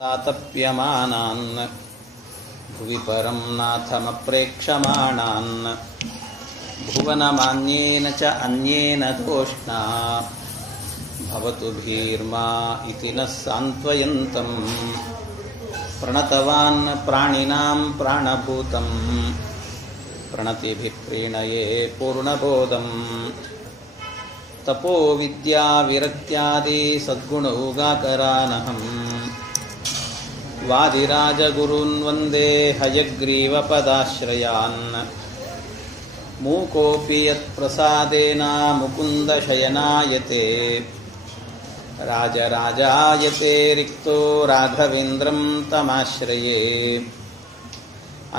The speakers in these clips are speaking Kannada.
तातप्यमानान् भुवि परं नाथमप्रेक्षमाणान् भुवनमान्येन च अन्येन तोष्णा भवतु भीर्मा इति नः सान्त्वयन्तम् प्रणतवान् प्राणिनां प्राणभूतं प्रणतिभिः प्रीणये पूर्णबोधम् तपो विद्या विरक्त्यादि सद्गुणौगाकरानहम् वादिराजगुरून् वन्दे हयग्रीवपदाश्रयान् मूकोऽपि यत्प्रसादेन मुकुन्दशयनायते राजराजायते रिक्तो राघवेन्द्रं तमाश्रये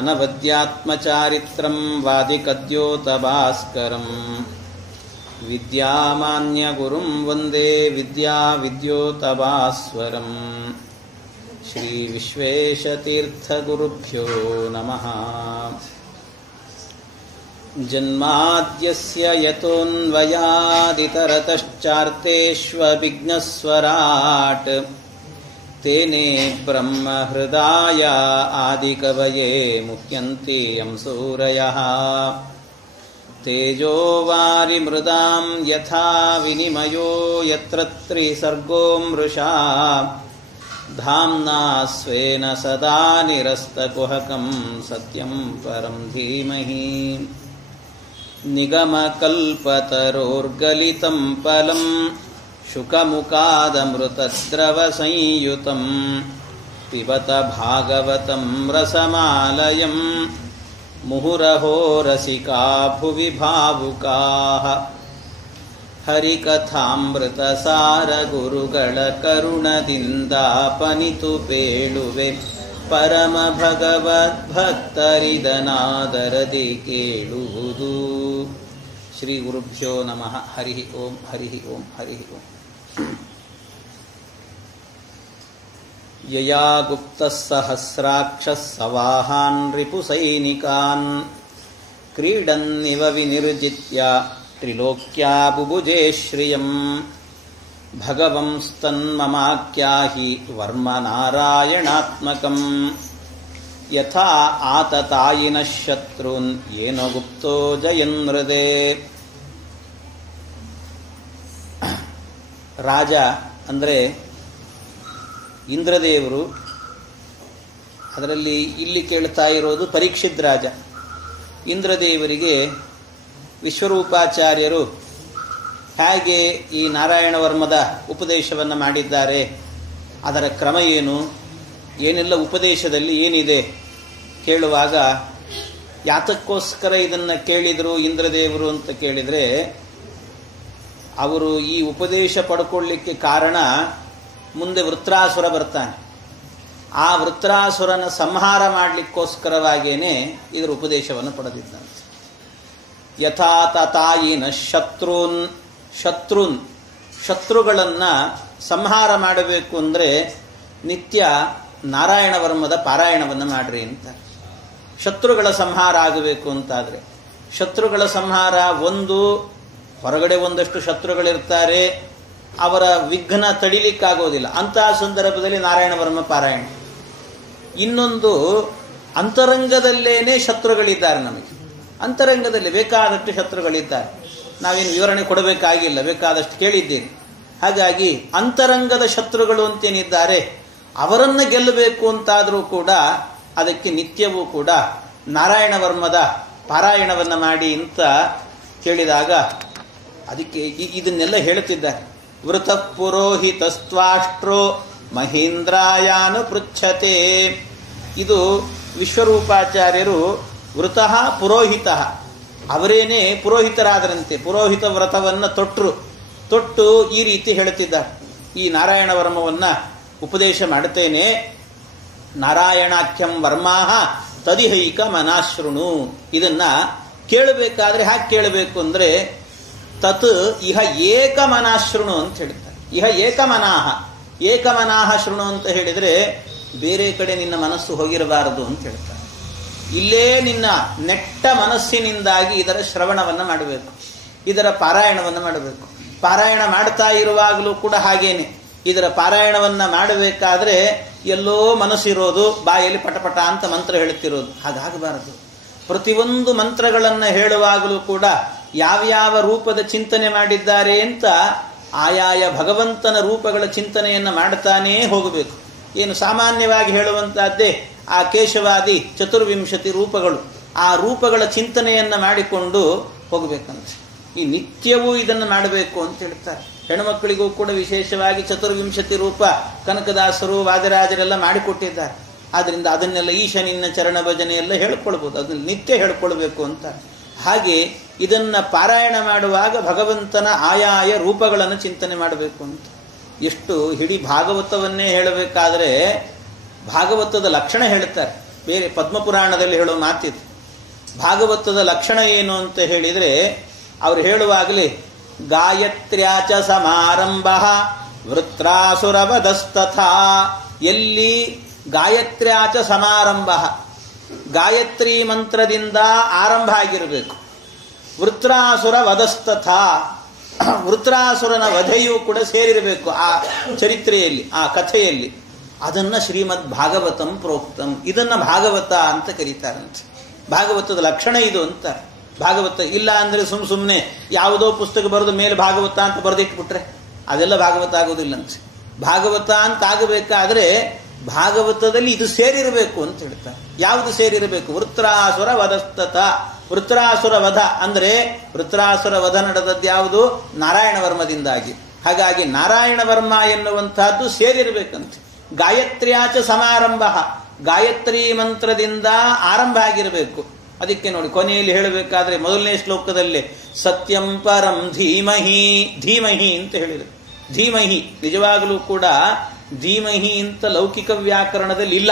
अनवद्यात्मचारित्रं वादिकद्योतभास्करम् विद्यामान्यगुरुं वन्दे विद्याविद्योतभास्वरम् श्री विश्वेशतीर्थगुरुभ्यो नमः। जन्माद्यस्य यतोऽन्वयादितरतश्चार्तेष्वभिघ्नस्वराट् तेने ब्रह्महृदाय आदिकवये मुह्यन्ति यं सूरयः तेजो वारिमृदां यथा विनिमयो यत्र त्रिसर्गो मृषा धाम्ना स्वेन सदा निरस्तकुहकं सत्यं परं धीमहि निगमकल्पतरोर्गलितं फलं शुकमुखादमृतद्रवसंयुतं पिबत भागवतं रसमालयं मुहुरहो रसिका भुवि भावुकाः ಹರಿಕಥಾಮೃತಸಾರ ಕರುಣದಿಂದ ಪನಿತು ಪೇಳುವೆ ಪರಮ ಭಗವದ್ಭಕ್ತರಿದನಾದರದಿ ಕೇಳುವುದು. ಶ್ರೀ ಗುರುಭ್ಯೋ ನಮಃ. ಹರಿ ಓಂ ಹರಿ ಓಂ ಹರಿ ಓಂ. ಯಯಾ ಗುಪ್ತಃ ಸಹಸ್ರಾಕ್ಷಃ ಸವಾಹಾನ್ ರಿಪುಸೈನಿಕಾನ್ ಕ್ರೀಡನ್ನಿವ ವಿನಿರ್ಜಿತ್ಯ ತ್ರಿಲೋಕ್ಯಾ ಬುಭುಜೇ ಶ್ರಿಯಂ ಭಗವಂಸ್ತನ್ಮಮಾಖ್ಯಾಹಿ ವರ್ಮ ನಾರಾಯಣಾತ್ಮಕಂ ಯಥಾ ಆತತಾಯಿನಃ ಶತ್ರುನ್ ಏನೋ ಗುಪ್ತೋ ಜಯನ್ಮೃದೆ. ರಾಜ ಅಂದರೆ ಇಂದ್ರದೇವರು. ಅದರಲ್ಲಿ ಇಲ್ಲಿ ಕೇಳ್ತಾ ಇರೋದು ಪರೀಕ್ಷಿತ್ ರಾಜ. ಇಂದ್ರದೇವರಿಗೆ ವಿಶ್ವರೂಪಾಚಾರ್ಯರು ಹೇಗೆ ಈ ನಾರಾಯಣ ವರ್ಮದ ಉಪದೇಶವನ್ನು ಮಾಡಿದ್ದಾರೆ, ಅದರ ಕ್ರಮ ಏನು, ಏನೆಲ್ಲ ಉಪದೇಶದಲ್ಲಿ ಏನಿದೆ ಕೇಳುವಾಗ ಯಾತಕ್ಕೋಸ್ಕರ ಇದನ್ನು ಕೇಳಿದರು ಇಂದ್ರದೇವರು ಅಂತ ಕೇಳಿದರೆ, ಅವರು ಈ ಉಪದೇಶ ಪಡ್ಕೊಳ್ಳಿಕ್ಕೆ ಕಾರಣ ಮುಂದೆ ವೃತ್ರಾಸುರ ಬರ್ತಾನೆ. ಆ ವೃತ್ರಾಸುರನ ಸಂಹಾರ ಮಾಡಲಿಕ್ಕೋಸ್ಕರವಾಗಿಯೇ ಇದರ ಉಪದೇಶವನ್ನು ಪಡೆದಿದ್ದಾನೆ. ಯಥಾ ತಥಾಯಿನ ಶತ್ರುಗಳನ್ನು ಸಂಹಾರ ಮಾಡಬೇಕು ಅಂದರೆ ನಿತ್ಯ ನಾರಾಯಣ ವರ್ಮದ ಪಾರಾಯಣವನ್ನು ಮಾಡ್ರಿ ಅಂತ. ಶತ್ರುಗಳ ಸಂಹಾರ ಆಗಬೇಕು ಅಂತಾದರೆ ಶತ್ರುಗಳ ಸಂಹಾರ ಒಂದು, ಹೊರಗಡೆ ಒಂದಷ್ಟು ಶತ್ರುಗಳಿರ್ತಾರೆ, ಅವರ ವಿಘ್ನ ತಡಿಲಿಕ್ಕಾಗೋದಿಲ್ಲ, ಅಂತಹ ಸಂದರ್ಭದಲ್ಲಿ ನಾರಾಯಣ ವರ್ಮ ಪಾರಾಯಣ. ಇನ್ನೊಂದು, ಅಂತರಂಗದಲ್ಲೇನೆ ಶತ್ರುಗಳಿದ್ದಾರೆ. ನಮಗೆ ಅಂತರಂಗದಲ್ಲಿ ಬೇಕಾದಷ್ಟು ಶತ್ರುಗಳಿದ್ದಾರೆ. ನಾವೇನು ವಿವರಣೆ ಕೊಡಬೇಕಾಗಿಲ್ಲ, ಬೇಕಾದಷ್ಟು ಕೇಳಿದ್ದೀರಿ. ಹಾಗಾಗಿ ಅಂತರಂಗದ ಶತ್ರುಗಳು ಅಂತೇನಿದ್ದಾರೆ ಅವರನ್ನು ಗೆಲ್ಲಬೇಕು ಅಂತಾದರೂ ಕೂಡ ಅದಕ್ಕೆ ನಿತ್ಯವೂ ಕೂಡ ನಾರಾಯಣ ವರ್ಮದ ಪಾರಾಯಣವನ್ನು ಮಾಡಿ ಅಂತ ಕೇಳಿದಾಗ ಅದಕ್ಕೆ ಇದನ್ನೆಲ್ಲ ಹೇಳುತ್ತಿದ್ದಾರೆ. ವೃತ ಪುರೋಹಿತಸ್ತ್ವಾಷ್ಟ್ರೋ ಮಹೇಂದ್ರಾಯಾನು ಪೃಚ್ಛತೆ. ಇದು ವಿಶ್ವರೂಪಾಚಾರ್ಯರು ವೃತಃ ಪುರೋಹಿತ, ಅವರೇನೇ ಪುರೋಹಿತರಾದರಂತೆ. ಪುರೋಹಿತ ವ್ರತವನ್ನು ತೊಟ್ಟು ಈ ರೀತಿ ಹೇಳುತ್ತಿದ್ದಾರೆ. ಈ ನಾರಾಯಣ ವರ್ಮವನ್ನು ಉಪದೇಶ ಮಾಡುತ್ತೇನೆ. ನಾರಾಯಣಾಖ್ಯಂ ವರ್ಮಾಹ ತದಿಹೈಕ ಮನಾಶೃಣು. ಇದನ್ನ ಕೇಳಬೇಕಾದ್ರೆ ಹಾಗೆ ಕೇಳಬೇಕು ಅಂದರೆ ತತ್ ಇಹ ಏಕಮನಾಶೃಣು ಅಂತ ಹೇಳ್ತಾರೆ. ಇಹ ಏಕಮನಾಹ ಶೃಣು ಅಂತ ಹೇಳಿದರೆ ಬೇರೆ ಕಡೆ ನಿನ್ನ ಮನಸ್ಸು ಹೋಗಿರಬಾರದು ಅಂತ ಹೇಳ್ತಾರೆ. ಇಲ್ಲೇ ನಿನ್ನ ನೆಟ್ಟ ಮನಸ್ಸಿನಿಂದಾಗಿ ಇದರ ಶ್ರವಣವನ್ನು ಮಾಡಬೇಕು, ಇದರ ಪಾರಾಯಣವನ್ನು ಮಾಡಬೇಕು. ಪಾರಾಯಣ ಮಾಡ್ತಾ ಇರುವಾಗಲೂ ಕೂಡ ಹಾಗೇನೆ ಇದರ ಪಾರಾಯಣವನ್ನು ಮಾಡಬೇಕಾದ್ರೆ ಎಲ್ಲೋ ಮನಸ್ಸಿರೋದು, ಬಾಯಲ್ಲಿ ಪಟಪಟ ಅಂತ ಮಂತ್ರ ಹೇಳುತ್ತಿರೋದು. ಹಾಗಾಗಬಾರದು. ಪ್ರತಿಯೊಂದು ಮಂತ್ರಗಳನ್ನು ಹೇಳುವಾಗಲೂ ಕೂಡ ಯಾವ್ಯಾವ ರೂಪದ ಚಿಂತನೆ ಮಾಡಿದ್ದಾರೆ ಅಂತ ಆಯಾಯ ಭಗವಂತನ ರೂಪಗಳ ಚಿಂತನೆಯನ್ನು ಮಾಡುತ್ತಾನೇ ಹೋಗಬೇಕು. ಏನು ಸಾಮಾನ್ಯವಾಗಿ ಹೇಳುವಂತಹದ್ದೇ ಆ ಕೇಶವಾದಿ 24 ರೂಪಗಳು, ಆ ರೂಪಗಳ ಚಿಂತನೆಯನ್ನು ಮಾಡಿಕೊಂಡು ಹೋಗಬೇಕಂತ. ಈ ನಿತ್ಯವೂ ಇದನ್ನು ಮಾಡಬೇಕು ಅಂತ ಹೇಳ್ತಾರೆ. ಹೆಣ್ಮಕ್ಕಳಿಗೂ ಕೂಡ ವಿಶೇಷವಾಗಿ 24 ರೂಪ ಕನಕದಾಸರು ವಾದಿರಾಜರೆಲ್ಲ ಮಾಡಿಕೊಟ್ಟಿದ್ದಾರೆ. ಆದ್ರಿಂದ ಅದನ್ನೆಲ್ಲ ಈಶನಿನ್ನ ಚರಣ ಭಜನೆ ಎಲ್ಲ ಹೇಳ್ಕೊಳ್ಬೋದು, ಅದನ್ನ ನಿತ್ಯ ಹೇಳ್ಕೊಳ್ಬೇಕು ಅಂತ. ಹಾಗೆ ಇದನ್ನ ಪಾರಾಯಣ ಮಾಡುವಾಗ ಭಗವಂತನ ಆಯಾಯ ರೂಪಗಳನ್ನು ಚಿಂತನೆ ಮಾಡಬೇಕು ಅಂತ. ಎಷ್ಟು ಇಡೀ ಭಾಗವತವನ್ನೇ ಹೇಳಬೇಕಾದ್ರೆ ಭಾಗವತದ ಲಕ್ಷಣ ಹೇಳ್ತಾರೆ. ಬೇರೆ ಪದ್ಮಪುರಾಣದಲ್ಲಿ ಹೇಳೋ ಮಾತಿದೆ. ಭಾಗವತದ ಲಕ್ಷಣ ಏನು ಅಂತ ಹೇಳಿದ್ರೆ ಅವರು ಹೇಳುವಾಗಲೇ ಗಾಯತ್ರ್ಯಾಚ ಸಮಾರಂಭ ವೃತ್ರಾಸುರವಧಸ್ತಥಾ. ಎಲ್ಲಿ ಗಾಯತ್ರ್ಯಾಚ ಸಮಾರಂಭ, ಗಾಯತ್ರಿ ಮಂತ್ರದಿಂದ ಆರಂಭ ಆಗಿರಬೇಕು. ವೃತ್ರಾಸುರ ವಧಸ್ತಥಾ, ವೃತ್ರಾಸುರನ ವಧೆಯೂ ಕೂಡ ಸೇರಿರಬೇಕು ಆ ಚರಿತ್ರೆಯಲ್ಲಿ, ಆ ಕಥೆಯಲ್ಲಿ. ಅದನ್ನ ಶ್ರೀಮದ್ ಭಾಗವತಂ ಪ್ರೋಕ್ತಂ, ಇದನ್ನ ಭಾಗವತ ಅಂತ ಕರೀತಾರಂತೆ. ಭಾಗವತದ ಲಕ್ಷಣ ಇದು ಅಂತ. ಭಾಗವತ ಇಲ್ಲ ಅಂದ್ರೆ ಸುಮ್ಮನೆ ಯಾವುದೋ ಪುಸ್ತಕ ಬರೆದು ಮೇಲೆ ಭಾಗವತ ಅಂತ ಬರೆದಿಟ್ಬಿಟ್ರೆ ಅದೆಲ್ಲ ಭಾಗವತ ಆಗೋದಿಲ್ಲಂತೆ. ಭಾಗವತ ಅಂತ ಆಗಬೇಕಾದ್ರೆ ಭಾಗವತದಲ್ಲಿ ಇದು ಸೇರಿರಬೇಕು ಅಂತ ಹೇಳ್ತಾರೆ. ಯಾವುದು ಸೇರಿರಬೇಕು? ವೃತ್ರಾಸುರ ವಧಸ್ತಥ. ವೃತ್ರಾಸುರ ವಧ ಅಂದ್ರೆ ವೃತ್ರಾಸುರ ವಧ ನಡೆದದ್ದು ಯಾವುದು? ನಾರಾಯಣ ವರ್ಮದಿಂದಾಗಿ. ಹಾಗಾಗಿ ನಾರಾಯಣ ವರ್ಮ ಎನ್ನುವಂತಹದ್ದು ಸೇರಿರಬೇಕಂತೆ. ಗಾಯತ್ರ್ಯಾಚ ಸಮಾರಂಭ, ಗಾಯತ್ರಿ ಮಂತ್ರದಿಂದ ಆರಂಭ ಆಗಿರಬೇಕು. ಅದಕ್ಕೆ ನೋಡಿ ಕೊನೆಯಲ್ಲಿ ಹೇಳಬೇಕಾದ್ರೆ ಮೊದಲನೇ ಶ್ಲೋಕದಲ್ಲೇ ಸತ್ಯಂ ಪರಂ ಧೀಮಹಿ, ಧೀಮಹಿ ಅಂತ ಹೇಳಿದರು. ಧೀಮಹಿ ನಿಜವಾಗಲೂ ಕೂಡ ಧೀಮಹಿ ಅಂತ ಲೌಕಿಕ ವ್ಯಾಕರಣದಲ್ಲಿ ಇಲ್ಲ.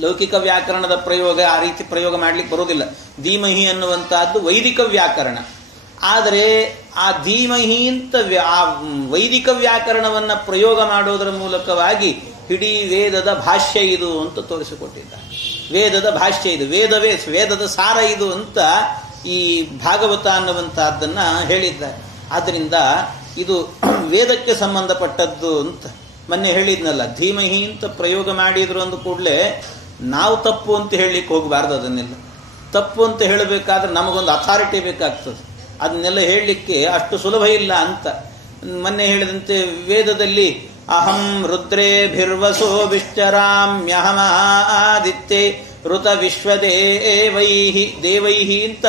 ಲೌಕಿಕ ವ್ಯಾಕರಣದ ಪ್ರಯೋಗ ಆ ರೀತಿ ಪ್ರಯೋಗ ಮಾಡ್ಲಿಕ್ಕೆ ಬರೋದಿಲ್ಲ. ಧೀಮಹಿ ಅನ್ನುವಂತಹದ್ದು ವೈದಿಕ ವ್ಯಾಕರಣ. ಆದರೆ ಆ ಧೀಮಹಿ ಅಂತ ಆ ವೈದಿಕ ವ್ಯಾಕರಣವನ್ನ ಪ್ರಯೋಗ ಮಾಡೋದರ ಮೂಲಕವಾಗಿ ಇಡೀ ವೇದದ ಭಾಷ್ಯ ಇದು ಅಂತ ತೋರಿಸಿಕೊಟ್ಟಿದ್ದಾರೆ. ವೇದದ ಭಾಷ್ಯ ಇದು, ವೇದದ ಸಾರ ಇದು ಅಂತ ಈ ಭಾಗವತ ಅನ್ನುವಂತಹದ್ದನ್ನ ಹೇಳಿದ್ದಾರೆ. ಆದ್ರಿಂದ ಇದು ವೇದಕ್ಕೆ ಸಂಬಂಧಪಟ್ಟದ್ದು ಅಂತ ಮೊನ್ನೆ ಹೇಳಿದ್ನಲ್ಲ. ಧೀಮಹಿ ಅಂತ ಪ್ರಯೋಗ ಮಾಡಿದ್ರು ಅಂದ ಕೂಡಲೇ ನಾವು ತಪ್ಪು ಅಂತ ಹೇಳಲಿಕ್ಕೆ ಹೋಗಬಾರ್ದು. ಅದನ್ನೆಲ್ಲ ತಪ್ಪು ಅಂತ ಹೇಳಬೇಕಾದ್ರೆ ನಮಗೊಂದು ಅಥಾರಿಟಿ ಬೇಕಾಗ್ತದೆ. ಅದನ್ನೆಲ್ಲ ಹೇಳಲಿಕ್ಕೆ ಅಷ್ಟು ಸುಲಭ ಇಲ್ಲ ಅಂತ. ಮೊನ್ನೆ ಹೇಳಿದಂತೆ ವೇದದಲ್ಲಿ ಅಹಂ ರುದ್ರೇಭಿರ್ವಸೋ ವಿಶ್ಚರಾಮ್ಯಹಮಾದಿತ್ಯೆ ಋತ ವಿಶ್ವದೇವೈಹಿ ದೇವೈಹಿ ಅಂತ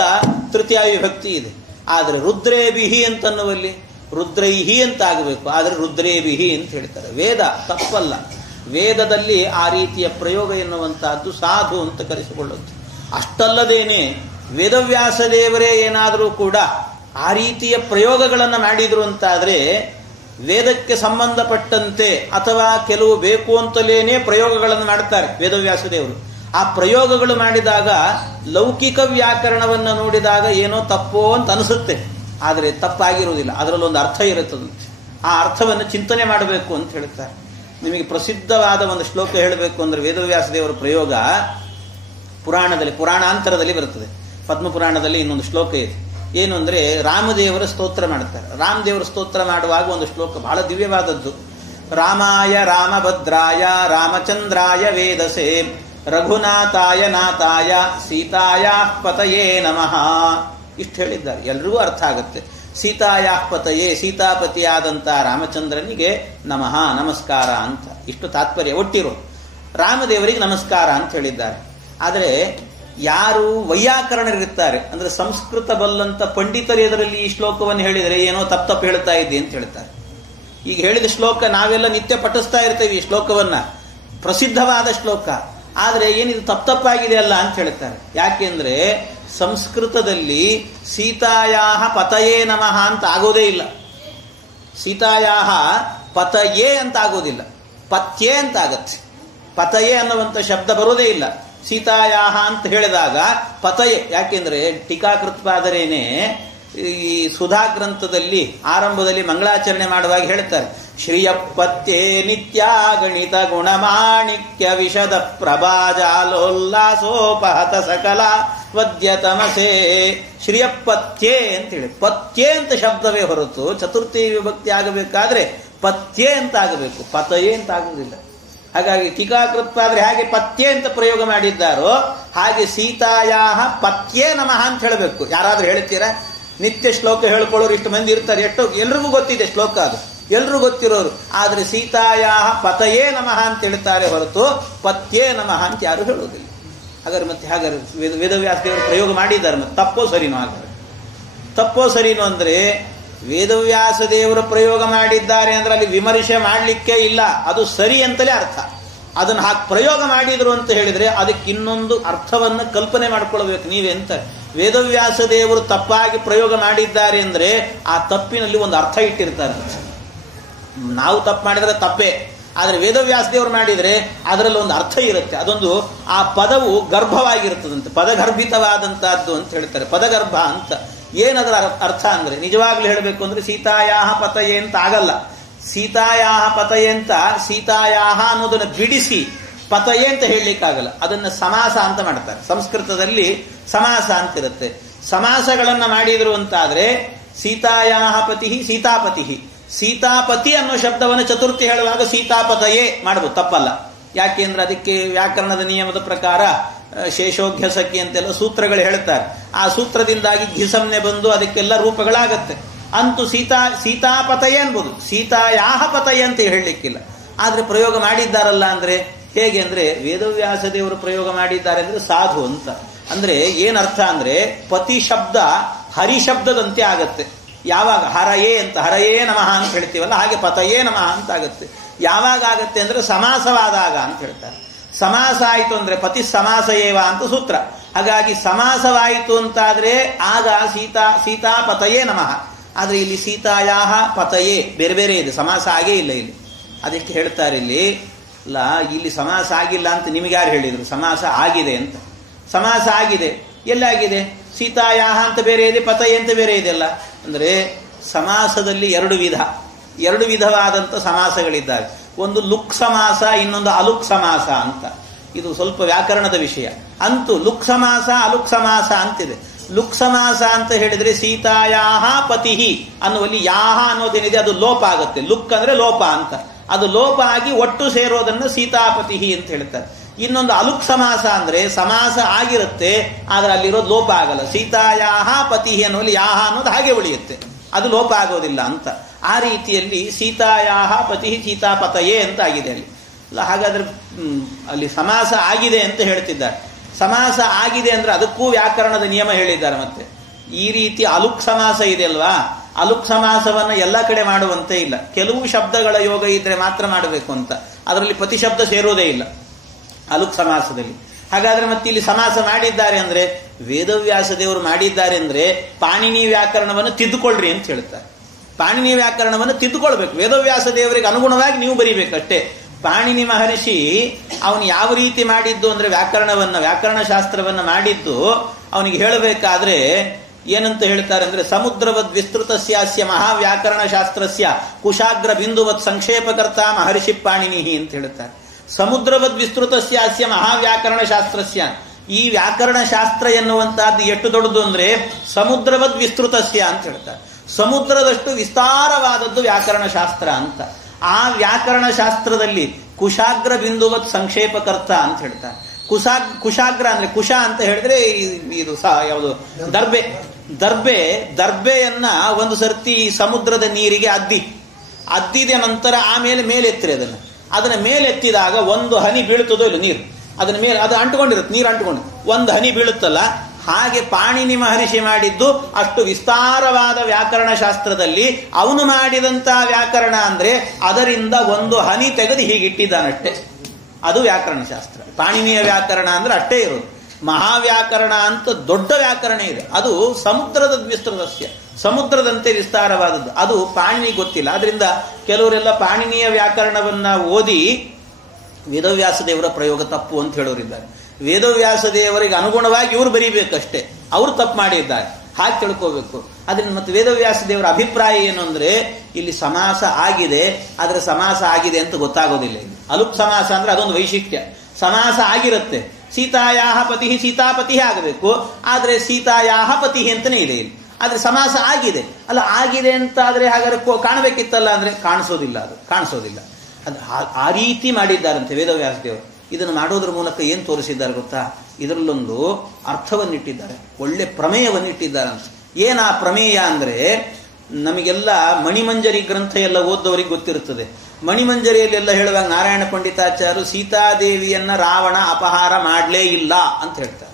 ತೃತೀಯ ವಿಭಕ್ತಿ ಇದೆ. ಆದರೆ ರುದ್ರೇಭಿಹಿ ಅಂತನ್ನುವಲ್ಲಿ ರುದ್ರೈಹಿ ಅಂತ ಆಗಬೇಕು. ಆದರೆ ರುದ್ರೇಭಿಹಿ ಅಂತ ಹೇಳ್ತಾರೆ. ವೇದ ತಪ್ಪಲ್ಲ. ವೇದದಲ್ಲಿ ಆ ರೀತಿಯ ಪ್ರಯೋಗ ಎನ್ನುವಂತಹದ್ದು ಸಾಧು ಅಂತ ಕರೆಸಿಕೊಳ್ಳುತ್ತೆ. ಅಷ್ಟಲ್ಲದೇನೆ ವೇದವ್ಯಾಸ ದೇವರೇ ಏನಾದರೂ ಕೂಡ ಆ ರೀತಿಯ ಪ್ರಯೋಗಗಳನ್ನು ಮಾಡಿದ್ರು ಅಂತಾದ್ರೆ ವೇದಕ್ಕೆ ಸಂಬಂಧಪಟ್ಟಂತೆ ಅಥವಾ ಕೆಲವು ಬೇಕು ಅಂತಲೇನೆ ಪ್ರಯೋಗಗಳನ್ನು ಮಾಡ್ತಾರೆ ವೇದವ್ಯಾಸ ದೇವರು. ಆ ಪ್ರಯೋಗಗಳು ಮಾಡಿದಾಗ ಲೌಕಿಕ ವ್ಯಾಕರಣವನ್ನು ನೋಡಿದಾಗ ಏನೋ ತಪ್ಪೋ ಅಂತ ಅನಿಸುತ್ತೆ. ಆದರೆ ತಪ್ಪಾಗಿರುವುದಿಲ್ಲ. ಅದರಲ್ಲೊಂದು ಅರ್ಥ ಇರುತ್ತದೆ. ಆ ಅರ್ಥವನ್ನು ಚಿಂತನೆ ಮಾಡಬೇಕು ಅಂತ ಹೇಳ್ತಾರೆ. ನಿಮಗೆ ಪ್ರಸಿದ್ಧವಾದ ಒಂದು ಶ್ಲೋಕ ಹೇಳಬೇಕು ಅಂದ್ರೆ ವೇದವ್ಯಾಸ ದೇವರ ಪ್ರಯೋಗ ಪುರಾಣದಲ್ಲಿ, ಪುರಾಣಾಂತರದಲ್ಲಿ ಬರುತ್ತದೆ. ಪದ್ಮಪುರಾಣದಲ್ಲಿ ಇನ್ನೊಂದು ಶ್ಲೋಕ ಇದೆ. ಏನು ಅಂದ್ರೆ ರಾಮದೇವರ ಸ್ತೋತ್ರ ಮಾಡ್ತಾರೆ. ರಾಮದೇವರ ಸ್ತೋತ್ರ ಮಾಡುವಾಗ ಒಂದು ಶ್ಲೋಕ ಬಹಳ ದಿವ್ಯವಾದದ್ದು. ರಾಮಾಯ ರಾಮಭದ್ರಾಯ ರಾಮಚಂದ್ರಾಯ ವೇದಸೆ ರಘುನಾಥಾಯ ನಾಥಾಯ ಸೀತಾಯ ಪತಯೇ ನಮಃ. ಇಷ್ಟು ಹೇಳಿದ್ದಾರೆ. ಎಲ್ರಿಗೂ ಅರ್ಥ ಆಗುತ್ತೆ. ಸೀತಾಯ ಪತಯೇ, ಸೀತಾಪತಿಯಾದಂಥ ರಾಮಚಂದ್ರನಿಗೆ ನಮಃ, ನಮಸ್ಕಾರ ಅಂತ. ಇಷ್ಟು ತಾತ್ಪರ್ಯ ಒಟ್ಟಿರೋ. ರಾಮದೇವರಿಗೆ ನಮಸ್ಕಾರ ಅಂತ ಹೇಳಿದ್ದಾರೆ. ಆದರೆ ಯಾರು ವೈಯಾಕರಣರಿರ್ತಾರೆ ಅಂದ್ರೆ ಸಂಸ್ಕೃತ ಬಲ್ಲಂತ ಪಂಡಿತರು ಎದುರಲ್ಲಿ ಈ ಶ್ಲೋಕವನ್ನು ಹೇಳಿದರೆ ಏನೋ ತಪ್ಪು ಹೇಳ್ತಾ ಇದ್ದೆ ಅಂತ ಹೇಳ್ತಾರೆ. ಈಗ ಹೇಳಿದ ಶ್ಲೋಕ ನಾವೆಲ್ಲ ನಿತ್ಯ ಪಠಿಸ್ತಾ ಇರ್ತೇವೆ. ಈ ಶ್ಲೋಕವನ್ನ ಪ್ರಸಿದ್ಧವಾದ ಶ್ಲೋಕ. ಆದರೆ ಏನಿದು ತಪ್ಪಾಗಿದೆ ಅಲ್ಲ ಅಂತ ಹೇಳ್ತಾರೆ. ಯಾಕೆಂದ್ರೆ ಸಂಸ್ಕೃತದಲ್ಲಿ ಸೀತಾಯಾಹ ಪತಯೇ ನಮಃ ಅಂತ ಆಗೋದೇ ಇಲ್ಲ. ಸೀತಾಯಾಹ ಪತಯೇ ಅಂತ ಆಗೋದಿಲ್ಲ, ಪತ್ಯೇ ಅಂತ ಆಗತ್ತೆ. ಪತಯೇ ಅನ್ನುವಂಥ ಶಬ್ದ ಬರೋದೇ ಇಲ್ಲ. ಸೀತಾಯಾಹ ಅಂತ ಹೇಳಿದಾಗ ಪತಯೇ. ಯಾಕೆಂದ್ರೆ ಟೀಕಾಕೃತ್ಪಾದರೇನೆ ಈ ಸುಧಾ ಗ್ರಂಥದಲ್ಲಿ ಆರಂಭದಲ್ಲಿ ಮಂಗಳಾಚರಣೆ ಮಾಡುವಾಗ ಹೇಳ್ತಾರೆ, ಶ್ರೀಯಪ್ಪತ್ತೇ ನಿತ್ಯ ಗಣಿತ ಗುಣಮಾಣಿಕ್ಯ ವಿಶದ ಪ್ರಭಾಜಾಲೋಲ್ಲಾಸೋಪಹತ ಸಕಲ ವದ್ಯತಮಸೇ. ಶ್ರೀಯಪ್ಪತ್ಯೇ ಅಂತ ಹೇಳಿ, ಪತ್ಯೇ ಅಂತ ಶಬ್ದವೇ ಹೊರತು ಚತುರ್ಥಿ ವಿಭಕ್ತಿ ಆಗಬೇಕಾದ್ರೆ ಪತ್ಯೇ ಅಂತ ಆಗಬೇಕು, ಪತಯೇ ಅಂತ ಆಗುವುದಿಲ್ಲ. ಹಾಗಾಗಿ ಟೀಕಾಕೃತ್ವಾದ್ರೆ ಹಾಗೆ ಪತ್ಯೆ ಅಂತ ಪ್ರಯೋಗ ಮಾಡಿದ್ದಾರೋ ಹಾಗೆ ಸೀತಾಯಾಹ ಪತ್ಯೇ ನಮಃ ಅಂತ ಹೇಳಬೇಕು. ಯಾರಾದ್ರೂ ಹೇಳ್ತೀರಾ? ನಿತ್ಯ ಶ್ಲೋಕ ಹೇಳ್ಕೊಳ್ಳೋರು ಇಷ್ಟು ಮಂದಿ ಇರ್ತಾರೆ, ಎಲ್ರಿಗೂ ಗೊತ್ತಿದೆ ಶ್ಲೋಕ, ಅದು ಎಲ್ರಿಗೂ ಗೊತ್ತಿರೋರು. ಆದ್ರೆ ಸೀತಾಯಾಹ ಪತಯೇ ನಮಃ ಅಂತ ಹೇಳ್ತಾರೆ ಹೊರತು ಪತ್ಯೇ ನಮಃ ಅಂತ ಯಾರು ಹೇಳೋದಿಲ್ಲ. ಹಾಗಾದ್ರೆ ಮತ್ತೆ ಹಾಗಾದ್ರೆ ವೇದವ್ಯಾಸ ದೇವರು ಪ್ರಯೋಗ ಮಾಡಿದ್ದಾರೆ, ಮತ್ತೆ ತಪ್ಪೋ ಸರಿನೋ? ಹಾಗಾದ್ರೆ ತಪ್ಪೋ ಸರಿನೋ ಅಂದ್ರೆ ವೇದವ್ಯಾಸ ದೇವರು ಪ್ರಯೋಗ ಮಾಡಿದ್ದಾರೆ ಅಂದ್ರೆ ಅಲ್ಲಿ ವಿಮರ್ಶೆ ಮಾಡಲಿಕ್ಕೆ ಇಲ್ಲ, ಅದು ಸರಿ ಅಂತಲೇ ಅರ್ಥ. ಅದನ್ನು ಹಾಗೆ ಪ್ರಯೋಗ ಮಾಡಿದ್ರು ಅಂತ ಹೇಳಿದ್ರೆ ಅದಕ್ಕೆ ಇನ್ನೊಂದು ಅರ್ಥವನ್ನು ಕಲ್ಪನೆ ಮಾಡ್ಕೊಳ್ಬೇಕು ನೀವೇ ಅಂತ. ವೇದವ್ಯಾಸ ದೇವರು ತಪ್ಪಾಗಿ ಪ್ರಯೋಗ ಮಾಡಿದ್ದಾರೆ ಅಂದ್ರೆ ಆ ತಪ್ಪಿನಲ್ಲಿ ಒಂದು ಅರ್ಥ ಇಟ್ಟಿರ್ತಾರೆ. ನಾವು ತಪ್ಪು ಮಾಡಿದ್ರೆ ತಪ್ಪೇ, ಆದರೆ ವೇದವ್ಯಾಸ ದೇವರು ಮಾಡಿದ್ರೆ ಅದರಲ್ಲಿ ಒಂದು ಅರ್ಥ ಇರುತ್ತೆ. ಅದೊಂದು ಆ ಪದವು ಗರ್ಭವಾಗಿರ್ತದಂತೆ, ಪದಗರ್ಭಿತವಾದಂತಹದ್ದು ಅಂತ ಹೇಳ್ತಾರೆ, ಪದಗರ್ಭ ಅಂತ. ಏನದರ ಅರ್ಥ ಅಂದ್ರೆ ನಿಜವಾಗ್ಲೂ ಹೇಳಬೇಕು ಅಂದ್ರೆ ಸೀತಾಯಾಹ ಪತಯೇ ಅಂತ ಆಗಲ್ಲ. ಸೀತಾಯಾಹ ಪತಯೇ ಅಂತ ಸೀತಾಯಾಹ ಅನ್ನೋದನ್ನ ಬಿಡಿಸಿ ಪತಯೇ ಅಂತ ಹೇಳಲಿಕ್ಕಾಗಲ್ಲ. ಅದನ್ನ ಸಮಾಸ ಅಂತ ಮಾಡ್ತಾರೆ. ಸಂಸ್ಕೃತದಲ್ಲಿ ಸಮಾಸ ಅಂತಿರುತ್ತೆ. ಸಮಾಸಗಳನ್ನ ಮಾಡಿದ್ರು ಅಂತಾದ್ರೆ ಸೀತಾಯಾಹ ಪತಿ ಸೀತಾಪತಿ, ಸೀತಾಪತಿ ಅನ್ನೋ ಶಬ್ದವನ್ನು ಚತುರ್ಥಿ ಹೇಳುವಾಗ ಸೀತಾಪತಯೇ ಮಾಡಬಹುದು, ತಪ್ಪಲ್ಲ. ಯಾಕೆಂದ್ರೆ ಅದಕ್ಕೆ ವ್ಯಾಕರಣದ ನಿಯಮದ ಪ್ರಕಾರ ಶೇಷೋಘ್ಯ ಸಖಿ ಅಂತೆಲ್ಲ ಸೂತ್ರಗಳು ಹೇಳ್ತಾರೆ. ಆ ಸೂತ್ರದಿಂದಾಗಿ ಘಿಸಮ್ನೆ ಬಂದು ಅದಕ್ಕೆಲ್ಲ ರೂಪಗಳಾಗತ್ತೆ. ಅಂತೂ ಸೀತಾಪತಯೇ ಅನ್ಬೋದು, ಸೀತಾಯಾಹ ಪತಯೇ ಅಂತ ಹೇಳಲಿಕ್ಕಿಲ್ಲ. ಆದ್ರೆ ಪ್ರಯೋಗ ಮಾಡಿದ್ದಾರಲ್ಲ ಅಂದ್ರೆ ಹೇಗೆ ಅಂದ್ರೆ ವೇದವ್ಯಾಸ ದೇವರು ಪ್ರಯೋಗ ಮಾಡಿದ್ದಾರೆ ಅಂದ್ರೆ ಸಾಧು ಅಂತ. ಅಂದ್ರೆ ಏನರ್ಥ ಅಂದ್ರೆ ಪತಿ ಶಬ್ದ ಹರಿ ಶಬ್ದದಂತೆ ಆಗತ್ತೆ. ಯಾವಾಗ ಹರಯೇ ಅಂತ ಹರಯೇ ನಮಃ ಅಂತ ಹೇಳ್ತೀವಲ್ಲ, ಹಾಗೆ ಪತಯೇ ನಮಃ ಅಂತ ಆಗತ್ತೆ. ಯಾವಾಗ ಆಗತ್ತೆ ಅಂದ್ರೆ ಸಮಾಸವಾದಾಗ ಅಂತ ಹೇಳ್ತಾರೆ. ಸಮಾಸ ಆಯಿತು ಅಂದ್ರೆ ಪತಿ ಸಮಾಸ ಏವ ಅಂತ ಸೂತ್ರ. ಹಾಗಾಗಿ ಸಮಾಸವಾಯಿತು ಅಂತಾದ್ರೆ ಆಗ ಸೀತಾಪತಯೇ ನಮಃ. ಆದ್ರೆ ಇಲ್ಲಿ ಸೀತಾಯಾಹ ಪತಯೇ ಬೇರೆ ಬೇರೆ ಇದೆ, ಸಮಾಸ ಆಗೇ ಇಲ್ಲ ಇಲ್ಲಿ. ಅದಕ್ಕೆ ಹೇಳ್ತಾರೆ ಇಲ್ಲಿ ಸಮಾಸ ಆಗಿಲ್ಲ ಅಂತ ನಿಮಗೆ ಯಾರು ಹೇಳಿದ್ರು? ಸಮಾಸ ಆಗಿದೆ ಅಂತ. ಸಮಾಸ ಆಗಿದೆ, ಎಲ್ಲಾಗಿದೆ? ಸೀತಾಯಾಹ ಅಂತ ಬೇರೆ ಇದೆ, ಪತಯೇ ಅಂತ ಬೇರೆ ಇದೆಲ್ಲ. ಅಂದ್ರೆ ಸಮಾಸದಲ್ಲಿ ಎರಡು ವಿಧವಾದಂಥ ಸಮಾಸಗಳಿದ್ದಾವೆ. ಒಂದು ಲುಕ್ ಸಮಾಸ, ಇನ್ನೊಂದು ಅಲುಕ್ ಸಮಾಸ ಅಂತ. ಇದು ಸ್ವಲ್ಪ ವ್ಯಾಕರಣದ ವಿಷಯ. ಅಂತೂ ಲುಕ್ ಸಮಾಸ ಅಲುಕ್ ಸಮಾಸ ಅಂತಿದೆ. ಲುಕ್ ಸಮಾಸ ಅಂತ ಹೇಳಿದ್ರೆ ಸೀತಾಯಾಹ ಪತಿ ಅನ್ನುವಲ್ಲಿ ಯಾಹ ಅನ್ನೋದೇನಿದೆ ಅದು ಲೋಪ ಆಗುತ್ತೆ. ಲುಕ್ ಅಂದ್ರೆ ಲೋಪ ಅಂತ, ಅದು ಲೋಪ ಆಗಿ ಒಟ್ಟು ಸೇರೋದನ್ನು ಸೀತಾಪತಿ ಅಂತ ಹೇಳ್ತಾರೆ. ಇನ್ನೊಂದು ಅಲುಕ್ ಸಮಾಸ ಅಂದ್ರೆ ಸಮಾಸ ಆಗಿರುತ್ತೆ, ಆದ್ರೆ ಅಲ್ಲಿರೋದು ಲೋಪ ಆಗಲ್ಲ. ಸೀತಾಯಾಹ ಪತಿ ಅನ್ನುವಲ್ಲಿ ಯಾಹ ಅನ್ನೋದು ಹಾಗೆ ಉಳಿಯುತ್ತೆ, ಅದು ಲೋಪ ಆಗೋದಿಲ್ಲ ಅಂತ. ಆ ರೀತಿಯಲ್ಲಿ ಸೀತಾಯಾಹ ಪತಿ ಸೀತಾಪತಯೇ ಅಂತ ಆಗಿದೆ ಅಲ್ಲಿ. ಹಾಗಾದ್ರೆ ಅಲ್ಲಿ ಸಮಾಸ ಆಗಿದೆ ಅಂತ ಹೇಳ್ತಿದ್ದಾರೆ. ಸಮಾಸ ಆಗಿದೆ ಅಂದ್ರೆ ಅದಕ್ಕೂ ವ್ಯಾಕರಣದ ನಿಯಮ ಹೇಳಿದ್ದಾರೆ. ಮತ್ತೆ ಈ ರೀತಿ ಅಲುಕ್ ಸಮಾಸ ಇದೆ ಅಲ್ವಾ, ಅಲುಕ್ ಸಮಾಸವನ್ನ ಎಲ್ಲ ಕಡೆ ಮಾಡುವಂತೆ ಇಲ್ಲ. ಕೆಲವು ಶಬ್ದಗಳ ಯೋಗ ಇದ್ರೆ ಮಾತ್ರ ಮಾಡಬೇಕು ಅಂತ, ಅದರಲ್ಲಿ ಪತಿ ಶಬ್ದ ಸೇರೋದೇ ಇಲ್ಲ ಅಲುಕ್ ಸಮಾಸದಲ್ಲಿ. ಹಾಗಾದ್ರೆ ಮತ್ತೆ ಇಲ್ಲಿ ಸಮಾಸ ಮಾಡಿದ್ದಾರೆ ಅಂದ್ರೆ ವೇದವ್ಯಾಸ ದೇವರು ಮಾಡಿದ್ದಾರೆ ಅಂದ್ರೆ ಪಾಣಿನಿ ವ್ಯಾಕರಣವನ್ನು ತಿದ್ದುಕೊಳ್ಳ್ರಿ ಅಂತ ಹೇಳ್ತಾರೆ. ಪಾಣಿನಿ ವ್ಯಾಕರಣವನ್ನು ತಿದ್ದುಕೊಳ್ಬೇಕು, ವೇದವ್ಯಾಸ ದೇವರಿಗೆ ಅನುಗುಣವಾಗಿ ನೀವು ಬರೀಬೇಕಷ್ಟೇ. ಪಾಣಿನಿ ಮಹರ್ಷಿ ಅವನು ಯಾವ ರೀತಿ ಮಾಡಿದ್ದು ಅಂದ್ರೆ ವ್ಯಾಕರಣ ಶಾಸ್ತ್ರವನ್ನ ಮಾಡಿದ್ದು ಅವನಿಗೆ ಹೇಳಬೇಕಾದ್ರೆ ಏನಂತ ಹೇಳ್ತಾರೆ ಅಂದ್ರೆ ಸಮುದ್ರವದ್ ವಿಸ್ತೃತಸ್ಯಾಸ್ಯ ಮಹಾವ್ಯಾಕರಣ ಶಾಸ್ತ್ರಸ್ಯ ಕುಶಾಗ್ರ ಬಿಂದುವತ್ ಸಂಕ್ಷೇಪಕರ್ತ ಮಹರ್ಷಿ ಪಾಣಿನಿ ಅಂತ ಹೇಳ್ತಾರೆ. ಸಮುದ್ರವದ್ ವಿಸ್ತೃತಸ್ಯಾಸ್ಯ ಮಹಾವ್ಯಾಕರಣ ಶಾಸ್ತ್ರಸ್ಯ, ಈ ವ್ಯಾಕರಣ ಶಾಸ್ತ್ರ ಎನ್ನುವಂತಹದ್ದು ಎಷ್ಟು ದೊಡ್ಡದು ಅಂದ್ರೆ ಸಮುದ್ರವದ್ ವಿಸ್ತೃತಸ್ಯ ಅಂತ ಹೇಳ್ತಾರೆ. ಸಮುದ್ರದಷ್ಟು ವಿಸ್ತಾರವಾದದ್ದು ವ್ಯಾಕರಣ ಶಾಸ್ತ್ರ ಅಂತ. ಆ ವ್ಯಾಕರಣ ಶಾಸ್ತ್ರದಲ್ಲಿ ಕುಶಾಗ್ರ ಬಿಂದುವತ್ ಸಂಕ್ಷೇಪಕರ್ತ ಅಂತ ಹೇಳ್ತಾರೆ. ಕುಶಾಗ್ರ ಅಂದ್ರೆ ಕುಶ ಅಂತ ಹೇಳಿದ್ರೆ ಇದು ಯಾವುದು ದರ್ಬೆಯನ್ನ ಒಂದು ಸರ್ತಿ ಸಮುದ್ರದ ನೀರಿಗೆ ಅದ್ದಿದ ನಂತರ ಆಮೇಲೆ ಮೇಲೆತ್ತಿರಿ ಅದನ್ನ ಮೇಲೆತ್ತಿದಾಗ ಒಂದು ಹನಿ ಬೀಳುತ್ತದೋ ಇಲ್ಲ ನೀರು, ಅದನ್ನ ಮೇಲೆ ಅದು ಅಂಟುಕೊಂಡಿರುತ್ತೆ, ನೀರು ಅಂಟುಕೊಂಡು ಒಂದು ಹನಿ ಬೀಳುತ್ತಲ್ಲ, ಹಾಗೆ ಪಾಣಿನಿ ಮಹರ್ಷಿ ಮಾಡಿದ್ದು ಅಷ್ಟು ವಿಸ್ತಾರವಾದ ವ್ಯಾಕರಣ ಶಾಸ್ತ್ರದಲ್ಲಿ ಅವನು ಮಾಡಿದಂತಹ ವ್ಯಾಕರಣ ಅಂದ್ರೆ ಅದರಿಂದ ಒಂದು ಹನಿ ತೆಗೆದು ಹೀಗಿಟ್ಟಿದ್ದಾನಷ್ಟೇ. ಅದು ವ್ಯಾಕರಣ ಶಾಸ್ತ್ರ. ಪಾಣಿನಿಯ ವ್ಯಾಕರಣ ಅಂದ್ರೆ ಅಷ್ಟೇ ಇರೋದು. ಮಹಾವ್ಯಾಕರಣ ಅಂತ ದೊಡ್ಡ ವ್ಯಾಕರಣ ಇದೆ, ಅದು ಸಮುದ್ರದ ವಿಸ್ತೃತಸ್ಯ, ಸಮುದ್ರದಂತೆ ವಿಸ್ತಾರವಾದದ್ದು. ಅದು ಪಾಣಿನಿ ಗೊತ್ತಿಲ್ಲ. ಆದ್ರಿಂದ ಕೆಲವರೆಲ್ಲ ಪಾಣಿನಿಯ ವ್ಯಾಕರಣವನ್ನ ಓದಿ ವೇದವ್ಯಾಸ ದೇವರ ಪ್ರಯೋಗ ತಪ್ಪು ಅಂತ ಹೇಳೋರಿದ್ದಾರೆ. ವೇದವ್ಯಾಸ ದೇವರಿಗೆ ಅನುಗುಣವಾಗಿ ಇವರು ಬರೀಬೇಕಷ್ಟೇ, ಅವರು ತಪ್ಪು ಮಾಡಿದ್ದಾರೆ ಹಾಗೆ ತಿಳ್ಕೋಬೇಕು. ಅದರಿಂದ ಮತ್ತೆ ವೇದವ್ಯಾಸ ದೇವರ ಅಭಿಪ್ರಾಯ ಏನು ಅಂದ್ರೆ ಇಲ್ಲಿ ಸಮಾಸ ಆಗಿದೆ, ಆದ್ರೆ ಸಮಾಸ ಆಗಿದೆ ಅಂತ ಗೊತ್ತಾಗೋದಿಲ್ಲ. ಇಲ್ಲಿ ಅಲುಪ್ ಸಮಾಸ ಅಂದ್ರೆ ಅದೊಂದು ವೈಶಿಷ್ಟ್ಯ. ಸಮಾಸ ಆಗಿರುತ್ತೆ, ಸೀತಾಯಾಹ ಪತಿ ಸೀತಾಪತಿ ಆಗಬೇಕು, ಆದ್ರೆ ಸೀತಾಯಾಹ ಪತಿ ಅಂತಾನೆ ಇದೆ ಇಲ್ಲಿ. ಆದ್ರೆ ಸಮಾಸ ಆಗಿದೆ ಅಲ್ಲ, ಆಗಿದೆ ಅಂತ ಆದ್ರೆ ಹಾಗಾದ್ರೆ ಕಾಣಬೇಕಿತ್ತಲ್ಲ ಅಂದ್ರೆ ಕಾಣಿಸೋದಿಲ್ಲ, ಅದು ಕಾಣಿಸೋದಿಲ್ಲ. ಅದು ಆ ರೀತಿ ಮಾಡಿದ್ದಾರಂತೆ ವೇದವ್ಯಾಸದೇವರು. ಇದನ್ನು ಮಾಡೋದ್ರ ಮೂಲಕ ಏನು ತೋರಿಸಿದ್ದಾರೆ ಗೊತ್ತಾ? ಇದರಲ್ಲೊಂದು ಅರ್ಥವನ್ನಿಟ್ಟಿದ್ದಾರೆ, ಒಳ್ಳೆ ಪ್ರಮೇಯವನ್ನಿಟ್ಟಿದ್ದಾರಂತೆ. ಏನ ಆ ಪ್ರಮೇಯ ಅಂದ್ರೆ, ನಮಗೆಲ್ಲ ಮಣಿಮಂಜರಿ ಗ್ರಂಥ ಎಲ್ಲ ಓದ್ದವರಿಗೆ ಗೊತ್ತಿರುತ್ತದೆ. ಮಣಿಮಂಜರಿಯಲ್ಲೆಲ್ಲ ಹೇಳುವಾಗ ನಾರಾಯಣ ಪಂಡಿತಾಚಾರ್ಯರು ಸೀತಾದೇವಿಯನ್ನ ರಾವಣ ಅಪಹಾರ ಮಾಡಲೇ ಇಲ್ಲ ಅಂತ ಹೇಳ್ತಾರೆ.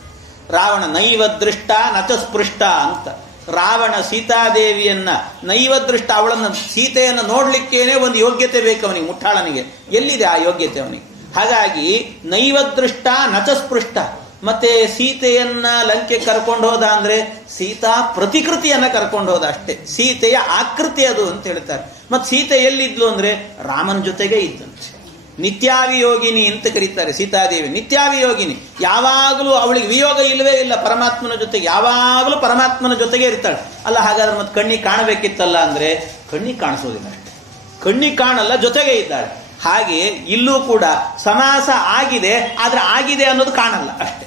ರಾವಣ ನೈವ ದೃಷ್ಟ ನಚ ಸ್ಪೃಷ್ಟ ಅಂತ. ರಾವಣ ಸೀತಾದೇವಿಯನ್ನ ನೈವ ದೃಷ್ಟ, ಅವಳನ್ನು ಸೀತೆಯನ್ನು ನೋಡ್ಲಿಕ್ಕೇನೆ ಒಂದು ಯೋಗ್ಯತೆ ಬೇಕು ಅವನಿಗೆ, ಮುಟ್ಟಾಳನಿಗೆ. ಎಲ್ಲಿದೆ ಆ ಯೋಗ್ಯತೆ ಅವನಿಗೆ? ಹಾಗಾಗಿ ನೈವ ದೃಷ್ಟ ನಚ ಸ್ಪೃಷ್ಟ. ಮತ್ತೆ ಸೀತೆಯನ್ನ ಲಂಕೆ ಕರ್ಕೊಂಡು ಹೋದ ಅಂದ್ರೆ ಸೀತಾ ಪ್ರತಿಕೃತಿಯನ್ನ ಕರ್ಕೊಂಡು ಹೋದ ಅಷ್ಟೇ, ಸೀತೆಯ ಆಕೃತಿ ಅದು ಅಂತ ಹೇಳ್ತಾರೆ. ಮತ್ತೆ ಸೀತೆ ಎಲ್ಲಿದ್ಲು ಅಂದ್ರೆ ರಾಮನ ಜೊತೆಗೆ ಇದ್ದಂತೆ. ನಿತ್ಯಾವಿಯೋಗಿನಿ ಅಂತ ಕರೀತಾರೆ ಸೀತಾದೇವಿ, ನಿತ್ಯಾವಿಯೋಗಿನಿ. ಯಾವಾಗಲೂ ಅವಳಿಗೆ ವಿಯೋಗ ಇಲ್ಲವೇ ಇಲ್ಲ ಪರಮಾತ್ಮನ ಜೊತೆಗೆ, ಯಾವಾಗಲೂ ಪರಮಾತ್ಮನ ಜೊತೆಗೆ ಇರ್ತಾಳೆ. ಅಲ್ಲ, ಹಾಗಾದ್ರೆ ಮತ್ತೆ ಕಣ್ಣಿಗೆ ಕಾಣಬೇಕಿತ್ತಲ್ಲ ಅಂದ್ರೆ ಕಣ್ಣಿಗೆ ಕಾಣಿಸೋದಿಲ್ಲ ಅಷ್ಟೇ, ಕಣ್ಣಿಗೆ ಕಾಣಲ್ಲ, ಜೊತೆಗೆ ಇದ್ದಾಳೆ. ಹಾಗೆ ಇಲ್ಲೂ ಕೂಡ ಸಮಾಸ ಆಗಿದೆ, ಆದ್ರೆ ಆಗಿದೆ ಅನ್ನೋದು ಕಾಣಲ್ಲ ಅಷ್ಟೇ.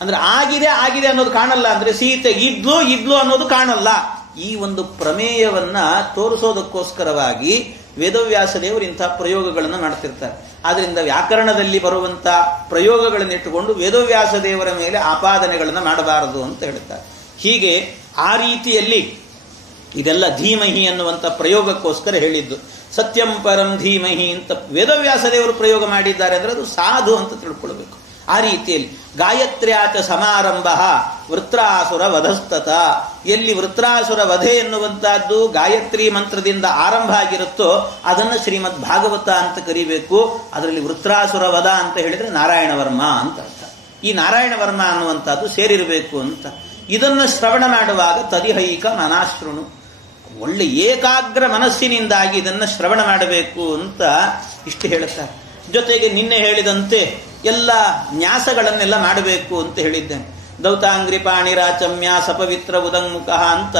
ಅಂದ್ರೆ ಆಗಿದೆ ಅನ್ನೋದು ಕಾಣಲ್ಲ ಅಂದ್ರೆ ಸೀತೆ ಇದ್ಲು ಅನ್ನೋದು ಕಾಣಲ್ಲ. ಈ ಒಂದು ಪ್ರಮೇಯವನ್ನ ತೋರಿಸೋದಕ್ಕೋಸ್ಕರವಾಗಿ ವೇದವ್ಯಾಸ ದೇವರು ಇಂತಹ ಪ್ರಯೋಗಗಳನ್ನು ಮಾಡ್ತಿರ್ತಾರೆ. ಆದ್ರಿಂದ ವ್ಯಾಕರಣದಲ್ಲಿ ಬರುವಂತ ಪ್ರಯೋಗಗಳನ್ನಿಟ್ಟುಕೊಂಡು ವೇದವ್ಯಾಸ ದೇವರ ಮೇಲೆ ಆಪಾದನೆಗಳನ್ನು ಮಾಡಬಾರದು ಅಂತ ಹೇಳ್ತಾರೆ. ಹೀಗೆ ಆ ರೀತಿಯಲ್ಲಿ ಇದೆಲ್ಲ ಧೀಮಹಿ ಅನ್ನುವಂಥ ಪ್ರಯೋಗಕ್ಕೋಸ್ಕರ ಹೇಳಿದ್ದು. ಸತ್ಯಂ ಪರಂ ಧೀಮಹಿ ಅಂತ ವೇದವ್ಯಾಸ ದೇವರು ಪ್ರಯೋಗ ಮಾಡಿದ್ದಾರೆ ಅಂದ್ರೆ ಅದು ಸಾಧು ಅಂತ ತಿಳ್ಕೊಳ್ಬೇಕು. ಆ ರೀತಿಯಲ್ಲಿ ಗಾಯತ್ರ್ಯಾಚ ಸಮಾರಂಭ ವೃತ್ರಾಸುರ ವಧಸ್ತತ, ಎಲ್ಲಿ ವೃತ್ರಾಸುರ ವಧೆ ಎನ್ನುವಂತಹದ್ದು ಗಾಯತ್ರಿ ಮಂತ್ರದಿಂದ ಆರಂಭ ಆಗಿರುತ್ತೋ ಅದನ್ನು ಶ್ರೀಮದ್ ಭಾಗವತ ಅಂತ ಕರಿಬೇಕು. ಅದರಲ್ಲಿ ವೃತ್ರಾಸುರ ವಧ ಅಂತ ಹೇಳಿದ್ರೆ ನಾರಾಯಣ ವರ್ಮ ಅಂತ ಅರ್ಥ. ಈ ನಾರಾಯಣ ವರ್ಮ ಅನ್ನುವಂಥದ್ದು ಸೇರಿರಬೇಕು ಅಂತ. ಇದನ್ನು ಶ್ರವಣ ಮಾಡುವಾಗ ತದಿಹೈಕ ಮನಾಶ್ರುಣು, ಒಳ್ಳೆ ಏಕಾಗ್ರ ಮನಸ್ಸಿನಿಂದಾಗಿ ಇದನ್ನು ಶ್ರವಣ ಮಾಡಬೇಕು ಅಂತ ಇಷ್ಟು ಹೇಳುತ್ತಾರೆ. ಜೊತೆಗೆ ನಿನ್ನೆ ಹೇಳಿದಂತೆ ಎಲ್ಲ ನ್ಯಾಸಗಳನ್ನೆಲ್ಲ ಮಾಡಬೇಕು ಅಂತ ಹೇಳಿದ್ದೇನೆ. ದೌತಾಂಗ್ರಿ ಪಾಣಿರಾಚಮ್ಯ ಸಪವಿತ್ರ ಉದಂಗುಖ ಅಂತ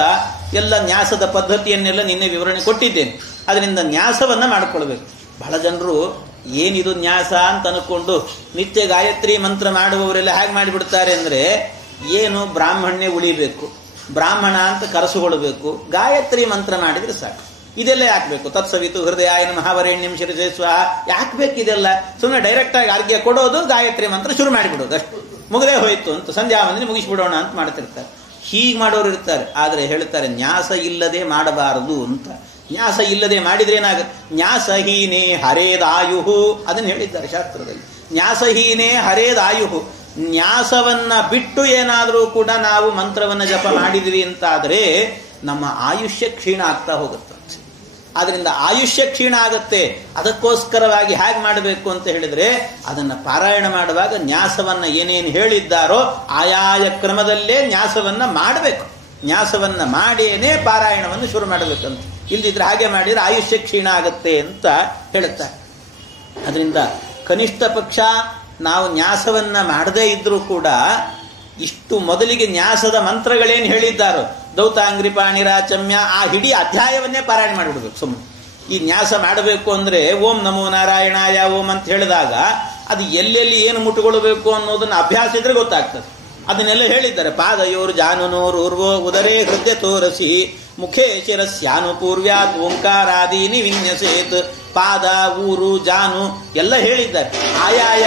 ಎಲ್ಲ ನ್ಯಾಸದ ಪದ್ಧತಿಯನ್ನೆಲ್ಲ ನಿನ್ನೆ ವಿವರಣೆ ಕೊಟ್ಟಿದ್ದೇನೆ. ಅದರಿಂದ ನ್ಯಾಸವನ್ನ ಮಾಡಿಕೊಳ್ಬೇಕು. ಬಹಳ ಜನರು ಏನಿದು ನ್ಯಾಸ ಅಂತ ಅನ್ಕೊಂಡು ನಿತ್ಯ ಗಾಯತ್ರಿ ಮಂತ್ರ ಮಾಡುವವರೆಲ್ಲ ಹೇಗೆ ಮಾಡಿಬಿಡ್ತಾರೆ ಅಂದ್ರೆ, ಏನು ಬ್ರಾಹ್ಮಣ್ಯ ಉಳಿಬೇಕು, ಬ್ರಾಹ್ಮಣ ಅಂತ ಕರೆಸಿಕೊಳ್ಬೇಕು, ಗಾಯತ್ರಿ ಮಂತ್ರ ಮಾಡಿದ್ರೆ ಸಾಕು. ಇದೆಲ್ಲ ಯಾಕಬೇಕು? ತತ್ಸವಿತು ಹೃದಯಾಯನ ಮಹಾವರೇಣ್ಯಂ ಶಿರಸೇ ಸ್ವಾಹ, ಯಾಕಬೇಕು ಇದೆಲ್ಲ? ಸುಮ್ಮನೆ ಡೈರೆಕ್ಟ್ ಆಗಿ ಅರ್ಘ್ಯ ಕೊಡೋದು, ಗಾಯತ್ರಿ ಮಂತ್ರ ಶುರು ಮಾಡಿಬಿಡೋದು, ಅಷ್ಟು ಮುಗದೇ ಹೋಯ್ತು ಅಂತ ಸಂಧ್ಯಾ ವಂದನೆ ಮುಗಿಸ್ಬಿಡೋಣ ಅಂತ ಮಾಡ್ತಿರ್ತಾರೆ. ಹೀಗೆ ಮಾಡೋರು ಇರ್ತಾರೆ. ಆದರೆ ಹೇಳ್ತಾರೆ ನ್ಯಾಸ ಇಲ್ಲದೆ ಮಾಡಬಾರದು ಅಂತ. ನ್ಯಾಸ ಇಲ್ಲದೆ ಮಾಡಿದ್ರೆ ಏನಾಗುತ್ತೆ? ನ್ಯಾಸಹೀನೇ ಹರೇದಾಯುಹು ಅದನ್ನು ಹೇಳಿದ್ದಾರೆ ಶಾಸ್ತ್ರದಲ್ಲಿ. ನ್ಯಾಸಹೀನೇ ಹರೇದಾಯುಹು, ನ್ಯಾಸವನ್ನ ಬಿಟ್ಟು ಏನಾದರೂ ಕೂಡ ನಾವು ಮಂತ್ರವನ್ನ ಜಪ ಮಾಡಿದ್ವಿ ಅಂತಾದರೆ ನಮ್ಮ ಆಯುಷ್ಯ ಕ್ಷೀಣ ಆಗ್ತಾ ಹೋಗುತ್ತೆ. ಆದ್ರಿಂದ ಆಯುಷ್ಯ ಕ್ಷೀಣ ಆಗತ್ತೆ. ಅದಕ್ಕೋಸ್ಕರವಾಗಿ ಹೇಗೆ ಮಾಡಬೇಕು ಅಂತ ಹೇಳಿದ್ರೆ, ಅದನ್ನ ಪಾರಾಯಣ ಮಾಡುವಾಗ ನ್ಯಾಸವನ್ನ ಏನೇನು ಹೇಳಿದ್ದಾರೋ ಆಯಾಯ ಕ್ರಮದಲ್ಲೇ ನ್ಯಾಸವನ್ನ ಮಾಡಬೇಕು. ನ್ಯಾಸವನ್ನ ಮಾಡೇನೆ ಪಾರಾಯಣವನ್ನು ಶುರು ಮಾಡಬೇಕಂತ. ಇಲ್ದಿದ್ರೆ ಹಾಗೆ ಮಾಡಿದ್ರೆ ಆಯುಷ್ಯ ಕ್ಷೀಣ ಆಗತ್ತೆ ಅಂತ ಹೇಳುತ್ತಾರೆ. ಅದರಿಂದ ಕನಿಷ್ಠ ಪಕ್ಷ ನಾವು ನ್ಯಾಸವನ್ನ ಮಾಡದೇ ಇದ್ರೂ ಕೂಡ ಇಷ್ಟು ಮೊದಲಿಗೆ ನ್ಯಾಸದ ಮಂತ್ರಗಳೇನು ಹೇಳಿದ್ದಾರೋ ದೌತಾಂಗ್ರಿ ಪಾಣಿರಾಚಮ್ಯ, ಆ ಹಿಡೀ ಅಧ್ಯಾಯವನ್ನೇ ಪಾರಾಯಣ ಮಾಡಿಬಿಡ್ಬೇಕು. ಸುಮ್ಮನೆ ಈ ನ್ಯಾಸ ಮಾಡಬೇಕು ಅಂದ್ರೆ ಓಂ ನಮೋ ನಾರಾಯಣಾಯ ಓಂ ಅಂತ ಹೇಳಿದಾಗ ಅದು ಎಲ್ಲೆಲ್ಲಿ ಏನು ಮುಟ್ಟುಕೊಳ್ಬೇಕು ಅನ್ನೋದನ್ನ ಅಭ್ಯಾಸ ಇದ್ರೆ ಗೊತ್ತಾಗ್ತದೆ. ಅದನ್ನೆಲ್ಲ ಹೇಳಿದ್ದಾರೆ. ಪಾದಯೋರು ಜಾನುನೋರು ಊರ್ವೋ ಉದರೇ ಹೃದಯ ತೋರಸಿ ಮುಖೇ ಶಿರಸ್ಯಾನುಪೂರ್ವ್ಯಾತ್ ಓಂಕಾರಾದೀನಿ ವಿನ್ಯಸೇತ್. ಪಾದ, ಊರು, ಜಾನು ಎಲ್ಲ ಹೇಳಿದ್ದಾರೆ. ಆಯಾಯ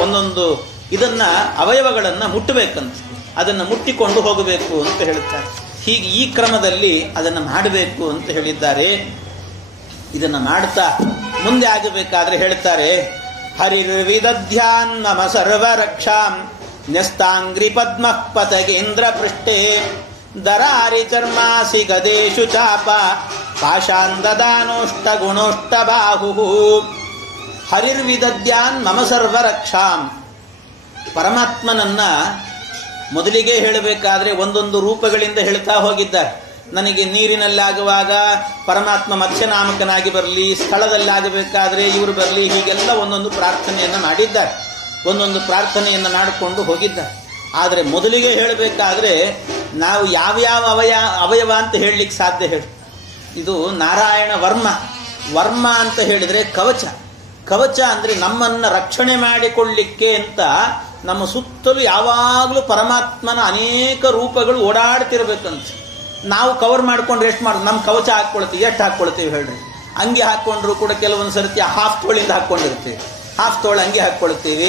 ಒಂದೊಂದು ಇದನ್ನ ಅವಯವಗಳನ್ನ ಮುಟ್ಟಬೇಕಂತ, ಅದನ್ನು ಮುಟ್ಟಿಕೊಂಡು ಹೋಗಬೇಕು ಅಂತ ಹೇಳುತ್ತಾರೆ. ಹೀಗೆ ಈ ಕ್ರಮದಲ್ಲಿ ಅದನ್ನು ಮಾಡಬೇಕು ಅಂತ ಹೇಳಿದ್ದಾರೆ. ಇದನ್ನ ಮಾಡ್ತಾ ಮುಂದೆ ಆಗಬೇಕಾದ್ರೆ ಹೇಳ್ತಾರೆ, ಹರಿರ್ವಿದಧ್ಯಾನ್ ಮಮ ಸರ್ವರಕ್ಷಾಂ ನ್ಯಸ್ತಾಂಗ್ರಿ ಪದ್ಮ ಪತಗೇಂದ್ರ ಪೃಷ್ಠೆ ದರಾರಿ ಚರ್ಮಾಸಿ ಗದೇಶು ಚಾಪ ಪಾಶಾಂದದಾನೋಷ್ಟ ಗುಣೋಷ್ಟ ಬಾಹು. ಹರಿರ್ವಿದಧ್ಯಾನ್ ಮಮ ಸರ್ವರಕ್ಷಾಂ, ಪರಮಾತ್ಮನನ್ನ ಮೊದಲಿಗೆ ಹೇಳಬೇಕಾದ್ರೆ ಒಂದೊಂದು ರೂಪಗಳಿಂದ ಹೇಳ್ತಾ ಹೋಗಿದ್ದಾರೆ. ನನಗೆ ನೀರಿನಲ್ಲಾಗುವಾಗ ಪರಮಾತ್ಮ ಮತ್ಸ್ಯನಾಮಕನಾಗಿ ಬರಲಿ, ಸ್ಥಳದಲ್ಲಾಗಬೇಕಾದ್ರೆ ಇವರು ಬರಲಿ, ಹೀಗೆಲ್ಲ ಒಂದೊಂದು ಪ್ರಾರ್ಥನೆಯನ್ನು ಮಾಡಿದ್ದಾರೆ. ಒಂದೊಂದು ಪ್ರಾರ್ಥನೆಯನ್ನು ಮಾಡಿಕೊಂಡು ಹೋಗಿದ್ದಾರೆ. ಆದರೆ ಮೊದಲಿಗೆ ಹೇಳಬೇಕಾದ್ರೆ ನಾವು ಯಾವ್ಯಾವ ಅವಯವ ಅಂತ ಹೇಳಲಿಕ್ಕೆ ಸಾಧ್ಯ ಹೇಳಿ? ಇದು ನಾರಾಯಣ ವರ್ಮ ಅಂತ ಹೇಳಿದ್ರೆ ಕವಚ. ಕವಚ ಅಂದ್ರೆ ನಮ್ಮನ್ನ ರಕ್ಷಣೆ ಮಾಡಿಕೊಳ್ಳಿಕ್ಕೆ ಅಂತ ನಮ್ಮ ಸುತ್ತಲೂ ಯಾವಾಗಲೂ ಪರಮಾತ್ಮನ ಅನೇಕ ರೂಪಗಳು ಓಡಾಡ್ತಿರ್ಬೇಕಂತ. ನಾವು ಕವರ್ ಮಾಡ್ಕೊಂಡು ಎಷ್ಟು ಮಾಡೋದು? ನಮ್ಮ ಕವಚ ಹಾಕ್ಕೊಳ್ತೀವಿ, ಎಷ್ಟು ಹಾಕ್ಕೊಳ್ತೀವಿ ಹೇಳ್ರಿ? ಅಂಗಿ ಹಾಕೊಂಡ್ರು ಕೂಡ ಕೆಲವೊಂದು ಸರ್ತಿ ಹಾಫ್ ತೋಳಿಂದ ಹಾಕೊಂಡಿರ್ತೀವಿ, ಹಾಫ್ ತೋಳು ಅಂಗಿ ಹಾಕೊಳ್ತೀವಿ.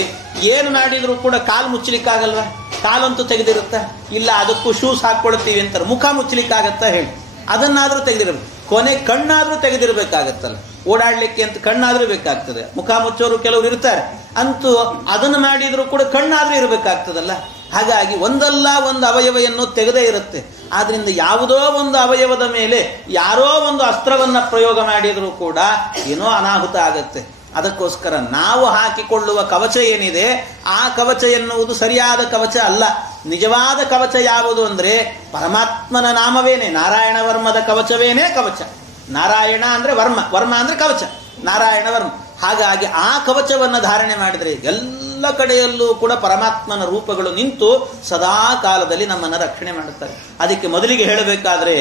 ಏನು ಮಾಡಿದ್ರು ಕೂಡ ಕಾಲು ಮುಚ್ಚಲಿಕ್ಕಾಗಲ್ವ? ಕಾಲಂತೂ ತೆಗೆದಿರುತ್ತ ಇಲ್ಲ, ಅದಕ್ಕೂ ಶೂಸ್ ಹಾಕೊಳ್ತೀವಿ ಅಂತಾರೆ. ಮುಖ ಮುಚ್ಚಲಿಕ್ಕಾಗತ್ತಾ ಹೇಳಿ? ಅದನ್ನಾದ್ರೂ ತೆಗೆದಿರ್ಬೇಕು. ಕೊನೆ ಕಣ್ಣಾದ್ರೂ ತೆಗೆದಿರ್ಬೇಕಾಗತ್ತಲ್ಲ, ಓಡಾಡ್ಲಿಕ್ಕೆ ಅಂತ ಕಣ್ಣಾದ್ರೂ ಬೇಕಾಗ್ತದೆ. ಮುಖ ಮುಚ್ಚೋರು ಕೆಲವರು ಇರ್ತಾರೆ, ಅಂತೂ ಅದನ್ನು ಮಾಡಿದ್ರು ಕೂಡ ಕಣ್ಣಾದ್ರೂ ಇರಬೇಕಾಗ್ತದಲ್ಲ. ಹಾಗಾಗಿ ಒಂದಲ್ಲ ಒಂದು ಅವಯವವನ್ನು ತೆಗೆದೇ ಇರುತ್ತೆ. ಆದ್ರಿಂದ ಯಾವುದೋ ಒಂದು ಅವಯವದ ಮೇಲೆ ಯಾರೋ ಒಂದು ಅಸ್ತ್ರವನ್ನ ಪ್ರಯೋಗ ಮಾಡಿದರೂ ಕೂಡ ಏನೋ ಅನಾಹುತ ಆಗತ್ತೆ. ಅದಕ್ಕೋಸ್ಕರ ನಾವು ಹಾಕಿಕೊಳ್ಳುವ ಕವಚ ಏನಿದೆ, ಆ ಕವಚ ಎನ್ನುವುದು ಸರಿಯಾದ ಕವಚ ಅಲ್ಲ. ನಿಜವಾದ ಕವಚ ಯಾವುದು ಅಂದ್ರೆ ಪರಮಾತ್ಮನ ನಾಮವೇನೆ, ನಾರಾಯಣ ವರ್ಮದ ಕವಚವೇನೇ ಕವಚ. ನಾರಾಯಣ ಅಂದ್ರೆ ವರ್ಮ, ವರ್ಮ ಅಂದ್ರೆ ಕವಚ, ನಾರಾಯಣ ವರ್ಮ. ಹಾಗಾಗಿ ಆ ಕವಚವನ್ನು ಧಾರಣೆ ಮಾಡಿದರೆ ಎಲ್ಲ ಕಡೆಯಲ್ಲೂ ಕೂಡ ಪರಮಾತ್ಮನ ರೂಪಗಳು ನಿಂತು ಸದಾ ಕಾಲದಲ್ಲಿ ನಮ್ಮನ್ನು ರಕ್ಷಣೆ ಮಾಡುತ್ತಾರೆ. ಅದಕ್ಕೆ ಮೊದಲಿಗೆ ಹೇಳಬೇಕಾದ್ರೆ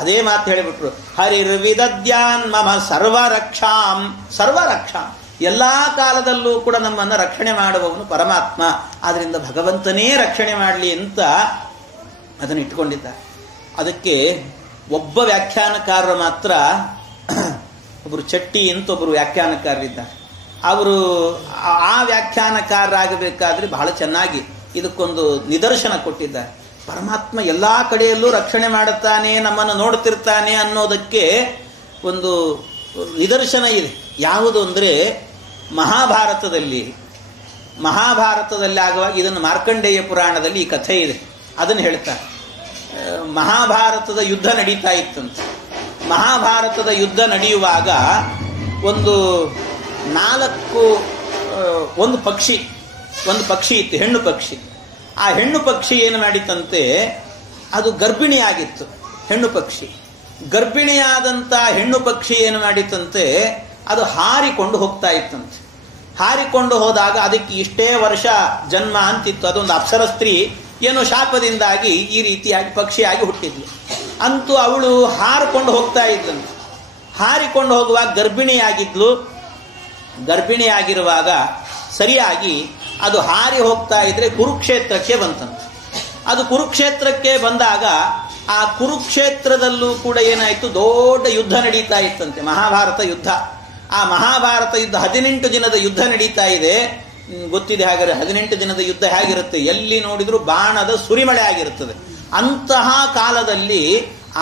ಅದೇ ಮಾತು ಹೇಳಿಬಿಟ್ರು, ಹರಿರ್ವಿದದ್ಯಾನ್ ಮಮ ಸರ್ವರಕ್ಷಾಂ. ಸರ್ವರಕ್ಷಾಂ, ಎಲ್ಲಾ ಕಾಲದಲ್ಲೂ ಕೂಡ ನಮ್ಮನ್ನು ರಕ್ಷಣೆ ಮಾಡುವವನು ಪರಮಾತ್ಮ. ಆದ್ರಿಂದ ಭಗವಂತನೇ ರಕ್ಷಣೆ ಮಾಡಲಿ ಅಂತ ಅದನ್ನು ಇಟ್ಟುಕೊಂಡಿದ್ದಾರೆ. ಅದಕ್ಕೆ ಒಬ್ಬ ವ್ಯಾಖ್ಯಾನಕಾರರು ಮಾತ್ರ, ಒಬ್ಬರು ಚಟ್ಟಿ ಅಂತ ಒಬ್ಬರು ವ್ಯಾಖ್ಯಾನಕಾರರಿದ್ದಾರೆ. ಅವರು ಆ ವ್ಯಾಖ್ಯಾನಕಾರರಾಗಬೇಕಾದ್ರೆ ಬಹಳ ಚೆನ್ನಾಗಿ ಇದಕ್ಕೊಂದು ನಿದರ್ಶನ ಕೊಟ್ಟಿದ್ದಾರೆ. ಪರಮಾತ್ಮ ಎಲ್ಲಾ ಕಡೆಯಲ್ಲೂ ರಕ್ಷಣೆ ಮಾಡುತ್ತಾನೆ, ನಮ್ಮನ್ನು ನೋಡ್ತಿರ್ತಾನೆ ಅನ್ನೋದಕ್ಕೆ ಒಂದು ನಿದರ್ಶನ ಇದೆ. ಯಾವುದು ಅಂದ್ರೆ ಮಹಾಭಾರತದಲ್ಲಿ ಆಗುವಾಗ ಇದನ್ನು ಮಾರ್ಕಂಡೇಯ ಪುರಾಣದಲ್ಲಿ ಈ ಕಥೆ ಇದೆ, ಅದನ್ನು ಹೇಳ್ತಾರೆ. ಮಹಾಭಾರತದ ಯುದ್ಧ ನಡೀತಾ ಇತ್ತಂತೆ. ಮಹಾಭಾರತದ ಯುದ್ಧ ನಡೆಯುವಾಗ ಒಂದು ಪಕ್ಷಿ ಇತ್ತು, ಹೆಣ್ಣು ಪಕ್ಷಿ. ಆ ಹೆಣ್ಣು ಪಕ್ಷಿ ಏನು ಮಾಡಿತಂತೆ, ಅದು ಗರ್ಭಿಣಿಯಾಗಿತ್ತು. ಹೆಣ್ಣು ಪಕ್ಷಿ ಗರ್ಭಿಣಿಯಾದಂತ ಹೆಣ್ಣು ಪಕ್ಷಿ ಏನು ಮಾಡಿತಂತೆ, ಅದು ಹಾರಿಕೊಂಡು ಹೋಗ್ತಾ ಇತ್ತಂತೆ. ಹಾರಿಕೊಂಡು ಹೋದಾಗ ಅದಕ್ಕೆ ಇಷ್ಟೇ ವರ್ಷ ಜನ್ಮ ಅಂತಿತ್ತು. ಅದೊಂದು ಅಪ್ಸರ ಸ್ತ್ರೀ ಏನೋ ಶಾಪದಿಂದಾಗಿ ಈ ರೀತಿಯಾಗಿ ಪಕ್ಷಿಯಾಗಿ ಹುಟ್ಟಿದ್ಲು. ಅಂತೂ ಅವಳು ಹಾರಿಕೊಂಡು ಹೋಗ್ತಾ ಇದ್ಲಂತೆ. ಹಾರಿಕೊಂಡು ಹೋಗುವಾಗ ಗರ್ಭಿಣಿಯಾಗಿದ್ಲು. ಗರ್ಭಿಣಿಯಾಗಿರುವಾಗ ಸರಿಯಾಗಿ ಅದು ಹಾರಿ ಹೋಗ್ತಾ ಇದ್ರೆ ಕುರುಕ್ಷೇತ್ರಕ್ಕೆ ಬಂತಂತೆ. ಅದು ಕುರುಕ್ಷೇತ್ರಕ್ಕೆ ಬಂದಾಗ ಆ ಕುರುಕ್ಷೇತ್ರದಲ್ಲೂ ಕೂಡ ಏನಾಯ್ತು, ದೊಡ್ಡ ಯುದ್ಧ ನಡೀತಾ ಇತ್ತಂತೆ, ಮಹಾಭಾರತ ಯುದ್ಧ. ಆ ಮಹಾಭಾರತ ಯುದ್ಧ 18 ದಿನದ ಯುದ್ಧ ನಡೀತಾ ಇದೆ. ಗೊತ್ತಿದೆ ಹಾಗಾದ್ರೆ 18 ದಿನದ ಯುದ್ಧ ಹೇಗಿರುತ್ತೆ, ಎಲ್ಲಿ ನೋಡಿದ್ರು ಬಾಣದ ಸುರಿಮಳೆ ಆಗಿರುತ್ತದೆ. ಅಂತಹ ಕಾಲದಲ್ಲಿ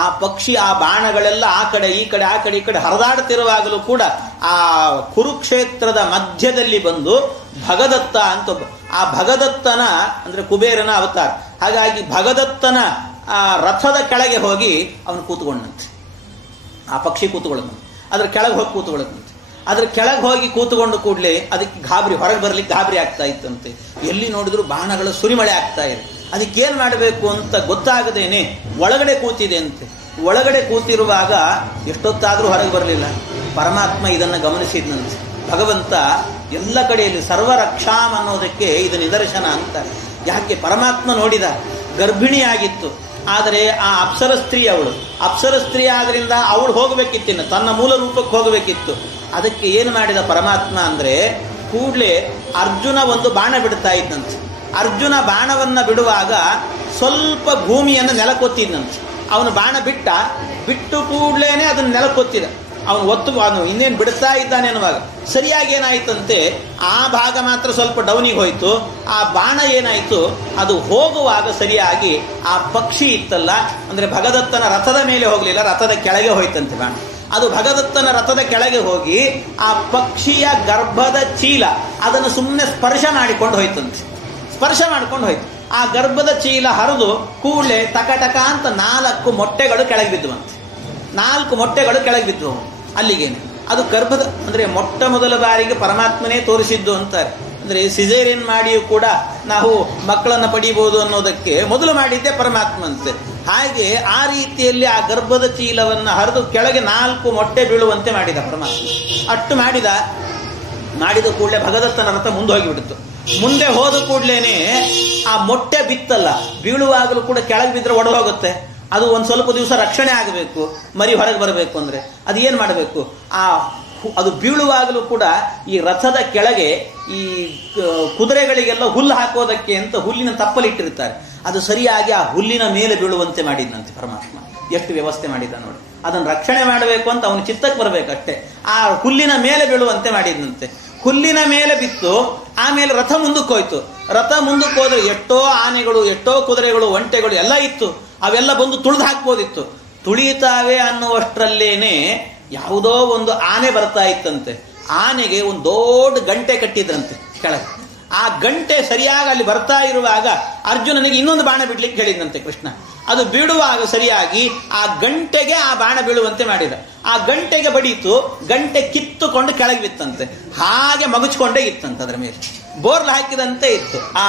ಆ ಪಕ್ಷಿ ಆ ಬಾಣಗಳೆಲ್ಲ ಆ ಕಡೆ ಈ ಕಡೆ ಹರಿದಾಡ್ತಿರುವಾಗಲೂ ಕೂಡ ಆ ಕುರುಕ್ಷೇತ್ರದ ಮಧ್ಯದಲ್ಲಿ ಬಂದು ಭಗದತ್ತ ಅಂತ ಆ ಭಗದತ್ತನ ಅಂದ್ರೆ ಕುಬೇರನ ಅವತಾರ. ಹಾಗಾಗಿ ಭಗದತ್ತನ ಆ ರಥದ ಕೆಳಗೆ ಹೋಗಿ ಅವನು ಕೂತ್ಕೊಂಡಂತೆ. ಆ ಪಕ್ಷಿ ಕೂತ್ಕೊಳ್ಳದಂತೆ, ಅದ್ರ ಕೆಳಗೆ ಹೋಗಿ ಕೂತ್ಕೊಳ್ಳದಂತೆ. ಅದ್ರ ಕೆಳಗೆ ಹೋಗಿ ಕೂತ್ಕೊಂಡು ಕೂಡಲೇ ಅದಕ್ಕೆ ಹೊರಗೆ ಬರ್ಲಿಕ್ಕೆ ಗಾಬರಿ ಆಗ್ತಾ ಇತ್ತಂತೆ. ಎಲ್ಲಿ ನೋಡಿದ್ರು ಬಾಣಗಳ ಸುರಿಮಳೆ ಆಗ್ತಾ ಇದೆ. ಅದಕ್ಕೇನ್ ಮಾಡಬೇಕು ಅಂತ ಗೊತ್ತಾಗದೇನೆ ಒಳಗಡೆ ಕೂತಿದೆ ಅಂತೆ. ಒಳಗಡೆ ಕೂತಿರುವಾಗ ಎಷ್ಟೊತ್ತಾದ್ರೂ ಹೊರಗೆ ಬರಲಿಲ್ಲ. ಪರಮಾತ್ಮ ಇದನ್ನು ಗಮನಿಸಿದ್ನಂತೆ. ಭಗವಂತ ಎಲ್ಲ ಕಡೆಯಲ್ಲಿ ಸರ್ವರಕ್ಷಾಂ ಅನ್ನೋದಕ್ಕೆ ಇದು ನಿದರ್ಶನ ಅಂತ. ಯಾಕೆ ಪರಮಾತ್ಮ ನೋಡಿದ, ಗರ್ಭಿಣಿಯಾಗಿತ್ತು. ಆದರೆ ಆ ಅಪ್ಸರ ಸ್ತ್ರೀ ಆದ್ರಿಂದ ಅವಳು ಹೋಗಬೇಕಿತ್ತಿನ ತನ್ನ ಮೂಲ ರೂಪಕ್ಕೆ ಹೋಗಬೇಕಿತ್ತು. ಅದಕ್ಕೆ ಏನು ಮಾಡಿದ ಪರಮಾತ್ಮ ಅಂದ್ರೆ ಕೂಡ್ಲೆ ಅರ್ಜುನ ಒಂದು ಬಾಣ ಬಿಡ್ತಾ ಇದ್ದಂತೆ. ಅರ್ಜುನ ಬಾಣವನ್ನ ಬಿಡುವಾಗ ಸ್ವಲ್ಪ ಭೂಮಿಯನ್ನು ನೆಲಕ್ಕೊತ್ತಿದ್ದಂತೆ. ಅವನು ಬಾಣ ಬಿಟ್ಟು ಕೂಡ್ಲೇನೆ ಅದನ್ನು ನೆಲಕ್ಕೊತ್ತಿದ. ಅವನು ಇನ್ನೇನು ಬಿಡ್ತಾ ಇದ್ದಾನೆ ಅನ್ನುವಾಗ ಸರಿಯಾಗಿ ಏನಾಯ್ತಂತೆ, ಆ ಭಾಗ ಮಾತ್ರ ಸ್ವಲ್ಪ ಡೌನಿಗೆ ಹೋಯ್ತು. ಆ ಬಾಣ ಏನಾಯ್ತು, ಅದು ಹೋಗುವಾಗ ಸರಿಯಾಗಿ ಆ ಪಕ್ಷಿ ಇತ್ತಲ್ಲ, ಅಂದ್ರೆ ಭಗದತ್ತನ ರಥದ ಮೇಲೆ ಹೋಗ್ಲಿಲ್ಲ, ರಥದ ಕೆಳಗೆ ಹೋಯ್ತಂತೆ ಬಾಣ. ಅದು ಭಗದತ್ತನ ರಥದ ಕೆಳಗೆ ಹೋಗಿ ಆ ಪಕ್ಷಿಯ ಗರ್ಭದ ಚೀಲ ಅದನ್ನು ಸುಮ್ಮನೆ ಸ್ಪರ್ಶ ಮಾಡಿಕೊಂಡು ಹೋಯ್ತಂತೆ. ಆ ಗರ್ಭದ ಚೀಲ ಹರಿದು ಕೂಡಲೇ ಟಕ ಅಂತ 4 ಮೊಟ್ಟೆಗಳು ಕೆಳಗೆ ಬಿದ್ದುವಂತೆ. 4 ಮೊಟ್ಟೆಗಳು ಕೆಳಗೆ ಬಿದ್ದು. ಅಲ್ಲಿಗೇನೆ ಅದು ಗರ್ಭದ ಅಂದ್ರೆ ಮೊಟ್ಟ ಮೊದಲ ಬಾರಿಗೆ ಪರಮಾತ್ಮನೇ ತೋರಿಸಿದ್ದು ಅಂತಾರೆ. ಅಂದ್ರೆ ಸಿಸೇರಿಯನ್ ಮಾಡಿಯೂ ಕೂಡ ನಾವು ಮಕ್ಕಳನ್ನ ಪಡೀಬಹುದು ಅನ್ನೋದಕ್ಕೆ ಮೊದಲು ಮಾಡಿದ್ದೆ ಪರಮಾತ್ಮ ಅಂತೆ. ಹಾಗೆ ಆ ರೀತಿಯಲ್ಲಿ ಆ ಗರ್ಭದ ಚೀಲವನ್ನ ಹರಿದು ಕೆಳಗೆ 4 ಮೊಟ್ಟೆ ಬೀಳುವಂತೆ ಮಾಡಿದ ಪರಮಾತ್ಮ. ಅಷ್ಟು ಮಾಡಿದ ಕೂಡಲೇ ಭಗದತ್ತನ ರಥ ಮುಂದೆ ಹೋಗಿಬಿಡ್ತು. ಮುಂದೆ ಹೋದ ಕೂಡ್ಲೇನೆ ಆ ಮೊಟ್ಟೆ ಬಿತ್ತಲ್ಲ, ಬೀಳುವಾಗಲೂ ಕೂಡ ಕೆಳಗೆ ಬಿದ್ದರೆ ಒಡೆದೋಗುತ್ತೆ. ಅದು ಒಂದು ಸ್ವಲ್ಪ ದಿವಸ ರಕ್ಷಣೆ ಆಗಬೇಕು, ಮರಿ ಹೊರಗೆ ಬರಬೇಕು ಅಂದ್ರೆ ಅದು ಏನು ಮಾಡಬೇಕು, ಅದು ಬೀಳುವಾಗಲೂ ಕೂಡ ಈ ರಥದ ಕೆಳಗೆ ಈ ಕುದುರೆಗಳಿಗೆಲ್ಲ ಹುಲ್ಲು ಹಾಕೋದಕ್ಕೆ ಅಂತ ಹುಲ್ಲಿನ ತಪ್ಪಲಿಟ್ಟಿರ್ತಾರೆ. ಅದು ಸರಿಯಾಗಿ ಆ ಹುಲ್ಲಿನ ಮೇಲೆ ಬೀಳುವಂತೆ ಮಾಡಿದ್ನಂತೆ ಪರಮಾತ್ಮ. ಎಷ್ಟು ವ್ಯವಸ್ಥೆ ಮಾಡಿದ ನೋಡಿ. ಅದನ್ನು ರಕ್ಷಣೆ ಮಾಡಬೇಕು ಅಂತ ಅವನ ಚಿತ್ತಕ್ಕೆ ಬರಬೇಕಷ್ಟೇ. ಆ ಹುಲ್ಲಿನ ಮೇಲೆ ಬೀಳುವಂತೆ ಮಾಡಿದಂತೆ. ಹುಲ್ಲಿನ ಮೇಲೆ ಬಿತ್ತು, ಆಮೇಲೆ ರಥ ಮುಂದಕ್ಕೆ ಹೋಯ್ತು. ರಥ ಮುಂದಕ್ಕೆ ಹೋದ್ರೆ ಎಷ್ಟೋ ಆನೆಗಳು, ಎಷ್ಟೋ ಕುದುರೆಗಳು, ಒಂಟೆಗಳು ಎಲ್ಲ ಇತ್ತು. ಅವೆಲ್ಲ ಬಂದು ತುಳಿದು ಹಾಕ್ಬೋದಿತ್ತು. ತುಳಿತಾವೆ ಅನ್ನುವಷ್ಟರಲ್ಲೇನೆ ಯಾವುದೋ ಒಂದು ಆನೆ ಬರ್ತಾ ಇತ್ತಂತೆ. ಆನೆಗೆ ಒಂದು ದೊಡ್ಡ ಗಂಟೆ ಕಟ್ಟಿದ್ರಂತೆ ಕೆಳಗೆ. ಆ ಗಂಟೆ ಸರಿಯಾಗಿ ಅಲ್ಲಿ ಬರ್ತಾ ಇರುವಾಗ ಅರ್ಜುನನಿಗೆ ಇನ್ನೊಂದು ಬಾಣ ಬಿಡ್ಲಿಕ್ಕೆ ಹೇಳಿದಂತೆ ಕೃಷ್ಣ. ಅದು ಬೀಳುವಾಗ ಸರಿಯಾಗಿ ಆ ಗಂಟೆಗೆ ಆ ಬಾಣ ಬೀಳುವಂತೆ ಮಾಡಿದ. ಆ ಗಂಟೆಗೆ ಬಡೀತು, ಗಂಟೆ ಕಿತ್ತುಕೊಂಡು ಕೆಳಗೆ ಬಿತ್ತಂತೆ. ಹಾಗೆ ಮಗುಚ್ಕೊಂಡೇ ಇತ್ತಂತೆ. ಅದರ ಮೇಲೆ ಬೋರ್ಲ್ ಹಾಕಿದಂತೆ ಇತ್ತು. ಆ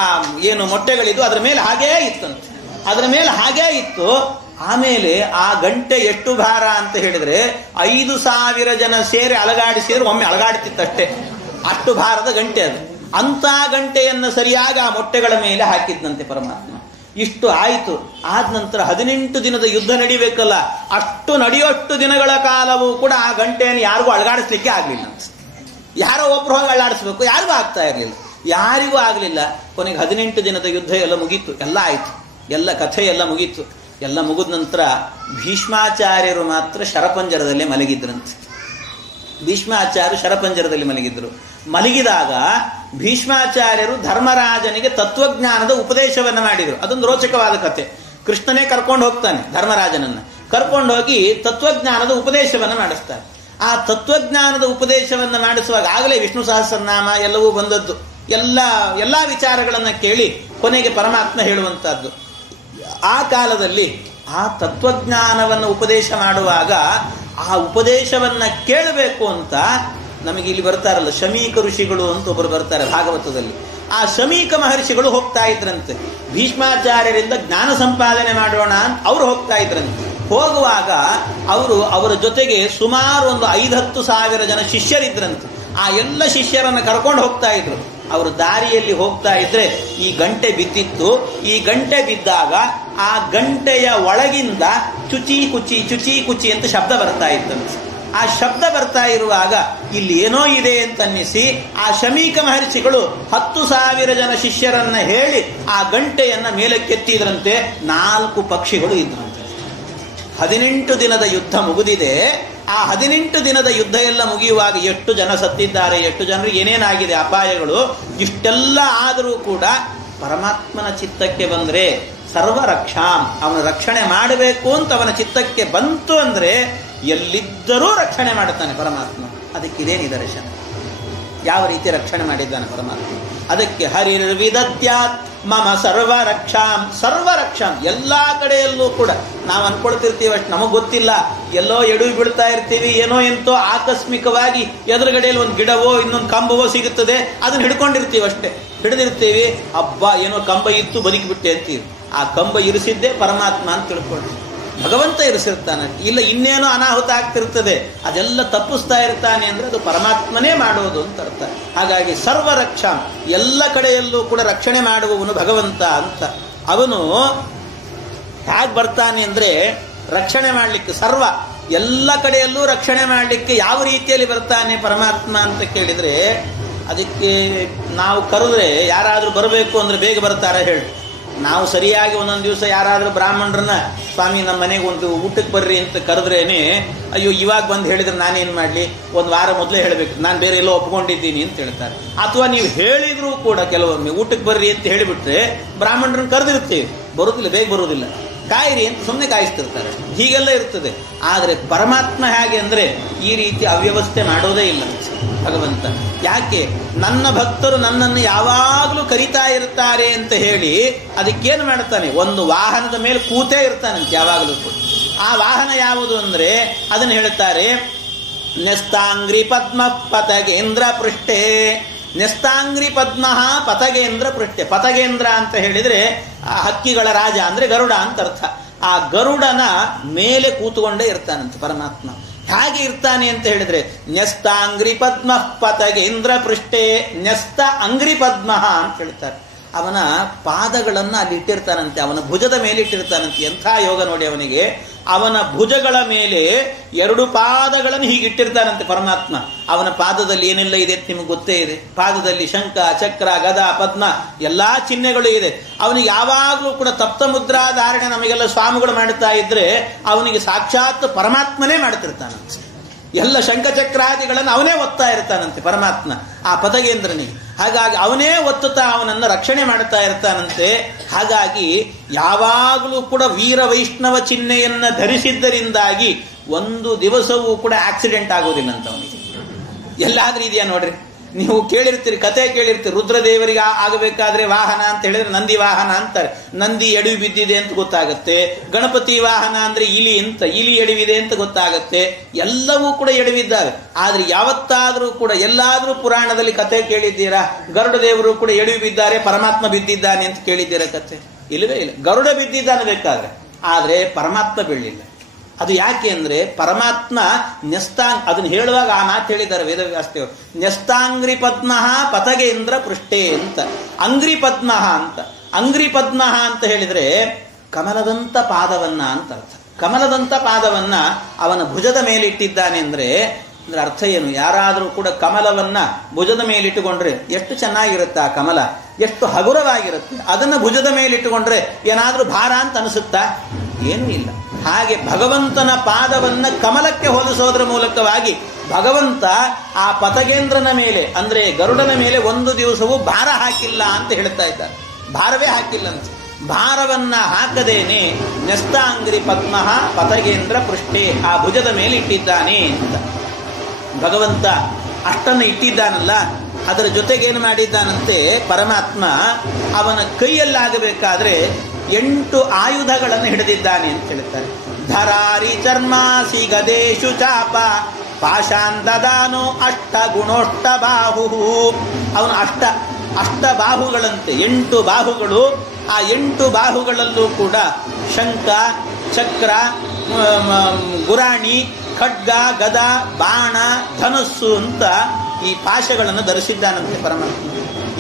ಏನು ಮೊಟ್ಟೆಗಳಿದ್ದು ಅದರ ಮೇಲೆ ಹಾಗೇ ಇತ್ತಂತೆ. ಅದರ ಮೇಲೆ ಹಾಗೇ ಇತ್ತು. ಆಮೇಲೆ ಆ ಗಂಟೆ ಎಷ್ಟು ಭಾರ ಅಂತ ಹೇಳಿದ್ರೆ 5,000 ಜನ ಸೇರಿ ಅಲಗಾಡಿಸಿದ್ರೆ ಒಮ್ಮೆ ಅಲಗಾಡ್ತಿತ್ತಷ್ಟೇ. ಅಷ್ಟು ಭಾರದ ಗಂಟೆ ಅದು. ಅಂತ ಗಂಟೆಯನ್ನು ಸರಿಯಾಗಿ ಆ ಮೊಟ್ಟೆಗಳ ಮೇಲೆ ಹಾಕಿದ್ದಂತೆ ಪರಮಾತ್ಮ. ಇಷ್ಟು ಆಯಿತು. ಆದ ನಂತರ 18 ದಿನದ ಯುದ್ಧ ನಡಿಬೇಕಲ್ಲ, ಅಷ್ಟು ನಡೆಯೋಷ್ಟು ದಿನಗಳ ಕಾಲವೂ ಕೂಡ ಆ ಗಂಟೆಯನ್ನು ಯಾರಿಗೂ ಅಲಗಾಡಿಸ್ಲಿಕ್ಕೆ ಆಗ್ಲಿಲ್ಲ. ಯಾರೋ ಒಬ್ರು ಹೋಗಿ ಅಲ್ಲಾಡಿಸ್ಬೇಕು, ಯಾರಿಗೂ ಆಗ್ತಾ ಇರಲಿಲ್ಲ, ಯಾರಿಗೂ ಆಗಲಿಲ್ಲ. ಕೊನೆಗೆ 18 ದಿನದ ಯುದ್ಧ ಎಲ್ಲ ಮುಗೀತು, ಎಲ್ಲ ಆಯ್ತು, ಎಲ್ಲ ಕಥೆ ಎಲ್ಲ ಮುಗೀತು. ಎಲ್ಲ ಮುಗಿದ ನಂತರ ಭೀಷ್ಮಾಚಾರ್ಯರು ಮಾತ್ರ ಶರಪಂಜರದಲ್ಲೇ ಮಲಗಿದ್ರಂತೆ. ಭೀಷ್ಮಾಚಾರ್ಯರು ಶರಪಂಜರದಲ್ಲಿ ಮಲಗಿದ್ರು. ಮಲಗಿದಾಗ ಭೀಷ್ಮಾಚಾರ್ಯರು ಧರ್ಮರಾಜನಿಗೆ ತತ್ವಜ್ಞಾನದ ಉಪದೇಶವನ್ನು ಮಾಡಿದರು. ಅದೊಂದು ರೋಚಕವಾದ ಕಥೆ. ಕೃಷ್ಣನೇ ಕರ್ಕೊಂಡು ಹೋಗ್ತಾನೆ ಧರ್ಮರಾಜನನ್ನ, ಕರ್ಕೊಂಡು ಹೋಗಿ ತತ್ವಜ್ಞಾನದ ಉಪದೇಶವನ್ನು ಮಾಡಿಸ್ತಾನೆ. ಆ ತತ್ವಜ್ಞಾನದ ಉಪದೇಶವನ್ನು ಮಾಡಿಸುವಾಗ ಆಗಲೇ ವಿಷ್ಣು ಸಹಸ್ರನಾಮ ಎಲ್ಲವೂ ಬಂದದ್ದು. ಎಲ್ಲ ವಿಚಾರಗಳನ್ನು ಕೇಳಿ ಕೊನೆಗೆ ಪರಮಾತ್ಮ ಹೇಳುವಂತಹದ್ದು. ಆ ಕಾಲದಲ್ಲಿ ಆ ತತ್ವಜ್ಞಾನವನ್ನು ಉಪದೇಶ ಮಾಡುವಾಗ ಆ ಉಪದೇಶವನ್ನ ಕೇಳಬೇಕು ಅಂತ ನಮಗೆ ಇಲ್ಲಿ ಬರ್ತಾರಲ್ಲ ಶಮೀಕ ಋಷಿಗಳು ಅಂತ ಒಬ್ಬರು ಬರ್ತಾರೆ ಭಾಗವತದಲ್ಲಿ. ಆ ಶಮೀಕ ಮಹರ್ಷಿಗಳು ಹೋಗ್ತಾ ಇದ್ರಂತೆ. ಭೀಷ್ಮಾಚಾರ್ಯರಿಂದ ಜ್ಞಾನ ಸಂಪಾದನೆ ಮಾಡೋಣ ಅಂತ ಅವರು ಹೋಗ್ತಾ ಇದ್ರಂತೆ. ಹೋಗುವಾಗ ಅವರ ಜೊತೆಗೆ ಸುಮಾರು ಒಂದು 5-10 ಸಾವಿರ ಜನ ಶಿಷ್ಯರಿದ್ರಂತೆ. ಆ ಎಲ್ಲ ಶಿಷ್ಯರನ್ನು ಕರ್ಕೊಂಡು ಹೋಗ್ತಾ ಇದ್ರು. ಅವರು ದಾರಿಯಲ್ಲಿ ಹೋಗ್ತಾ ಇದ್ರೆ ಈ ಗಂಟೆ ಬಿದ್ದಿತ್ತು. ಈ ಗಂಟೆ ಬಿದ್ದಾಗ ಆ ಗಂಟೆಯ ಒಳಗಿಂದ ಚುಚಿ ಕುಚಿ ಅಂತ ಶಬ್ದ ಬರ್ತಾ ಇತ್ತಂತೆ. ಆ ಶಬ್ದ ಬರ್ತಾ ಇರುವಾಗ ಇಲ್ಲಿ ಏನೋ ಇದೆ ಅಂತ ಅನ್ನಿಸಿ ಆ ಶಮೀಕ ಮಹರ್ಷಿಗಳು 10,000 ಜನ ಶಿಷ್ಯರನ್ನ ಹೇಳಿ ಆ ಗಂಟೆಯನ್ನ ಮೇಲೆ ಕೆತ್ತಿದ್ರಂತೆ. 4 ಪಕ್ಷಿಗಳು ಇದ್ರಂತೆ. 18 ದಿನದ ಯುದ್ಧ ಮುಗಿದಿದೆ. ಆ 18 ದಿನದ ಯುದ್ಧ ಎಲ್ಲ ಮುಗಿಯುವಾಗ ಎಷ್ಟು ಜನ ಸತ್ತಿದ್ದಾರೆ, ಎಷ್ಟು ಜನರಿಗೆ ಏನೇನಾಗಿದೆ ಅಪಾಯಗಳು, ಇಷ್ಟೆಲ್ಲ ಆದರೂ ಕೂಡ ಪರಮಾತ್ಮನ ಚಿತ್ತಕ್ಕೆ ಬಂದ್ರೆ ಸರ್ವ ರಕ್ಷಾಂ, ಅವನ ರಕ್ಷಣೆ ಮಾಡಬೇಕು ಅಂತ ಅವನ ಚಿತ್ತಕ್ಕೆ ಬಂತು ಅಂದ್ರೆ ಎಲ್ಲಿದ್ದರೂ ರಕ್ಷಣೆ ಮಾಡುತ್ತಾನೆ ಪರಮಾತ್ಮ. ಅದಕ್ಕಿದೇ ನಿದರ್ಶನ. ಯಾವ ರೀತಿ ರಕ್ಷಣೆ ಮಾಡಿದ್ದಾನೆ ಪರಮಾತ್ಮ. ಅದಕ್ಕೆ ಹರಿರ್ವಿದದ್ಯಾತ್ ಮಮ ಸರ್ವ ರಕ್ಷಾಂ ಎಲ್ಲಾ ಕಡೆಯಲ್ಲೂ ಕೂಡ ನಾವು ಅನ್ಕೊಳ್ತಿರ್ತೀವಿ, ಅಷ್ಟು ನಮಗ್ ಗೊತ್ತಿಲ್ಲ, ಎಲ್ಲೋ ಎಡು ಬೀಳ್ತಾ ಇರ್ತೀವಿ, ಏನೋ ಎಂತೋ ಆಕಸ್ಮಿಕವಾಗಿ ಎದುರುಗಡೆಯಲ್ಲಿ ಒಂದು ಗಿಡವೋ ಇನ್ನೊಂದು ಕಂಬವೋ ಸಿಗುತ್ತದೆ, ಅದನ್ನ ಹಿಡ್ಕೊಂಡಿರ್ತೀವಿ, ಅಷ್ಟೇ ಹಿಡಿದಿರ್ತೀವಿ. ಹಬ್ಬ ಏನೋ ಕಂಬ ಇತ್ತು ಬದುಕಿಬಿಟ್ಟೆ ಅಂತೀವಿ. ಆ ಕಂಬ ಇರಿಸಿದ್ದೇ ಪರಮಾತ್ಮ ಅಂತ ತಿಳ್ಕೊಳ್ಳಿ. ಭಗವಂತ ಇರಿಸಿರ್ತಾನೆ, ಇಲ್ಲ ಇನ್ನೇನೋ ಅನಾಹುತ ಆಗ್ತಿರ್ತದೆ, ಅದೆಲ್ಲ ತಪ್ಪಿಸ್ತಾ ಇರ್ತಾನೆ ಅಂದ್ರೆ ಅದು ಪರಮಾತ್ಮನೇ ಮಾಡೋದು ಅಂತ ಅರ್ಥ. ಹಾಗಾಗಿ ಸರ್ವ ರಕ್ಷಾಂ, ಎಲ್ಲ ಕಡೆಯಲ್ಲೂ ಕೂಡ ರಕ್ಷಣೆ ಮಾಡುವವನು ಭಗವಂತ ಅಂತ. ಅವನು ಹೇಗೆ ಬರ್ತಾನೆ ಅಂದ್ರೆ ರಕ್ಷಣೆ ಮಾಡಲಿಕ್ಕೆ ಸರ್ವ ಎಲ್ಲ ಕಡೆಯಲ್ಲೂ ರಕ್ಷಣೆ ಮಾಡಲಿಕ್ಕೆ ಯಾವ ರೀತಿಯಲ್ಲಿ ಬರ್ತಾನೆ ಪರಮಾತ್ಮ ಅಂತ ಕೇಳಿದ್ರೆ, ಅದಕ್ಕೆ ನಾವು ಕರೆದ್ರೆ ಯಾರಾದ್ರೂ ಬರಬೇಕು ಅಂದ್ರೆ ಬೇಗ ಬರ್ತಾರ ಹೇಳಿ. ನಾವು ಸರಿಯಾಗಿ ಒಂದೊಂದು ದಿವಸ ಯಾರಾದ್ರೂ ಬ್ರಾಹ್ಮಣರನ್ನ ಸ್ವಾಮಿ ನಮ್ಮ ಮನೆಗೆ ಒಂದು ಊಟಕ್ಕೆ ಬರ್ರಿ ಅಂತ ಕರೆದ್ರೇನೆ, ಅಯ್ಯೋ ಇವಾಗ ಬಂದು ಹೇಳಿದ್ರೆ ನಾನೇನು ಮಾಡಲಿ, ಒಂದು ವಾರ ಮೊದಲೇ ಹೇಳಬೇಕು, ನಾನು ಬೇರೆ ಎಲ್ಲೋ ಒಪ್ಕೊಂಡಿದ್ದೀನಿ ಅಂತ ಹೇಳ್ತಾರೆ. ಅಥವಾ ನೀವು ಹೇಳಿದ್ರು ಕೂಡ ಕೆಲವೊಮ್ಮೆ ಊಟಕ್ಕೆ ಬರ್ರಿ ಅಂತ ಹೇಳಿಬಿಟ್ರೆ ಬ್ರಾಹ್ಮಣರನ್ನ ಕರೆದಿರ್ತೀವಿ, ಬರುದಿಲ್ಲ, ಬೇಗ ಬರುವುದಿಲ್ಲ, ಕಾಯಿರಿ ಅಂತ ಸುಮ್ಮನೆ ಕಾಯಿಸ್ತಿರ್ತಾರೆ. ಹೀಗೆಲ್ಲ ಇರ್ತದೆ. ಆದರೆ ಪರಮಾತ್ಮ ಹೇಗೆ ಅಂದ್ರೆ ಈ ರೀತಿ ಅವ್ಯವಸ್ಥೆ ಮಾಡೋದೇ ಇಲ್ಲ ಭಗವಂತ. ಯಾಕೆ? ನನ್ನ ಭಕ್ತರು ನನ್ನನ್ನು ಯಾವಾಗಲೂ ಕರಿತಾ ಇರ್ತಾರೆ ಅಂತ ಹೇಳಿ ಅದಕ್ಕೇನು ಮಾಡ್ತಾನೆ, ಒಂದು ವಾಹನದ ಮೇಲೆ ಕೂತೇ ಇರ್ತಾನಂತೆ ಯಾವಾಗಲೂ ಕೂಡ. ಆ ವಾಹನ ಯಾವುದು ಅಂದ್ರೆ ಅದನ್ನು ಹೇಳ್ತಾರೆ, ನ್ಯಸ್ತಾಂಗ್ರಿ ಪದ್ಮ ಪತಗೇಂದ್ರ ಪೃಷ್ಠೆ. ನ್ಯಸ್ತಾಂಗ್ರಿ ಪದ್ಮ ಪತಗೇಂದ್ರ ಪೃಷ್ಠೆ. ಪತಗೇಂದ್ರ ಅಂತ ಹೇಳಿದ್ರೆ ಆ ಹಕ್ಕಿಗಳ ರಾಜ ಅಂದ್ರೆ ಗರುಡ ಅಂತ ಅರ್ಥ. ಆ ಗರುಡನ ಮೇಲೆ ಕೂತುಕೊಂಡೇ ಇರ್ತಾನಂತೆ ಪರಮಾತ್ಮ. ಹೇಗೆ ಇರ್ತಾನೆ ಅಂತ ಹೇಳಿದ್ರೆ, ನ್ಯಸ್ತಾಂಗ್ರಿ ಪದ್ಮ ಪತಗೇಂದ್ರ ಪೃಷ್ಠೆ. ನ್ಯಸ್ತ ಅಂಗ್ರಿ ಪದ್ಮ ಅಂತ ಹೇಳ್ತಾರೆ. ಅವನ ಪಾದಗಳನ್ನು ಅಲ್ಲಿ ಇಟ್ಟಿರ್ತಾನಂತೆ, ಅವನ ಭುಜದ ಮೇಲೆ ಇಟ್ಟಿರ್ತಾನಂತೆ. ಎಂಥ ಯೋಗ ನೋಡಿ ಅವನಿಗೆ. ಅವನ ಭುಜಗಳ ಮೇಲೆ 2 ಪಾದಗಳನ್ನು ಹೀಗಿಟ್ಟಿರ್ತಾನಂತೆ ಪರಮಾತ್ಮ. ಅವನ ಪಾದದಲ್ಲಿ ಏನೆಲ್ಲ ಇದೆ ಅಂತ ನಿಮಗೆ ಗೊತ್ತೇ ಇದೆ. ಪಾದದಲ್ಲಿ ಶಂಖ, ಚಕ್ರ, ಗದ, ಪದ್ಮ ಎಲ್ಲಾ ಚಿಹ್ನೆಗಳು ಇದೆ. ಅವನಿಗೆ ಯಾವಾಗಲೂ ಕೂಡ ತಪ್ತ ಮುದ್ರಾ ಧಾರಣೆ ನಮಗೆಲ್ಲ ಸ್ವಾಮಿಗಳು ಮಾಡುತ್ತಾ ಇದ್ರೆ ಅವನಿಗೆ ಸಾಕ್ಷಾತ್ ಪರಮಾತ್ಮನೇ ಮಾಡ್ತಿರ್ತಾನಂತೆ. ಎಲ್ಲ ಶಂಖಚಕ್ರಾದಿಗಳನ್ನು ಅವನೇ ಒತ್ತಾ ಇರ್ತಾನಂತೆ ಪರಮಾತ್ಮ ಆ ಪತಗೇಂದ್ರನಿಗೆ. ಹಾಗಾಗಿ ಅವನೇ ಒತ್ತುತ್ತಾ ಅವನನ್ನು ರಕ್ಷಣೆ ಮಾಡುತ್ತಾ ಇರ್ತಾನಂತೆ. ಹಾಗಾಗಿ ಯಾವಾಗಲೂ ಕೂಡ ವೀರ ವೈಷ್ಣವ ಚಿಹ್ನೆಯನ್ನ ಧರಿಸಿದ್ದರಿಂದಾಗಿ ಒಂದು ದಿವಸವೂ ಕೂಡ ಆಕ್ಸಿಡೆಂಟ್ ಆಗೋದಿಲ್ಲಂತ ಅವನಿಗೆ. ಎಲ್ಲಾದ್ರೂ ಇದೆಯಾ ನೋಡ್ರಿ, ನೀವು ಕೇಳಿರ್ತೀರಿ, ಕತೆ ಕೇಳಿರ್ತೀರಿ. ರುದ್ರದೇವರಿಗೆ ಆಗಬೇಕಾದ್ರೆ ವಾಹನ ಅಂತ ಹೇಳಿದ್ರೆ ನಂದಿ ವಾಹನ ಅಂತಾರೆ. ನಂದಿ ಎಡವಿ ಬಿದ್ದಿದೆ ಅಂತ ಗೊತ್ತಾಗತ್ತೆ. ಗಣಪತಿ ವಾಹನ ಅಂದ್ರೆ ಇಲಿ ಅಂತ, ಇಲಿ ಎಡವಿದೆ ಅಂತ ಗೊತ್ತಾಗತ್ತೆ. ಎಲ್ಲವೂ ಕೂಡ ಎಡವಿದ್ದಾರೆ. ಆದ್ರೆ ಯಾವತ್ತಾದ್ರೂ ಕೂಡ ಎಲ್ಲಾದ್ರೂ ಪುರಾಣದಲ್ಲಿ ಕತೆ ಕೇಳಿದ್ದೀರಾ? ಗರುಡ ದೇವರು ಕೂಡ ಎಡವಿ ಬಿದ್ದಾರೆ, ಪರಮಾತ್ಮ ಬಿದ್ದಿದ್ದಾನೆ ಅಂತ ಕೇಳಿದ್ದೀರಾ ಕತೆ? ಇಲ್ಲವೇ ಇಲ್ಲ. ಗರುಡ ಬಿದ್ದಿದ್ದಾನೆ ಬೇಕಾದ್ರೆ, ಆದ್ರೆ ಪರಮಾತ್ಮ ಬೀಳಲಿಲ್ಲ. ಅದು ಯಾಕೆ ಅಂದ್ರೆ ಪರಮಾತ್ಮ ಅದನ್ನು ಹೇಳುವಾಗ ಆ ಮಾತು ಹೇಳಿದ್ದಾರೆ ವೇದವ್ಯಾಸದೇವರು. ನ್ಯಸ್ತಾಂಗ್ರಿ ಪದ್ಮ ಪತಗೇಂದ್ರ ಪೃಷ್ಠೆ ಅಂತ. ಅಂಗ್ರಿ ಪದ್ಮ ಅಂತ, ಅಂಗ್ರಿ ಪದ್ಮ ಅಂತ ಹೇಳಿದ್ರೆ ಕಮಲದಂತ ಪಾದವನ್ನ ಅಂತ ಅರ್ಥ. ಕಮಲದಂತ ಪಾದವನ್ನ ಅವನ ಭುಜದ ಮೇಲೆ ಇಟ್ಟಿದ್ದಾನೆ ಅಂದ್ರೆ ಅರ್ಥ ಏನು? ಯಾರಾದರೂ ಕೂಡ ಕಮಲವನ್ನ ಭುಜದ ಮೇಲಿಟ್ಟುಕೊಂಡ್ರೆ ಎಷ್ಟು ಚೆನ್ನಾಗಿರುತ್ತೆ ಆ ಕಮಲ, ಎಷ್ಟು ಹಗುರವಾಗಿರುತ್ತೆ. ಅದನ್ನ ಭುಜದ ಮೇಲಿಟ್ಟುಕೊಂಡ್ರೆ ಏನಾದ್ರೂ ಭಾರ ಅಂತ ಅನಿಸುತ್ತಾ? ಏನೂ ಇಲ್ಲ. ಹಾಗೆ ಭಗವಂತನ ಪಾದವನ್ನ ಕಮಲಕ್ಕೆ ಹೋಲಿಸೋದ್ರ ಮೂಲಕವಾಗಿ ಭಗವಂತ ಆ ಪತಗೇಂದ್ರನ ಮೇಲೆ ಅಂದ್ರೆ ಗರುಡನ ಮೇಲೆ ಒಂದು ದಿವಸವೂ ಭಾರ ಹಾಕಿಲ್ಲ ಅಂತ ಹೇಳ್ತಾ ಇದ್ದಾರೆ. ಭಾರವೇ ಹಾಕಿಲ್ಲ ಅಂತ. ಭಾರವನ್ನ ಹಾಕದೇನೆ ನ್ಯಸ್ತಾಂಗ್ರಿ ಪದ್ಮ ಪತಗೇಂದ್ರ ಪೃಷ್ಠೆ, ಆ ಭುಜದ ಮೇಲೆ ಇಟ್ಟಿದ್ದಾನೆ ಅಂತ. ಭಗವಂತ ಅಷ್ಟನ್ನು ಇಟ್ಟಿದ್ದಾನಲ್ಲ, ಅದರ ಜೊತೆಗೇನು ಮಾಡಿದ್ದಾನಂತೆ ಪರಮಾತ್ಮ, ಅವನ ಕೈಯಲ್ಲಾಗಬೇಕಾದ್ರೆ 8 ಆಯುಧಗಳನ್ನು ಹಿಡಿದಿದ್ದಾನೆ ಅಂತ ಹೇಳ್ತಾರೆ. ಧರಾರಿ ಚರ್ಮಾಸಿ ಗದೇಶು ಚಾಪ ಪಾಶಾಂದದಾನೋ ಅಷ್ಟ ಗುಣೋಷ್ಟ ಬಾಹು. ಅವನು ಅಷ್ಟ ಬಾಹುಗಳಂತೆ, 8 ಬಾಹುಗಳು. ಆ 8 ಬಾಹುಗಳಲ್ಲೂ ಕೂಡ ಶಂಖ, ಚಕ್ರ, ಗುರಾಣಿ, ಖಡ್ಗ, ಗದ, ಬಾಣ, ಧನುಸ್ಸು ಅಂತ ಈ ಪಾಶಗಳನ್ನು ಧರಿಸಿದ್ದಾನಂತೆ ಪರಮಾತ್ಮ.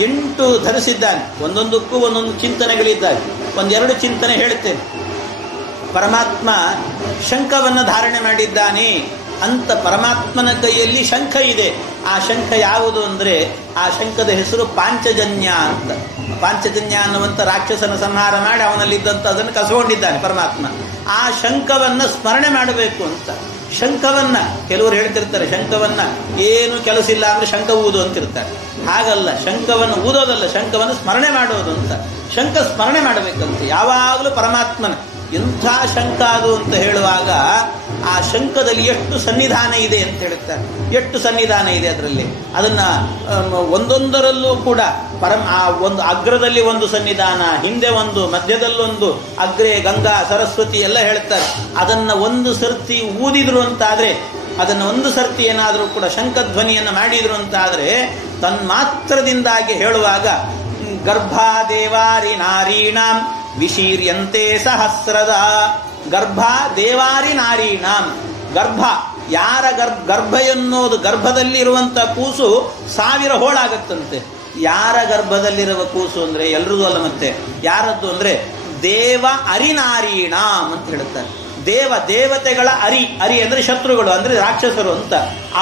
8 ಧರಿಸಿದ್ದಾನೆ. ಒಂದೊಂದಕ್ಕೂ ಒಂದೊಂದು ಚಿಂತನೆಗಳಿದ್ದಾವೆ. 1-2 ಚಿಂತನೆ ಹೇಳುತ್ತೇನೆ. ಪರಮಾತ್ಮ ಶಂಖವನ್ನು ಧಾರಣೆ ಮಾಡಿದ್ದಾನೆ ಅಂತ. ಪರಮಾತ್ಮನ ಕೈಯಲ್ಲಿ ಶಂಖ ಇದೆ. ಆ ಶಂಖ ಯಾವುದು ಅಂದ್ರೆ ಆ ಶಂಖದ ಹೆಸರು ಪಾಂಚಜನ್ಯ ಅಂತ. ಪಾಂಚಜನ್ಯ ಅನ್ನುವಂಥ ರಾಕ್ಷಸನ ಸಂಹಾರ ಮಾಡಿ ಅವನಲ್ಲಿದ್ದಂಥ ಅದನ್ನು ಕಸಕೊಂಡಿದ್ದಾನೆ ಪರಮಾತ್ಮ. ಆ ಶಂಖವನ್ನ ಸ್ಮರಣೆ ಮಾಡಬೇಕು ಅಂತ. ಶಂಖವನ್ನ ಕೆಲವರು ಹೇಳ್ತಿರ್ತಾರೆ, ಶಂಖವನ್ನ ಏನು ಕೆಲಸ ಇಲ್ಲ ಅಂದ್ರೆ ಶಂಖ ಊದು ಅಂತಿರ್ತಾರೆ. ಹಾಗಲ್ಲ, ಶಂಖವನ್ನು ಊದೋದಲ್ಲ, ಶಂಖವನ್ನು ಸ್ಮರಣೆ ಮಾಡೋದು ಅಂತ. ಶಂಖ ಸ್ಮರಣೆ ಮಾಡಬೇಕಂತೆ ಯಾವಾಗಲೂ ಪರಮಾತ್ಮನ. ಎಂಥ ಶಂಖ ಅದು ಅಂತ ಹೇಳುವಾಗ ಆ ಶಂಖದಲ್ಲಿ ಎಷ್ಟು ಸನ್ನಿಧಾನ ಇದೆ ಅಂತ ಹೇಳುತ್ತಾರೆ. ಎಷ್ಟು ಸನ್ನಿಧಾನ ಇದೆ ಅದರಲ್ಲಿ. ಅದನ್ನ ಒಂದೊಂದರಲ್ಲೂ ಕೂಡ ಒಂದು ಅಗ್ರದಲ್ಲಿ ಒಂದು ಸನ್ನಿಧಾನ, ಹಿಂದೆ ಒಂದು, ಮಧ್ಯದಲ್ಲೊಂದು, ಅಗ್ರೆ ಗಂಗಾ ಸರಸ್ವತಿ ಎಲ್ಲ ಹೇಳ್ತಾರೆ. ಅದನ್ನ ಒಂದು ಸರ್ತಿ ಊದಿದ್ರು ಅಂತಾದ್ರೆ, ಅದನ್ನ ಒಂದು ಸರ್ತಿ ಏನಾದರೂ ಕೂಡ ಶಂಖಧ್ವನಿಯನ್ನು ಮಾಡಿದ್ರು ಅಂತಾದ್ರೆ ತನ್ಮಾತ್ರದಿಂದಾಗಿ ಹೇಳುವಾಗ ಗರ್ಭಾದೇವಾರಿ ನಾರೀಣಾಂ ವಿಶೀರ್ಯಂತೆ ಸಹಸ್ರದ. ಗರ್ಭ ದೇವಾರಿ ನಾರೀಣಾಂ. ಗರ್ಭ ಯಾರ ಗರ್ಭ ಎನ್ನುವುದು, ಗರ್ಭದಲ್ಲಿ ಇರುವಂತ ಕೂಸು 1000 ಹೋಳಾಗತ್ತಂತೆ. ಯಾರ ಗರ್ಭದಲ್ಲಿರುವ ಕೂಸು ಅಂದ್ರೆ ಎಲ್ರದ್ದು ಅಲ್ಲ, ಮತ್ತೆ ಯಾರದ್ದು ಅಂದ್ರೆ ದೇವ ಅರಿನಾರೀಣಾಂ ಅಂತ ಹೇಳುತ್ತಾರೆ. ದೇವತೆಗಳ ಅರಿ ಅಂದ್ರೆ ಶತ್ರುಗಳು, ಅಂದ್ರೆ ರಾಕ್ಷಸರು ಅಂತ.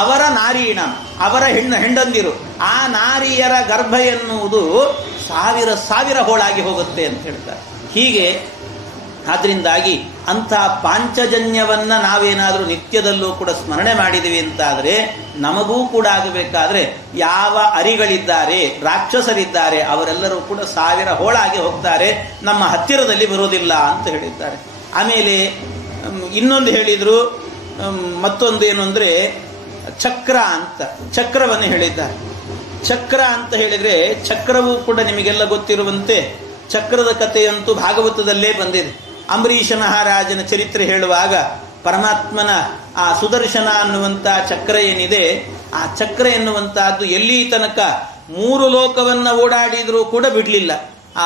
ಅವರ ನಾರೀಣಾಂ, ಅವರ ಹೆಂಡಂದಿರು. ಆ ನಾರಿಯರ ಗರ್ಭ ಎನ್ನುವುದು 1000 ಹೋಳಾಗಿ ಹೋಗುತ್ತೆ ಅಂತ ಹೇಳ್ತಾರೆ. ಹೀಗೆ ಆದ್ರಿಂದಾಗಿ ಅಂಥ ಪಾಂಚಜನ್ಯವನ್ನ ನಾವೇನಾದರೂ ನಿತ್ಯದಲ್ಲೂ ಕೂಡ ಸ್ಮರಣೆ ಮಾಡಿದೀವಿ ಅಂತಾದ್ರೆ ನಮಗೂ ಕೂಡ ಆಗಬೇಕಾದ್ರೆ ಯಾವ ಅರಿಗಳಿದ್ದಾರೆ, ರಾಕ್ಷಸರಿದ್ದಾರೆ, ಅವರೆಲ್ಲರೂ ಕೂಡ 1000 ಹೋಳಾಗಿ ಹೋಗ್ತಾರೆ, ನಮ್ಮ ಹತ್ತಿರದಲ್ಲಿ ಬರೋದಿಲ್ಲ ಅಂತ ಹೇಳಿದ್ದಾರೆ. ಆಮೇಲೆ ಇನ್ನೊಂದು ಹೇಳಿದ್ರು, ಮತ್ತೊಂದು ಏನು ಅಂದ್ರೆ ಚಕ್ರ ಅಂತ, ಚಕ್ರವನ್ನು ಹೇಳಿದ್ದಾರೆ. ಚಕ್ರ ಅಂತ ಹೇಳಿದ್ರೆ ಚಕ್ರವೂ ಕೂಡ ನಿಮಗೆಲ್ಲ ಗೊತ್ತಿರುವಂತೆ ಚಕ್ರದ ಕಥೆಯಂತೂ ಭಾಗವತದಲ್ಲೇ ಬಂದಿದೆ. ಅಂಬರೀಷ ಮಹಾರಾಜನ ಚರಿತ್ರೆ ಹೇಳುವಾಗ ಪರಮಾತ್ಮನ ಆ ಸುದರ್ಶನ ಅನ್ನುವಂಥ ಚಕ್ರ ಏನಿದೆ, ಆ ಚಕ್ರ ಎನ್ನುವಂತಹದ್ದು ಎಲ್ಲಿ ತನಕ 3 ಲೋಕವನ್ನ ಓಡಾಡಿದ್ರೂ ಕೂಡ ಬಿಡ್ಲಿಲ್ಲ ಆ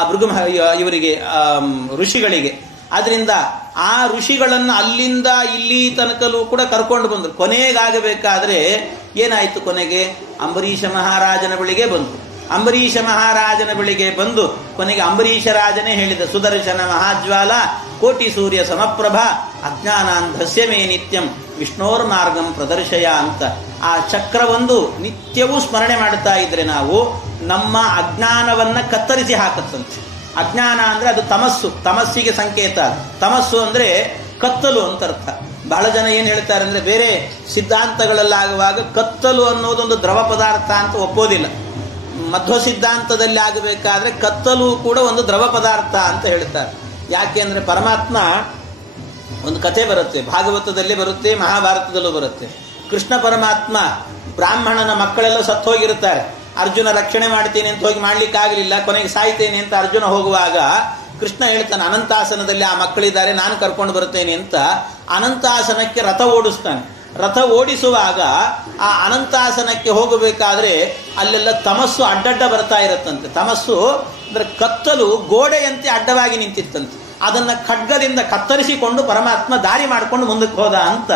ಇವರಿಗೆ ಋಷಿಗಳಿಗೆ. ಆದ್ರಿಂದ ಆ ಋಷಿಗಳನ್ನ ಅಲ್ಲಿಂದ ಇಲ್ಲಿ ತನಕಲೂ ಕೂಡ ಕರ್ಕೊಂಡು ಬಂದರು. ಕೊನೆಗಾಗಬೇಕಾದ್ರೆ ಏನಾಯ್ತು? ಕೊನೆಗೆ ಅಂಬರೀಷ ಮಹಾರಾಜನ ಬಳಿಗೆ ಬಂತು. ಅಂಬರೀಷ ಮಹಾರಾಜನ ಬಳಿಗೆ ಬಂದು ಕೊನೆಗೆ ಅಂಬರೀಷ ರಾಜನೇ ಹೇಳಿದ, ಸುದರ್ಶನ ಮಹಾಜ್ವಾಲ ಕೋಟಿ ಸೂರ್ಯ ಸಮಪ್ರಭ ಅಜ್ಞಾನಾಂಧಸ್ಯ ಮೇ ನಿತ್ಯಂ ವಿಷ್ಣೋರ್ ಮಾರ್ಗಂ ಪ್ರದರ್ಶಯ ಅಂತ. ಆ ಚಕ್ರವೊಂದು ನಿತ್ಯವೂ ಸ್ಮರಣೆ ಮಾಡ್ತಾ ಇದ್ರೆ ನಾವು ನಮ್ಮ ಅಜ್ಞಾನವನ್ನ ಕತ್ತರಿಸಿ ಹಾಕತ್ತಂತೆ. ಅಜ್ಞಾನ ಅಂದ್ರೆ ಅದು ತಮಸ್ಸು, ತಮಸ್ಸಿಗೆ ಸಂಕೇತ. ತಮಸ್ಸು ಅಂದ್ರೆ ಕತ್ತಲು ಅಂತ ಅರ್ಥ. ಬಹಳ ಜನ ಏನ್ ಹೇಳ್ತಾರೆ ಅಂದ್ರೆ, ಬೇರೆ ಸಿದ್ಧಾಂತಗಳಲ್ಲಾಗುವಾಗ ಕತ್ತಲು ಅನ್ನೋದೊಂದು ದ್ರವ ಪದಾರ್ಥ ಅಂತ ಒಪ್ಪೋದಿಲ್ಲ. ಮಧ್ವ ಸಿದ್ಧಾಂತದಲ್ಲಿ ಆಗಬೇಕಾದ್ರೆ ಕತ್ತಲು ಕೂಡ ಒಂದು ದ್ರವ ಪದಾರ್ಥ ಅಂತ ಹೇಳ್ತಾರೆ. ಯಾಕೆ ಅಂದ್ರೆ ಪರಮಾತ್ಮ, ಒಂದು ಕಥೆ ಬರುತ್ತೆ, ಭಾಗವತದಲ್ಲಿ ಬರುತ್ತೆ, ಮಹಾಭಾರತದಲ್ಲೂ ಬರುತ್ತೆ. ಕೃಷ್ಣ ಪರಮಾತ್ಮ ಬ್ರಾಹ್ಮಣನ ಮಕ್ಕಳೆಲ್ಲ ಸತ್ತೋಗಿರುತ್ತಾರೆ. ಅರ್ಜುನ ರಕ್ಷಣೆ ಮಾಡ್ತೇನೆ ಅಂತ ಹೋಗಿ ಮಾಡ್ಲಿಕ್ಕಾಗಲಿಲ್ಲ, ಕೊನೆಗೆ ಸಾಯ್ತೇನೆ ಅಂತ ಅರ್ಜುನ ಹೋಗುವಾಗ ಕೃಷ್ಣ ಹೇಳ್ತಾನೆ, ಅನಂತಾಸನದಲ್ಲಿ ಆ ಮಕ್ಕಳಿದ್ದಾರೆ, ನಾನು ಕರ್ಕೊಂಡು ಬರ್ತೇನೆ ಅಂತ ಅನಂತಾಸನಕ್ಕೆ ರಥ ಓಡಿಸ್ತಾನೆ. ರಥ ಓಡಿಸುವಾಗ ಆ ಅನಂತಾಸನಕ್ಕೆ ಹೋಗಬೇಕಾದ್ರೆ ಅಲ್ಲೆಲ್ಲ ತಮಸ್ಸು ಅಡ್ಡಡ್ಡ ಬರ್ತಾ ಇರತ್ತಂತೆ. ತಮಸ್ಸು ಅಂದ್ರೆ ಕತ್ತಲು ಗೋಡೆಯಂತೆ ಅಡ್ಡವಾಗಿ ನಿಂತಿತ್ತಂತೆ. ಅದನ್ನ ಖಡ್ಗದಿಂದ ಕತ್ತರಿಸಿಕೊಂಡು ಪರಮಾತ್ಮ ದಾರಿ ಮಾಡಿಕೊಂಡು ಮುಂದಕ್ಕೆ ಹೋದ ಅಂತ.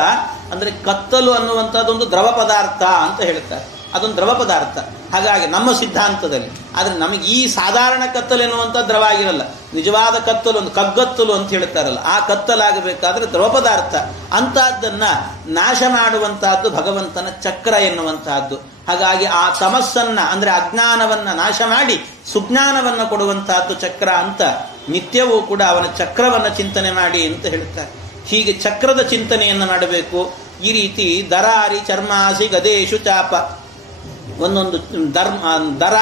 ಅಂದ್ರೆ ಕತ್ತಲು ಅನ್ನುವಂಥದ್ದೊಂದು ದ್ರವ ಪದಾರ್ಥ ಅಂತ ಹೇಳ್ತಾರೆ, ಅದೊಂದು ದ್ರವ ಪದಾರ್ಥ. ಹಾಗಾಗಿ ನಮ್ಮ ಸಿದ್ಧಾಂತದಲ್ಲಿ ಆದ್ರೆ ನಮಗೆ ಈ ಸಾಧಾರಣ ಕತ್ತಲು ಎನ್ನುವಂಥ ದ್ರವ ಆಗಿರಲ್ಲ. ನಿಜವಾದ ಕತ್ತಲು, ಒಂದು ಕಗ್ಗತ್ತಲು ಅಂತ ಹೇಳ್ತಾರಲ್ಲ, ಆ ಕತ್ತಲಾಗಬೇಕಾದ್ರೆ ದ್ರವ ಪದಾರ್ಥ. ಅಂತಹದ್ದನ್ನ ನಾಶ ಮಾಡುವಂತಹದ್ದು ಭಗವಂತನ ಚಕ್ರ ಎನ್ನುವಂತಹದ್ದು. ಹಾಗಾಗಿ ಆ ತಮಸ್ಸನ್ನ ಅಂದ್ರೆ ಅಜ್ಞಾನವನ್ನ ನಾಶ ಮಾಡಿ ಸುಜ್ಞಾನವನ್ನ ಕೊಡುವಂತಹದ್ದು ಚಕ್ರ ಅಂತ. ನಿತ್ಯವೂ ಕೂಡ ಅವನ ಚಕ್ರವನ್ನ ಚಿಂತನೆ ಮಾಡಿ ಅಂತ ಹೇಳ್ತಾರೆ. ಹೀಗೆ ಚಕ್ರದ ಚಿಂತನೆಯನ್ನು ಮಾಡಬೇಕು. ಈ ರೀತಿ ದರಾರಿ ಚರ್ಮಾಸಿ ಗದೇಶು ಚಾಪ, ಒಂದೊಂದು ದರ,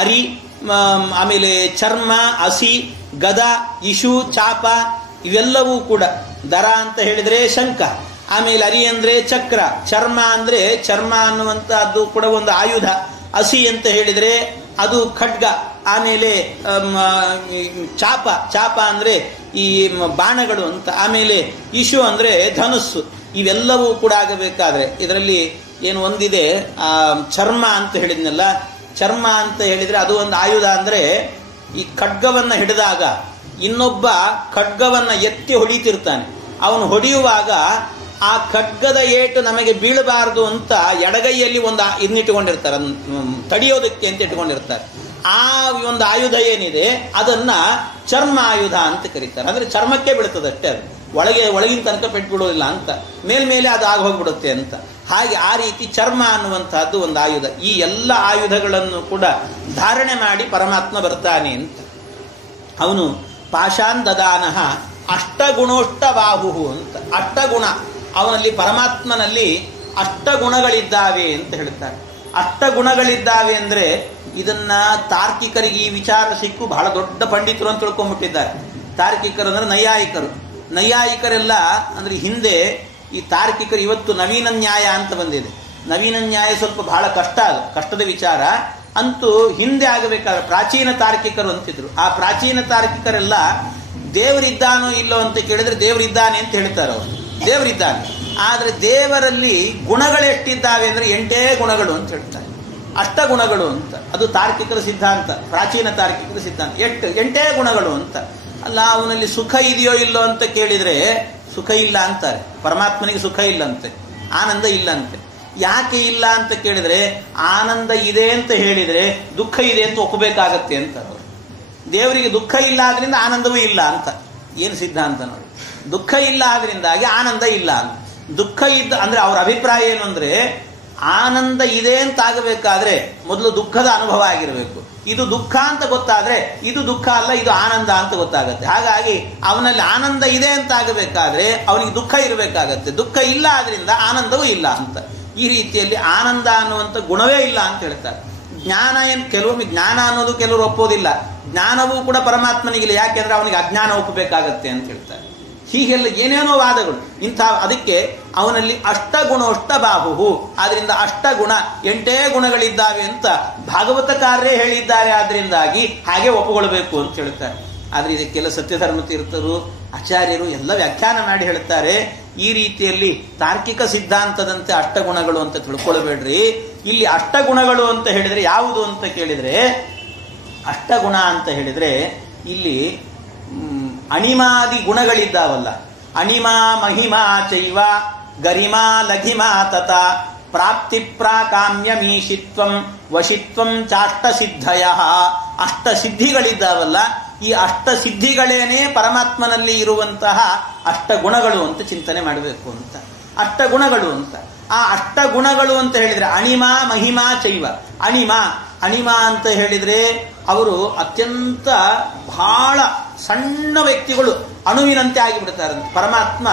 ಅರಿ, ಆಮೇಲೆ ಚರ್ಮ, ಅಸಿ, ಗದ, ಇಶು, ಚಾಪ ಇವೆಲ್ಲವೂ ಕೂಡ. ದರ ಅಂತ ಹೇಳಿದ್ರೆ ಶಂಖ, ಆಮೇಲೆ ಅರಿ ಅಂದ್ರೆ ಚಕ್ರ, ಚರ್ಮ ಅಂದ್ರೆ ಚರ್ಮ ಅನ್ನುವಂಥದ್ದು ಕೂಡ ಒಂದು ಆಯುಧ, ಅಸಿ ಅಂತ ಹೇಳಿದ್ರೆ ಅದು ಖಡ್ಗ, ಆಮೇಲೆ ಚಾಪ, ಚಾಪ ಅಂದ್ರೆ ಈ ಬಾಣಗಳು ಅಂತ, ಆಮೇಲೆ ಇಶು ಅಂದ್ರೆ ಧನುಸ್ಸು. ಇವೆಲ್ಲವೂ ಕೂಡ ಆಗಬೇಕಾದ್ರೆ ಇದರಲ್ಲಿ ಏನು ಒಂದಿದೆ, ಚರ್ಮ ಅಂತ ಹೇಳಿದ್ನಲ್ಲ, ಚರ್ಮ ಅಂತ ಹೇಳಿದ್ರೆ ಅದು ಒಂದು ಆಯುಧ. ಅಂದ್ರೆ ಈ ಖಡ್ಗವನ್ನ ಹಿಡಿದಾಗ ಇನ್ನೊಬ್ಬ ಖಡ್ಗವನ್ನ ಎತ್ತಿ ಹೊಡಿತಿರ್ತಾನೆ. ಅವನು ಹೊಡೆಯುವಾಗ ಆ ಖಡ್ಗದ ಏಟು ನಮಗೆ ಬೀಳಬಾರದು ಅಂತ ಎಡಗೈಯಲ್ಲಿ ಒಂದು ಇದನ್ನಿಟ್ಟುಕೊಂಡಿರ್ತಾರೆ, ತಡೆಯೋದಕ್ಕೆ ಅಂತ ಇಟ್ಕೊಂಡಿರ್ತಾರೆ. ಆ ಒಂದು ಆಯುಧ ಏನಿದೆ ಅದನ್ನ ಚರ್ಮ ಆಯುಧ ಅಂತ ಕರೀತಾರೆ. ಅಂದ್ರೆ ಚರ್ಮಕ್ಕೆ ಬೀಳ್ತದಷ್ಟೇ, ಅದು ಒಳಗಿನ ತನಕ ಪೆಟ್ಬಿಡೋದಿಲ್ಲ ಅಂತ, ಮೇಲ್ಮೇಲೆ ಅದು ಆಗ ಹೋಗ್ಬಿಡುತ್ತೆ ಅಂತ. ಹಾಗೆ ಆ ರೀತಿ ಚರ್ಮ ಅನ್ನುವಂತಹದ್ದು ಒಂದು ಆಯುಧ. ಈ ಎಲ್ಲ ಆಯುಧಗಳನ್ನು ಕೂಡ ಧಾರಣೆ ಮಾಡಿ ಪರಮಾತ್ಮ ಬರ್ತಾನೆ ಅಂತ. ಅವನು ಪಾಶಾನ್ ದದಾನಃ ಅಷ್ಟಗುಣೋಷ್ಟ ಬಾಹು ಅಂತ. ಅಷ್ಟಗುಣ, ಅವನಲ್ಲಿ ಪರಮಾತ್ಮನಲ್ಲಿ ಅಷ್ಟಗುಣಗಳಿದ್ದಾವೆ ಅಂತ ಹೇಳ್ತಾರೆ. ಅಷ್ಟಗುಣಗಳಿದ್ದಾವೆ ಅಂದ್ರೆ ಇದನ್ನ ತಾರ್ಕಿಕರಿಗೆ ಈ ವಿಚಾರ ಸಿಕ್ಕು ಬಹಳ ದೊಡ್ಡ ಪಂಡಿತರು ಅಂತ ತಿಳ್ಕೊಂಡ್ಬಿಟ್ಟಿದ್ದಾರೆ. ತಾರ್ಕಿಕರು ಅಂದ್ರೆ ನೈಯಾಯಿಕರು. ನೈಯಾಯಿಕರೆಲ್ಲ ಅಂದ್ರೆ ಹಿಂದೆ ಈ ತಾರ್ಕಿಕರು, ಇವತ್ತು ನವೀನ ನ್ಯಾಯ ಅಂತ ಬಂದಿದೆ. ನವೀನ ನ್ಯಾಯ ಸ್ವಲ್ಪ ಬಹಳ ಕಷ್ಟದ ವಿಚಾರ. ಅಂತೂ ಹಿಂದೆ ಆಗಬೇಕಾದ್ರೆ ಪ್ರಾಚೀನ ತಾರ್ಕಿಕರು ಅಂತಿದ್ರು. ಆ ಪ್ರಾಚೀನ ತಾರ್ಕಿಕರೆಲ್ಲ ದೇವರಿದ್ದಾನೋ ಇಲ್ಲೋ ಅಂತ ಕೇಳಿದ್ರೆ ದೇವರಿದ್ದಾನೆ ಅಂತ ಹೇಳ್ತಾರೆ ಅವರು. ದೇವರಿದ್ದಾನೆ, ಆದ್ರೆ ದೇವರಲ್ಲಿ ಗುಣಗಳೆಷ್ಟಿದ್ದಾವೆ ಅಂದ್ರೆ 8 ಗುಣಗಳು ಅಂತ ಹೇಳ್ತಾರೆ. ಅಷ್ಟಗುಣಗಳು ಅಂತ. ಅದು ತಾರ್ಕಿಕರ ಸಿದ್ಧಾಂತ, ಪ್ರಾಚೀನ ತಾರ್ಕಿಕರ ಸಿದ್ಧಾಂತ. 8 ಗುಣಗಳು ಅಂತ. ಅಲ್ಲ, ಅವನಲ್ಲಿ ಸುಖ ಇದೆಯೋ ಇಲ್ಲೋ ಅಂತ ಕೇಳಿದ್ರೆ ಸುಖ ಇಲ್ಲ ಅಂತಾರೆ. ಪರಮಾತ್ಮನಿಗೆ ಸುಖ ಇಲ್ಲಂತೆ, ಆನಂದ ಇಲ್ಲಂತೆ. ಯಾಕೆ ಇಲ್ಲ ಅಂತ ಕೇಳಿದ್ರೆ ಆನಂದ ಇದೆ ಅಂತ ಹೇಳಿದ್ರೆ ದುಃಖ ಇದೆ ಅಂತ ಒಪ್ಪಬೇಕಾಗತ್ತೆ ಅಂತ ಅವರು. ದೇವರಿಗೆ ದುಃಖ ಇಲ್ಲ ಆದ್ರಿಂದ ಆನಂದವೂ ಇಲ್ಲ ಅಂತ. ಏನು ಸಿದ್ಧಾಂತ ನೋಡಿ. ದುಃಖ ಇಲ್ಲ ಆದ್ರಿಂದಾಗಿ ಆನಂದ ಇಲ್ಲ ಅಂತ. ದುಃಖ ಇದ್ದ ಅಂದ್ರೆ ಅವರ ಅಭಿಪ್ರಾಯ ಏನು ಅಂದ್ರೆ ಆನಂದ ಇದೆ ಅಂತ ಆಗಬೇಕಾದ್ರೆ ಮೊದಲು ದುಃಖದ ಅನುಭವ ಆಗಿರಬೇಕು. ಇದು ದುಃಖ ಅಂತ ಗೊತ್ತಾದ್ರೆ ಇದು ದುಃಖ ಅಲ್ಲ, ಇದು ಆನಂದ ಅಂತ ಗೊತ್ತಾಗತ್ತೆ. ಹಾಗಾಗಿ ಅವನಲ್ಲಿ ಆನಂದ ಇದೆ ಅಂತ ಆಗಬೇಕಾದ್ರೆ ಅವನಿಗೆ ದುಃಖ ಇರಬೇಕಾಗತ್ತೆ. ದುಃಖ ಇಲ್ಲ ಆದ್ರಿಂದ ಆನಂದವೂ ಇಲ್ಲ ಅಂತ. ಈ ರೀತಿಯಲ್ಲಿ ಆನಂದ ಅನ್ನುವಂಥ ಗುಣವೇ ಇಲ್ಲ ಅಂತ ಹೇಳ್ತಾರೆ. ಜ್ಞಾನ ಏನು, ಕೆಲವೊಮ್ಮೆ ಜ್ಞಾನ ಅನ್ನೋದು ಕೆಲವರು ಒಪ್ಪೋದಿಲ್ಲ. ಜ್ಞಾನವೂ ಕೂಡ ಪರಮಾತ್ಮನಿಗಿಲ್ಲ, ಯಾಕೆಂದ್ರೆ ಅವನಿಗೆ ಅಜ್ಞಾನ ಒಪ್ಪಬೇಕಾಗತ್ತೆ ಅಂತ ಹೇಳ್ತಾರೆ. ಹೀಗೆಲ್ಲ ಏನೇನೋ ವಾದಗಳು ಇಂಥ. ಅದಕ್ಕೆ ಅವನಲ್ಲಿ ಅಷ್ಟಗುಣೋಷ್ಟ ಬಾಹು, ಆದ್ರಿಂದ ಅಷ್ಟಗುಣ 8 ಗುಣಗಳಿದ್ದಾವೆ ಅಂತ ಭಾಗವತಕಾರರೇ ಹೇಳಿದ್ದಾರೆ. ಆದ್ರಿಂದಾಗಿ ಹಾಗೆ ಒಪ್ಪುಗೊಳ್ಬೇಕು ಅಂತ ಹೇಳ್ತಾರೆ. ಆದ್ರೆ ಇದಕ್ಕೆಲ್ಲ ಸತ್ಯಧರ್ಮ ತೀರ್ಥರು, ಆಚಾರ್ಯರು ಎಲ್ಲ ವ್ಯಾಖ್ಯಾನ ಮಾಡಿ ಹೇಳ್ತಾರೆ. ಈ ರೀತಿಯಲ್ಲಿ ತಾರ್ಕಿಕ ಸಿದ್ಧಾಂತದಂತೆ ಅಷ್ಟಗುಣಗಳು ಅಂತ ತಿಳ್ಕೊಳ್ಬೇಡ್ರಿ. ಇಲ್ಲಿ ಅಷ್ಟಗುಣಗಳು ಅಂತ ಹೇಳಿದ್ರೆ ಯಾವುದು ಅಂತ ಕೇಳಿದ್ರೆ, ಅಷ್ಟಗುಣ ಅಂತ ಹೇಳಿದ್ರೆ ಇಲ್ಲಿ ಅಣಿಮಾದಿ ಗುಣಗಳಿದ್ದಾವಲ್ಲ, ಅಣಿಮಾ ಮಹಿಮಾ ಚೈವ ಗರಿಮಾ ಲಘಿಮಾ ತತ ಪ್ರಾಪ್ತಿ ಪ್ರಾಕಾಮ್ಯಮೀಶಿತ್ವಂ ವಶಿತ್ವಂ ಚಾಷ್ಟಸಿದ್ಧಯ. ಅಷ್ಟಸಿದ್ಧಿಗಳಿದ್ದಾವಲ್ಲ, ಈ ಅಷ್ಟಸಿದ್ಧಿಗಳೇನೇ ಪರಮಾತ್ಮನಲ್ಲಿ ಇರುವಂತಹ ಅಷ್ಟಗುಣಗಳು ಅಂತ ಚಿಂತನೆ ಮಾಡಬೇಕು ಅಂತ. ಅಷ್ಟಗುಣಗಳು ಅಂತ, ಆ ಅಷ್ಟಗುಣಗಳು ಅಂತ ಹೇಳಿದ್ರೆ ಅಣಿಮಾ ಮಹಿಮಾ ಚೈವ. ಅಣಿಮಾ ಅಂತ ಹೇಳಿದ್ರೆ ಅವರು ಅತ್ಯಂತ ಬಹಳ ಸಣ್ಣ ವ್ಯಕ್ತಿಗಳು, ಅಣುವಿನಂತೆ ಆಗಿಬಿಡ್ತಾರಂತೆ. ಪರಮಾತ್ಮ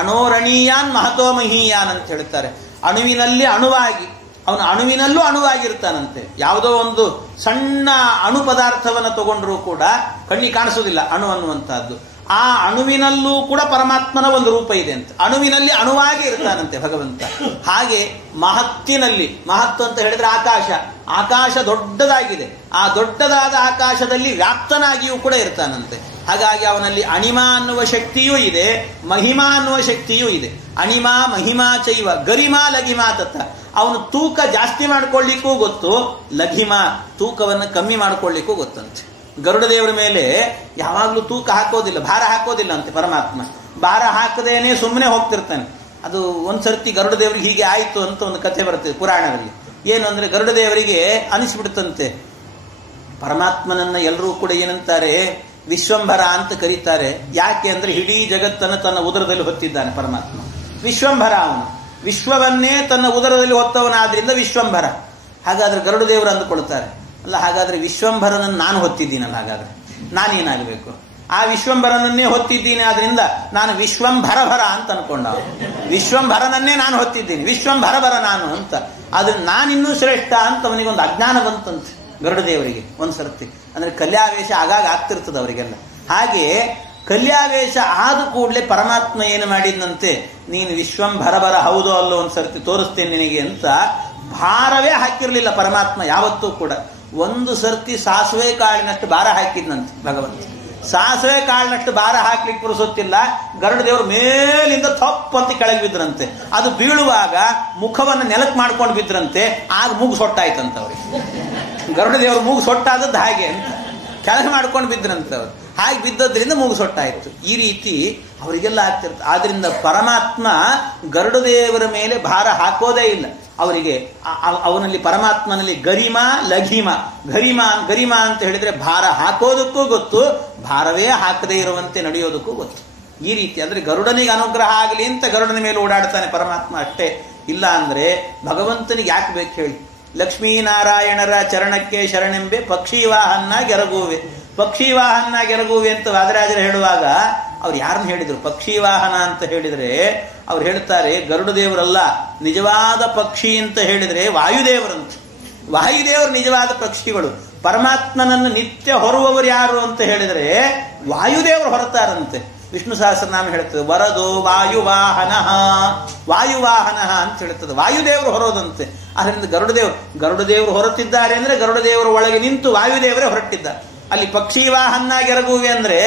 ಅಣೋರಣೀಯಾನ್ ಮಹತೋ ಮಹೀಯಾನ್ ಅಂತ ಹೇಳ್ತಾರೆ. ಅಣುವಿನಲ್ಲಿ ಅಣುವಾಗಿ, ಅವನು ಅಣುವಿನಲ್ಲೂ ಅಣುವಾಗಿರ್ತಾನಂತೆ. ಯಾವುದೋ ಒಂದು ಸಣ್ಣ ಅಣು ಪದಾರ್ಥವನ್ನು ತಗೊಂಡ್ರೂ ಕೂಡ ಕಣ್ಣಿಗೆ ಕಾಣಿಸೋದಿಲ್ಲ ಅಣು ಅನ್ನುವಂತಹದ್ದು. ಆ ಅಣುವಿನಲ್ಲೂ ಕೂಡ ಪರಮಾತ್ಮನ ಒಂದು ರೂಪ ಇದೆ ಅಂತ. ಅಣುವಿನಲ್ಲಿ ಅಣುವಾಗಿ ಇರ್ತಾನಂತೆ ಭಗವಂತ. ಹಾಗೆ ಮಹತ್ತಿನಲ್ಲಿ, ಮಹತ್ತು ಅಂತ ಹೇಳಿದ್ರೆ ಆಕಾಶ ದೊಡ್ಡದಾಗಿದೆ. ಆ ದೊಡ್ಡದಾದ ಆಕಾಶದಲ್ಲಿ ವ್ಯಾಪ್ತನಾಗಿಯೂ ಕೂಡ ಇರ್ತಾನಂತೆ. ಹಾಗಾಗಿ ಅವನಲ್ಲಿ ಅಣಿಮಾ ಅನ್ನುವ ಶಕ್ತಿಯೂ ಇದೆ, ಮಹಿಮಾ ಅನ್ನುವ ಶಕ್ತಿಯೂ ಇದೆ. ಅಣಿಮಾ ಮಹಿಮಾ ಚೈವ ಗರಿಮಾ ಲಘಿಮಾ ತತ್ತ. ಅವನು ತೂಕ ಜಾಸ್ತಿ ಮಾಡ್ಕೊಳ್ಳಿಕ್ಕೂ ಗೊತ್ತು, ಲಘಿಮಾ ತೂಕವನ್ನು ಕಮ್ಮಿ ಮಾಡ್ಕೊಳ್ಳಿಕ್ಕೂ ಗೊತ್ತಂತೆ. ಗರುಡ ದೇವರ ಮೇಲೆ ಯಾವಾಗ್ಲೂ ತೂಕ ಹಾಕೋದಿಲ್ಲ, ಭಾರ ಹಾಕೋದಿಲ್ಲ ಅಂತೆ ಪರಮಾತ್ಮ. ಭಾರ ಹಾಕದೇನೆ ಸುಮ್ಮನೆ ಹೋಗ್ತಿರ್ತಾನೆ. ಅದು ಒಂದ್ಸರ್ತಿ ಗರುಡ ದೇವರಿಗೆ ಹೀಗೆ ಆಯ್ತು ಅಂತ ಒಂದು ಕಥೆ ಬರ್ತದೆ ಪುರಾಣದಲ್ಲಿ. ಏನು ಅಂದ್ರೆ ಗರುಡ ದೇವರಿಗೆ ಅನಿಸ್ಬಿಡುತ್ತಂತೆ, ಪರಮಾತ್ಮನನ್ನ ಎಲ್ಲರೂ ಕೂಡ ಏನಂತಾರೆ, ವಿಶ್ವಂಭರ ಅಂತ ಕರೀತಾರೆ. ಯಾಕೆ ಅಂದ್ರೆ ಇಡೀ ಜಗತ್ತನ್ನು ತನ್ನ ಉದರದಲ್ಲಿ ಹೊತ್ತಿದ್ದಾನೆ ಪರಮಾತ್ಮ. ವಿಶ್ವಂಭರ, ಅವನು ವಿಶ್ವವನ್ನೇ ತನ್ನ ಉದರದಲ್ಲಿ ಹೊತ್ತವನಾದ್ರಿಂದ ವಿಶ್ವಂಭರ. ಹಾಗಾದ್ರೆ ಗರುಡ ದೇವರು ಅಂದುಕೊಳ್ತಾರೆ, ಅಲ್ಲ ಹಾಗಾದ್ರೆ ವಿಶ್ವಂಭರನನ್ನು ನಾನು ಹೊತ್ತಿದ್ದೀನಲ್ಲ, ಹಾಗಾದ್ರೆ ನಾನೇನಾಗಬೇಕು? ಆ ವಿಶ್ವಂಭರನನ್ನೇ ಹೊತ್ತಿದ್ದೀನಿ, ಆದ್ರಿಂದ ನಾನು ವಿಶ್ವಂಭರಭರ ಅಂತ ಅನ್ಕೊಂಡ. ವಿಶ್ವಂಭರನನ್ನೇ ನಾನು ಹೊತ್ತಿದ್ದೀನಿ, ವಿಶ್ವಂಭರಭರ ನಾನು ಅಂತ. ಆದ್ರೆ ನಾನಿನ್ನೂ ಶ್ರೇಷ್ಠ ಅಂತ ಅವನಿಗೊಂದು ಅಜ್ಞಾನ ಬಂತಂತೆ ಗರುಡ ದೇವರಿಗೆ ಒಂದ್ಸರ್ತಿ. ಅಂದ್ರೆ ಕಲ್ಯಾವೇಶ ಆಗಾಗ ಆಗ್ತಿರ್ತದೆ ಅವರಿಗೆಲ್ಲ. ಹಾಗೆ ಕಲ್ಯಾವೇಶ ಆದ ಕೂಡಲೇ ಪರಮಾತ್ಮ ಏನು ಮಾಡಿದಂತೆ, ನೀನು ವಿಶ್ವಂಭರಭರ ಹೌದೋ ಅಲ್ಲೋ ಒಂದ್ಸರ್ತಿ ತೋರಿಸ್ತೇನೆ ನಿನಗೆ ಅಂತ ಭಾರವೇ ಹಾಕಿರ್ಲಿಲ್ಲ ಪರಮಾತ್ಮ ಯಾವತ್ತೂ ಕೂಡ. ಒಂದು ಸರ್ತಿ ಸಾಸುವೆ ಕಾಳಿನಷ್ಟು ಭಾರ ಹಾಕಿದ್ನಂತೆ ಭಗವಂತ. ಸಾಸುವೆ ಕಾಳಿನಷ್ಟು ಭಾರ ಹಾಕ್ಲಿಕ್ಕೆ ಪುರುಸೊತ್ತಿಲ್ಲ. ಗರುಡ ದೇವರು ಮೇಲಿಂದ ತಪ್ಪಂತ ಕೆಳಗೆ ಬಿದ್ರಂತೆ. ಅದು ಬೀಳುವಾಗ ಮುಖವನ್ನು ನೆಲಕ್ಕೆ ಮಾಡ್ಕೊಂಡು ಬಿದ್ರಂತೆ. ಆಗ ಮೂಗು ಸೊಟ್ಟಾಯ್ತಂತ ಅವ್ರಿಗೆ. ಗರುಡ ದೇವರು ಮೂಗು ಸೊಟ್ಟಾದದ್ದು ಹಾಗೆ ಅಂತ ಕೆಳಗೆ ಮಾಡ್ಕೊಂಡು ಬಿದ್ರಂತೆ ಅವರು. ಹಾಗೆ ಬಿದ್ದದ್ರಿಂದ ಮೂಗು ಸೊಟ್ಟಾಯ್ತು. ಈ ರೀತಿ ಅವರಿಗೆಲ್ಲ ಆಗ್ತಿರ್ತ. ಆದ್ರಿಂದ ಪರಮಾತ್ಮ ಗರುಡ ದೇವರ ಮೇಲೆ ಭಾರ ಹಾಕೋದೇ ಇಲ್ಲ ಅವರಿಗೆ. ಅವನಲ್ಲಿ ಪರಮಾತ್ಮನಲ್ಲಿ ಗರಿಮಾ ಲಘಿಮಾ. ಗರಿಮಾ ಅಂತ ಹೇಳಿದ್ರೆ ಭಾರ ಹಾಕೋದಕ್ಕೂ ಗೊತ್ತು, ಭಾರವೇ ಹಾಕದೇ ಇರುವಂತೆ ನಡೆಯೋದಕ್ಕೂ ಗೊತ್ತು. ಈ ರೀತಿ ಅಂದ್ರೆ ಗರುಡನಿಗೆ ಅನುಗ್ರಹ ಆಗಲಿ ಅಂತ ಗರುಡನ ಮೇಲೆ ಓಡಾಡ್ತಾನೆ ಪರಮಾತ್ಮ ಅಷ್ಟೇ. ಇಲ್ಲ ಅಂದ್ರೆ ಭಗವಂತನಿಗೆ ಯಾಕೆ ಬೇಕು ಹೇಳಿ? ಲಕ್ಷ್ಮೀನಾರಾಯಣರ ಚರಣಕ್ಕೆ ಶರಣೆಂಬೆ ಪಕ್ಷಿವಾಹನ್ನಾಗಿ ಎರಗುವೆ. ಪಕ್ಷಿವಾಹನ್ನಾಗಿ ಎರಗುವೆ ಅಂತ ವಾದರಾಜರು ಹೇಳುವಾಗ ಅವ್ರು ಯಾರನ್ನು ಹೇಳಿದ್ರು? ಪಕ್ಷಿವಾಹನ ಅಂತ ಹೇಳಿದ್ರೆ ಅವ್ರು ಹೇಳ್ತಾರೆ ಗರುಡ ದೇವರಲ್ಲ, ನಿಜವಾದ ಪಕ್ಷಿ ಅಂತ ಹೇಳಿದ್ರೆ ವಾಯುದೇವರಂತ. ವಾಯುದೇವರು ನಿಜವಾದ ಪಕ್ಷಿಗಳು. ಪರಮಾತ್ಮನನ್ನು ನಿತ್ಯ ಹೊರುವವರು ಯಾರು ಅಂತ ಹೇಳಿದ್ರೆ ವಾಯುದೇವರು ಹೊರತಾರಂತೆ. ವಿಷ್ಣು ಸಹಸ್ರನಾಮ ಹೇಳ್ತದೆ ವರದೋ ವಾಯುವಾಹನ, ವಾಯುವಾಹನ ಅಂತ ಹೇಳ್ತದೆ. ವಾಯುದೇವರು ಹೊರೋದಂತೆ. ಅದರಿಂದ ಗರುಡದೇವರು ಹೊರತಿದ್ದಾರೆ ಅಂದ್ರೆ ಗರುಡದೇವರ ಒಳಗೆ ನಿಂತು ವಾಯುದೇವರೇ ಹೊರಟಿದ್ದಾರೆ. ಅಲ್ಲಿ ಪಕ್ಷಿವಾಹನಾಗಿ ಎರಗುವೆ ಅಂದ್ರೆ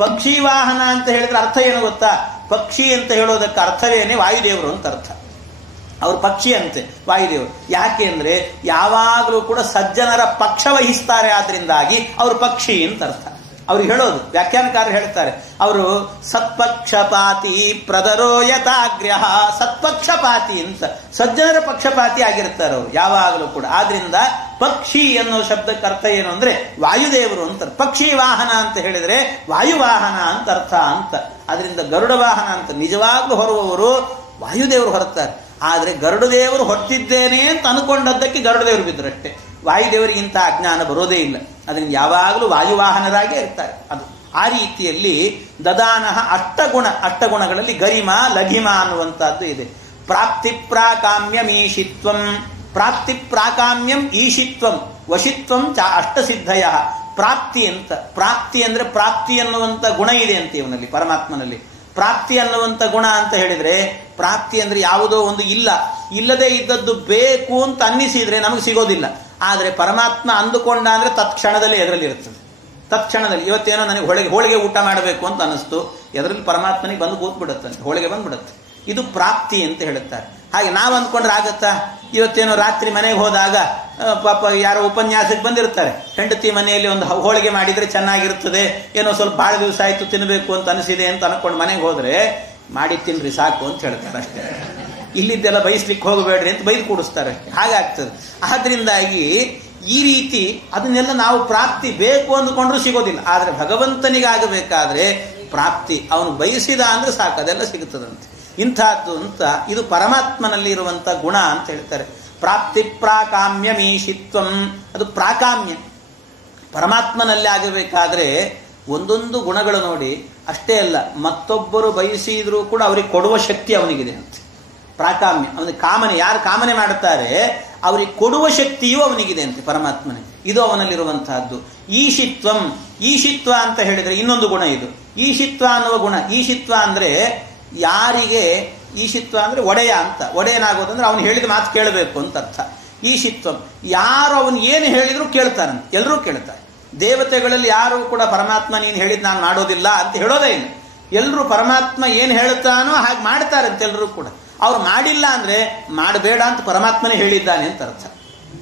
ಪಕ್ಷಿವಾಹನ ಅಂತ ಹೇಳಿದ್ರೆ ಅರ್ಥ ಏನು ಗೊತ್ತಾ? ಪಕ್ಷಿ ಅಂತ ಹೇಳೋದಕ್ಕೆ ಅರ್ಥವೇನೆ ವಾಯುದೇವರು ಅಂತ ಅರ್ಥ. ಅವ್ರು ಪಕ್ಷಿ ಅಂತೆ ವಾಯುದೇವರು. ಯಾಕೆ ಅಂದ್ರೆ ಯಾವಾಗಲೂ ಕೂಡ ಸಜ್ಜನರ ಪಕ್ಷ ವಹಿಸ್ತಾರೆ, ಆದ್ರಿಂದಾಗಿ ಅವರು ಪಕ್ಷಿ ಅಂತ ಅರ್ಥ. ಅವ್ರಿಗೆ ಹೇಳೋದು ವ್ಯಾಖ್ಯಾನಕಾರರು ಹೇಳ್ತಾರೆ, ಅವರು ಸತ್ಪಕ್ಷಪಾತಿ ಪ್ರದರೋ ಯಥಾಗ್ರ್ಯ. ಸತ್ಪಕ್ಷಪಾತಿ ಅಂತ ಸಜ್ಜನರ ಪಕ್ಷಪಾತಿ ಆಗಿರ್ತಾರೆ ಅವರು ಯಾವಾಗಲೂ ಕೂಡ. ಆದ್ರಿಂದ ಪಕ್ಷಿ ಅನ್ನೋ ಶಬ್ದಕ್ಕೆ ಅರ್ಥ ಏನು ಅಂದ್ರೆ ವಾಯುದೇವರು ಅಂತ. ಪಕ್ಷಿ ವಾಹನ ಅಂತ ಹೇಳಿದ್ರೆ ವಾಯುವಾಹನ ಅಂತ ಅರ್ಥ ಅಂತ. ಆದ್ರಿಂದ ಗರುಡ ವಾಹನ ಅಂತ ನಿಜವಾಗ್ಲೂ ಹೊರುವವರು ವಾಯುದೇವರು ಹೊರತಾರೆ. ಆದ್ರೆ ಗರುಡದೇವರು ಹೊರತಿದ್ದೇನೆ ಅಂತ ಅನ್ಕೊಂಡದ್ದಕ್ಕೆ ಗರುಡದೇವರು ಬಿದ್ದರಷ್ಟೇ. ವಾಯುದೇವರಿಗೆ ಇಂಥ ಅಜ್ಞಾನ ಬರೋದೇ ಇಲ್ಲ. ಅದರಿಂದ ಯಾವಾಗಲೂ ವಾಯುವಾಹನರಾಗೇ ಇರ್ತಾರೆ. ಅದು ಆ ರೀತಿಯಲ್ಲಿ ದದಾನಃ ಅಷ್ಟಗುಣಗಳಲ್ಲಿ ಗರಿಮಾ ಲಘಿಮಾ ಅನ್ನುವಂತಹದ್ದು ಇದೆ. ಪ್ರಾಪ್ತಿ ಪ್ರಾಕಾಮ್ಯಂ ಈಶಿತ್ವಂ, ಪ್ರಾಪ್ತಿ ಪ್ರಾಕಾಮ್ಯಂ ಈಶಿತ್ವಂ ವಶಿತ್ವಂ ಚ ಅಷ್ಟಸಿದ್ಧಯ. ಪ್ರಾಪ್ತಿ ಅಂತ, ಪ್ರಾಪ್ತಿ ಅಂದ್ರೆ ಪ್ರಾಪ್ತಿ ಅನ್ನುವಂಥ ಗುಣ ಇದೆ ಅಂತ ಇವನಲ್ಲಿ ಪರಮಾತ್ಮನಲ್ಲಿ. ಪ್ರಾಪ್ತಿ ಅನ್ನುವಂಥ ಗುಣ ಅಂತ ಹೇಳಿದ್ರೆ ಪ್ರಾಪ್ತಿ ಅಂದ್ರೆ ಯಾವುದೋ ಒಂದು ಇಲ್ಲದೆ ಇದ್ದದ್ದು ಬೇಕು ಅಂತ ಅನ್ನಿಸಿದ್ರೆ ನಮಗೆ ಸಿಗೋದಿಲ್ಲ. ಆದ್ರೆ ಪರಮಾತ್ಮ ಅಂದುಕೊಂಡ ಅಂದ್ರೆ ತತ್ಕ್ಷಣದಲ್ಲಿ ಎದರಲ್ಲಿ ಇರ್ತದೆ. ತತ್ಕ್ಷಣದಲ್ಲಿ ಇವತ್ತೇನೋ ನನಗೆ ಹೋಳಿಗೆ ಊಟ ಮಾಡಬೇಕು ಅಂತ ಅನಿಸ್ತು, ಎದರಲ್ಲಿ ಪರಮಾತ್ಮನಿಗೆ ಬಂದು ಕೂತ್ಬಿಡುತ್ತಂತೆ, ಹೋಳಿಗೆ ಬಂದ್ಬಿಡುತ್ತೆ. ಇದು ಪ್ರಾಪ್ತಿ ಅಂತ ಹೇಳುತ್ತಾರೆ. ಹಾಗೆ ನಾವು ಅಂದ್ಕೊಂಡ್ರೆ ಆಗತ್ತಾ? ಇವತ್ತೇನೋ ರಾತ್ರಿ ಮನೆಗೆ ಹೋದಾಗ ಪಾಪ ಯಾರೋ ಉಪನ್ಯಾಸಕ್ಕೆ ಬಂದಿರ್ತಾರೆ, ಹೆಂಡತಿ ಮನೆಯಲ್ಲಿ ಒಂದು ಹೋಳಿಗೆ ಮಾಡಿದ್ರೆ ಚೆನ್ನಾಗಿರ್ತದೆ, ಏನೋ ಸ್ವಲ್ಪ ಬಹಳ ದಿವಸ ಆಯ್ತು ತಿನ್ನಬೇಕು ಅಂತ ಅನಿಸಿದೆ ಅಂತ ಅನ್ಕೊಂಡು ಮನೆಗೆ ಹೋದ್ರೆ ಮಾಡಿ ತಿನ್ರಿ ಸಾಕು ಅಂತ ಹೇಳ್ತಾರೆ ಅಷ್ಟೇ. ಇಲ್ಲಿದ್ದೆಲ್ಲ ಬಯಸ್ಲಿಕ್ಕೆ ಹೋಗಬೇಡ್ರಿ ಅಂತ ಬೈದು ಕೂಡಿಸ್ತಾರೆ, ಹಾಗಾಗ್ತದೆ. ಆದ್ರಿಂದಾಗಿ ಈ ರೀತಿ ಅದನ್ನೆಲ್ಲ ನಾವು ಪ್ರಾಪ್ತಿ ಬೇಕು ಅಂದುಕೊಂಡ್ರೂ ಸಿಗೋದಿಲ್ಲ. ಆದ್ರೆ ಭಗವಂತನಿಗಾಗಬೇಕಾದ್ರೆ ಪ್ರಾಪ್ತಿ ಅವನು ಬಯಸಿದ ಅಂದ್ರೆ ಸಾಕು, ಅದೆಲ್ಲ ಸಿಗುತ್ತದಂತೆ. ಇಂಥದ್ದು ಅಂತ ಇದು ಪರಮಾತ್ಮನಲ್ಲಿ ಇರುವಂತ ಗುಣ ಅಂತ ಹೇಳ್ತಾರೆ. ಪ್ರಾಪ್ತಿ ಪ್ರಾಕಾಮ್ಯ ಮೀಶಿತ್ವಂ, ಅದು ಪ್ರಾಕಾಮ್ಯ. ಪರಮಾತ್ಮನಲ್ಲಿ ಆಗಬೇಕಾದ್ರೆ ಒಂದೊಂದು ಗುಣಗಳು ನೋಡಿ, ಅಷ್ಟೇ ಅಲ್ಲ ಮತ್ತೊಬ್ಬರು ಬಯಸಿದ್ರೂ ಕೂಡ ಅವರಿಗೆ ಕೊಡುವ ಶಕ್ತಿ ಅವನಿಗಿದೆ ಅಂತ. ಪ್ರಾಕಾಮ್ಯ, ಅವನಿಗೆ ಕಾಮನೆ, ಯಾರು ಕಾಮನೆ ಮಾಡುತ್ತಾರೆ ಅವರಿಗೆ ಕೊಡುವ ಶಕ್ತಿಯೂ ಅವನಿಗಿದೆ ಅಂತೆ ಪರಮಾತ್ಮನೇ. ಇದು ಅವನಲ್ಲಿರುವಂತಹದ್ದು. ಈಶಿತ್ವಂ, ಈಶಿತ್ವ ಅಂತ ಹೇಳಿದ್ರೆ ಇನ್ನೊಂದು ಗುಣ ಇದು. ಈಶಿತ್ವ ಅನ್ನುವ ಗುಣ, ಈಶಿತ್ವ ಅಂದ್ರೆ ಯಾರಿಗೆ, ಈಶಿತ್ವ ಅಂದ್ರೆ ಒಡೆಯ ಅಂತ. ಒಡೆಯನಾಗೋದಂದ್ರೆ ಅವನು ಹೇಳಿದ ಮಾತು ಕೇಳಬೇಕು ಅಂತ ಅರ್ಥ. ಈಶಿತ್ವಂ, ಯಾರು ಅವನು ಏನು ಹೇಳಿದ್ರು ಕೇಳ್ತಾರಂತೆ, ಎಲ್ಲರೂ ಕೇಳ್ತಾರೆ. ದೇವತೆಗಳಲ್ಲಿ ಯಾರು ಕೂಡ ಪರಮಾತ್ಮ ನೀನು ಹೇಳಿದ್ ನಾನು ಮಾಡೋದಿಲ್ಲ ಅಂತ ಹೇಳೋದೇ ಇಲ್ಲ. ಎಲ್ಲರೂ ಪರಮಾತ್ಮ ಏನು ಹೇಳುತ್ತಾನೋ ಹಾಗೆ ಮಾಡ್ತಾರಂತೆ ಎಲ್ಲರೂ ಕೂಡ. ಅವ್ರು ಮಾಡಿಲ್ಲ ಅಂದ್ರೆ ಮಾಡಬೇಡ ಅಂತ ಪರಮಾತ್ಮನೇ ಹೇಳಿದ್ದಾನೆ ಅಂತ ಅರ್ಥ.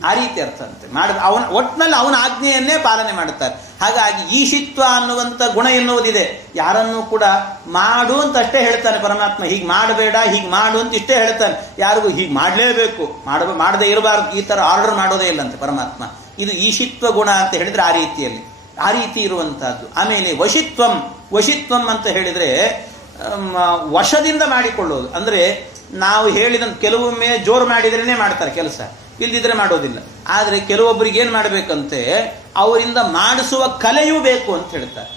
ಆ ರೀತಿ ಅರ್ಥ ಅಂತೆ. ಅವನ ಒಟ್ಟಿನಲ್ಲಿ ಅವನ ಆಜ್ಞೆಯನ್ನೇ ಪಾಲನೆ ಮಾಡುತ್ತಾರೆ. ಹಾಗಾಗಿ ಈಶಿತ್ವ ಅನ್ನುವಂಥ ಗುಣ ಎನ್ನುವುದಿದೆ. ಯಾರನ್ನೂ ಕೂಡ ಮಾಡು ಅಂತ ಅಷ್ಟೇ ಹೇಳ್ತಾನೆ ಪರಮಾತ್ಮ, ಹೀಗೆ ಮಾಡಬೇಡ ಹೀಗೆ ಮಾಡು ಅಂತ ಇಷ್ಟೇ ಹೇಳ್ತಾನೆ. ಯಾರಿಗೂ ಹೀಗೆ ಮಾಡಲೇಬೇಕು, ಮಾಡದೇ ಇರಬಾರ್ದು ಈ ತರ ಆರ್ಡರ್ ಮಾಡೋದೇ ಇಲ್ಲಂತೆ ಪರಮಾತ್ಮ. ಇದು ಈಶಿತ್ವ ಗುಣ ಅಂತ ಹೇಳಿದ್ರೆ ಆ ರೀತಿಯಲ್ಲಿ, ಆ ರೀತಿ ಇರುವಂತಹದ್ದು. ಆಮೇಲೆ ವಶಿತ್ವಂ, ವಶಿತ್ವಂ ಅಂತ ಹೇಳಿದ್ರೆ ವಶದಿಂದ ಮಾಡಿಕೊಳ್ಳೋದು. ಅಂದ್ರೆ ನಾವು ಹೇಳಿದಂತ ಕೆಲವೊಮ್ಮೆ ಜೋರು ಮಾಡಿದ್ರೇನೆ ಮಾಡ್ತಾರೆ ಕೆಲಸ, ಇಲ್ದಿದ್ರೆ ಮಾಡೋದಿಲ್ಲ. ಆದ್ರೆ ಕೆಲವೊಬ್ಬರಿಗೆ ಏನ್ ಮಾಡ್ಬೇಕಂತೆ, ಅವರಿಂದ ಮಾಡಿಸುವ ಕಲೆಯೂ ಬೇಕು ಅಂತ ಹೇಳ್ತಾರೆ.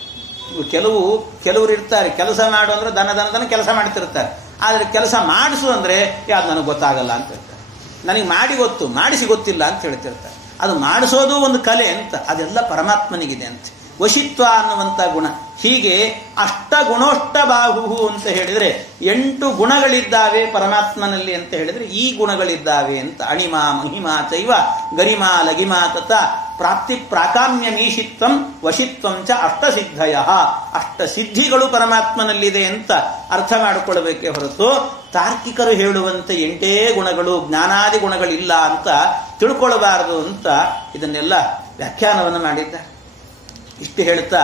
ಕೆಲವರು ಇರ್ತಾರೆ, ಕೆಲಸ ಮಾಡು ಅಂದ್ರೆ ದನ ಕೆಲಸ ಮಾಡ್ತಿರ್ತಾರೆ. ಆದ್ರೆ ಕೆಲಸ ಮಾಡಿಸು ಅಂದ್ರೆ ಯಾವ್ದು ನನಗೆ ಗೊತ್ತಾಗಲ್ಲ ಅಂತ ಹೇಳ್ತಾರೆ. ನನಗೆ ಮಾಡಿ ಗೊತ್ತು, ಮಾಡಿಸಿ ಗೊತ್ತಿಲ್ಲ ಅಂತ ಹೇಳ್ತಿರ್ತಾರೆ. ಅದು ಮಾಡಿಸೋದು ಒಂದು ಕಲೆ ಅಂತ, ಅದೆಲ್ಲ ಪರಮಾತ್ಮನಿಗಿದೆ ಅಂತ. ವಶಿತ್ವ ಅನ್ನುವಂಥ ಗುಣ. ಹೀಗೆ ಅಷ್ಟ ಗುಣೋಷ್ಟ ಬಾಹು ಅಂತ ಹೇಳಿದ್ರೆ 8 ಗುಣಗಳಿದ್ದಾವೆ ಪರಮಾತ್ಮನಲ್ಲಿ ಅಂತ ಹೇಳಿದ್ರೆ ಈ ಗುಣಗಳಿದ್ದಾವೆ ಅಂತ. ಅಣಿಮಾ ಮಹಿಮಾ ಚೈವ ಗರಿಮಾ ಲಗಿಮಾ ತತ ಪ್ರಾಪ್ತಿ ಪ್ರಾಕಾಮ್ಯ ಮೀಶಿತ್ವಂ ವಶಿತ್ವಂ ಚ ಅಷ್ಟಸಿದ್ಧಯ. ಅಷ್ಟಸಿದ್ಧಿಗಳು ಪರಮಾತ್ಮನಲ್ಲಿದೆ ಅಂತ ಅರ್ಥ ಮಾಡಿಕೊಳ್ಳಬೇಕೇ ಹೊರತು ತಾರ್ಕಿಕರು ಹೇಳುವಂತೆ 8 ಗುಣಗಳು ಜ್ಞಾನಾದಿ ಗುಣಗಳಿಲ್ಲ ಅಂತ ತಿಳ್ಕೊಳ್ಬಾರದು ಅಂತ ಇದನ್ನೆಲ್ಲ ವ್ಯಾಖ್ಯಾನವನ್ನು ಮಾಡಿದ್ದಾರೆ. ಇಷ್ಟು ಹೇಳ್ತಾ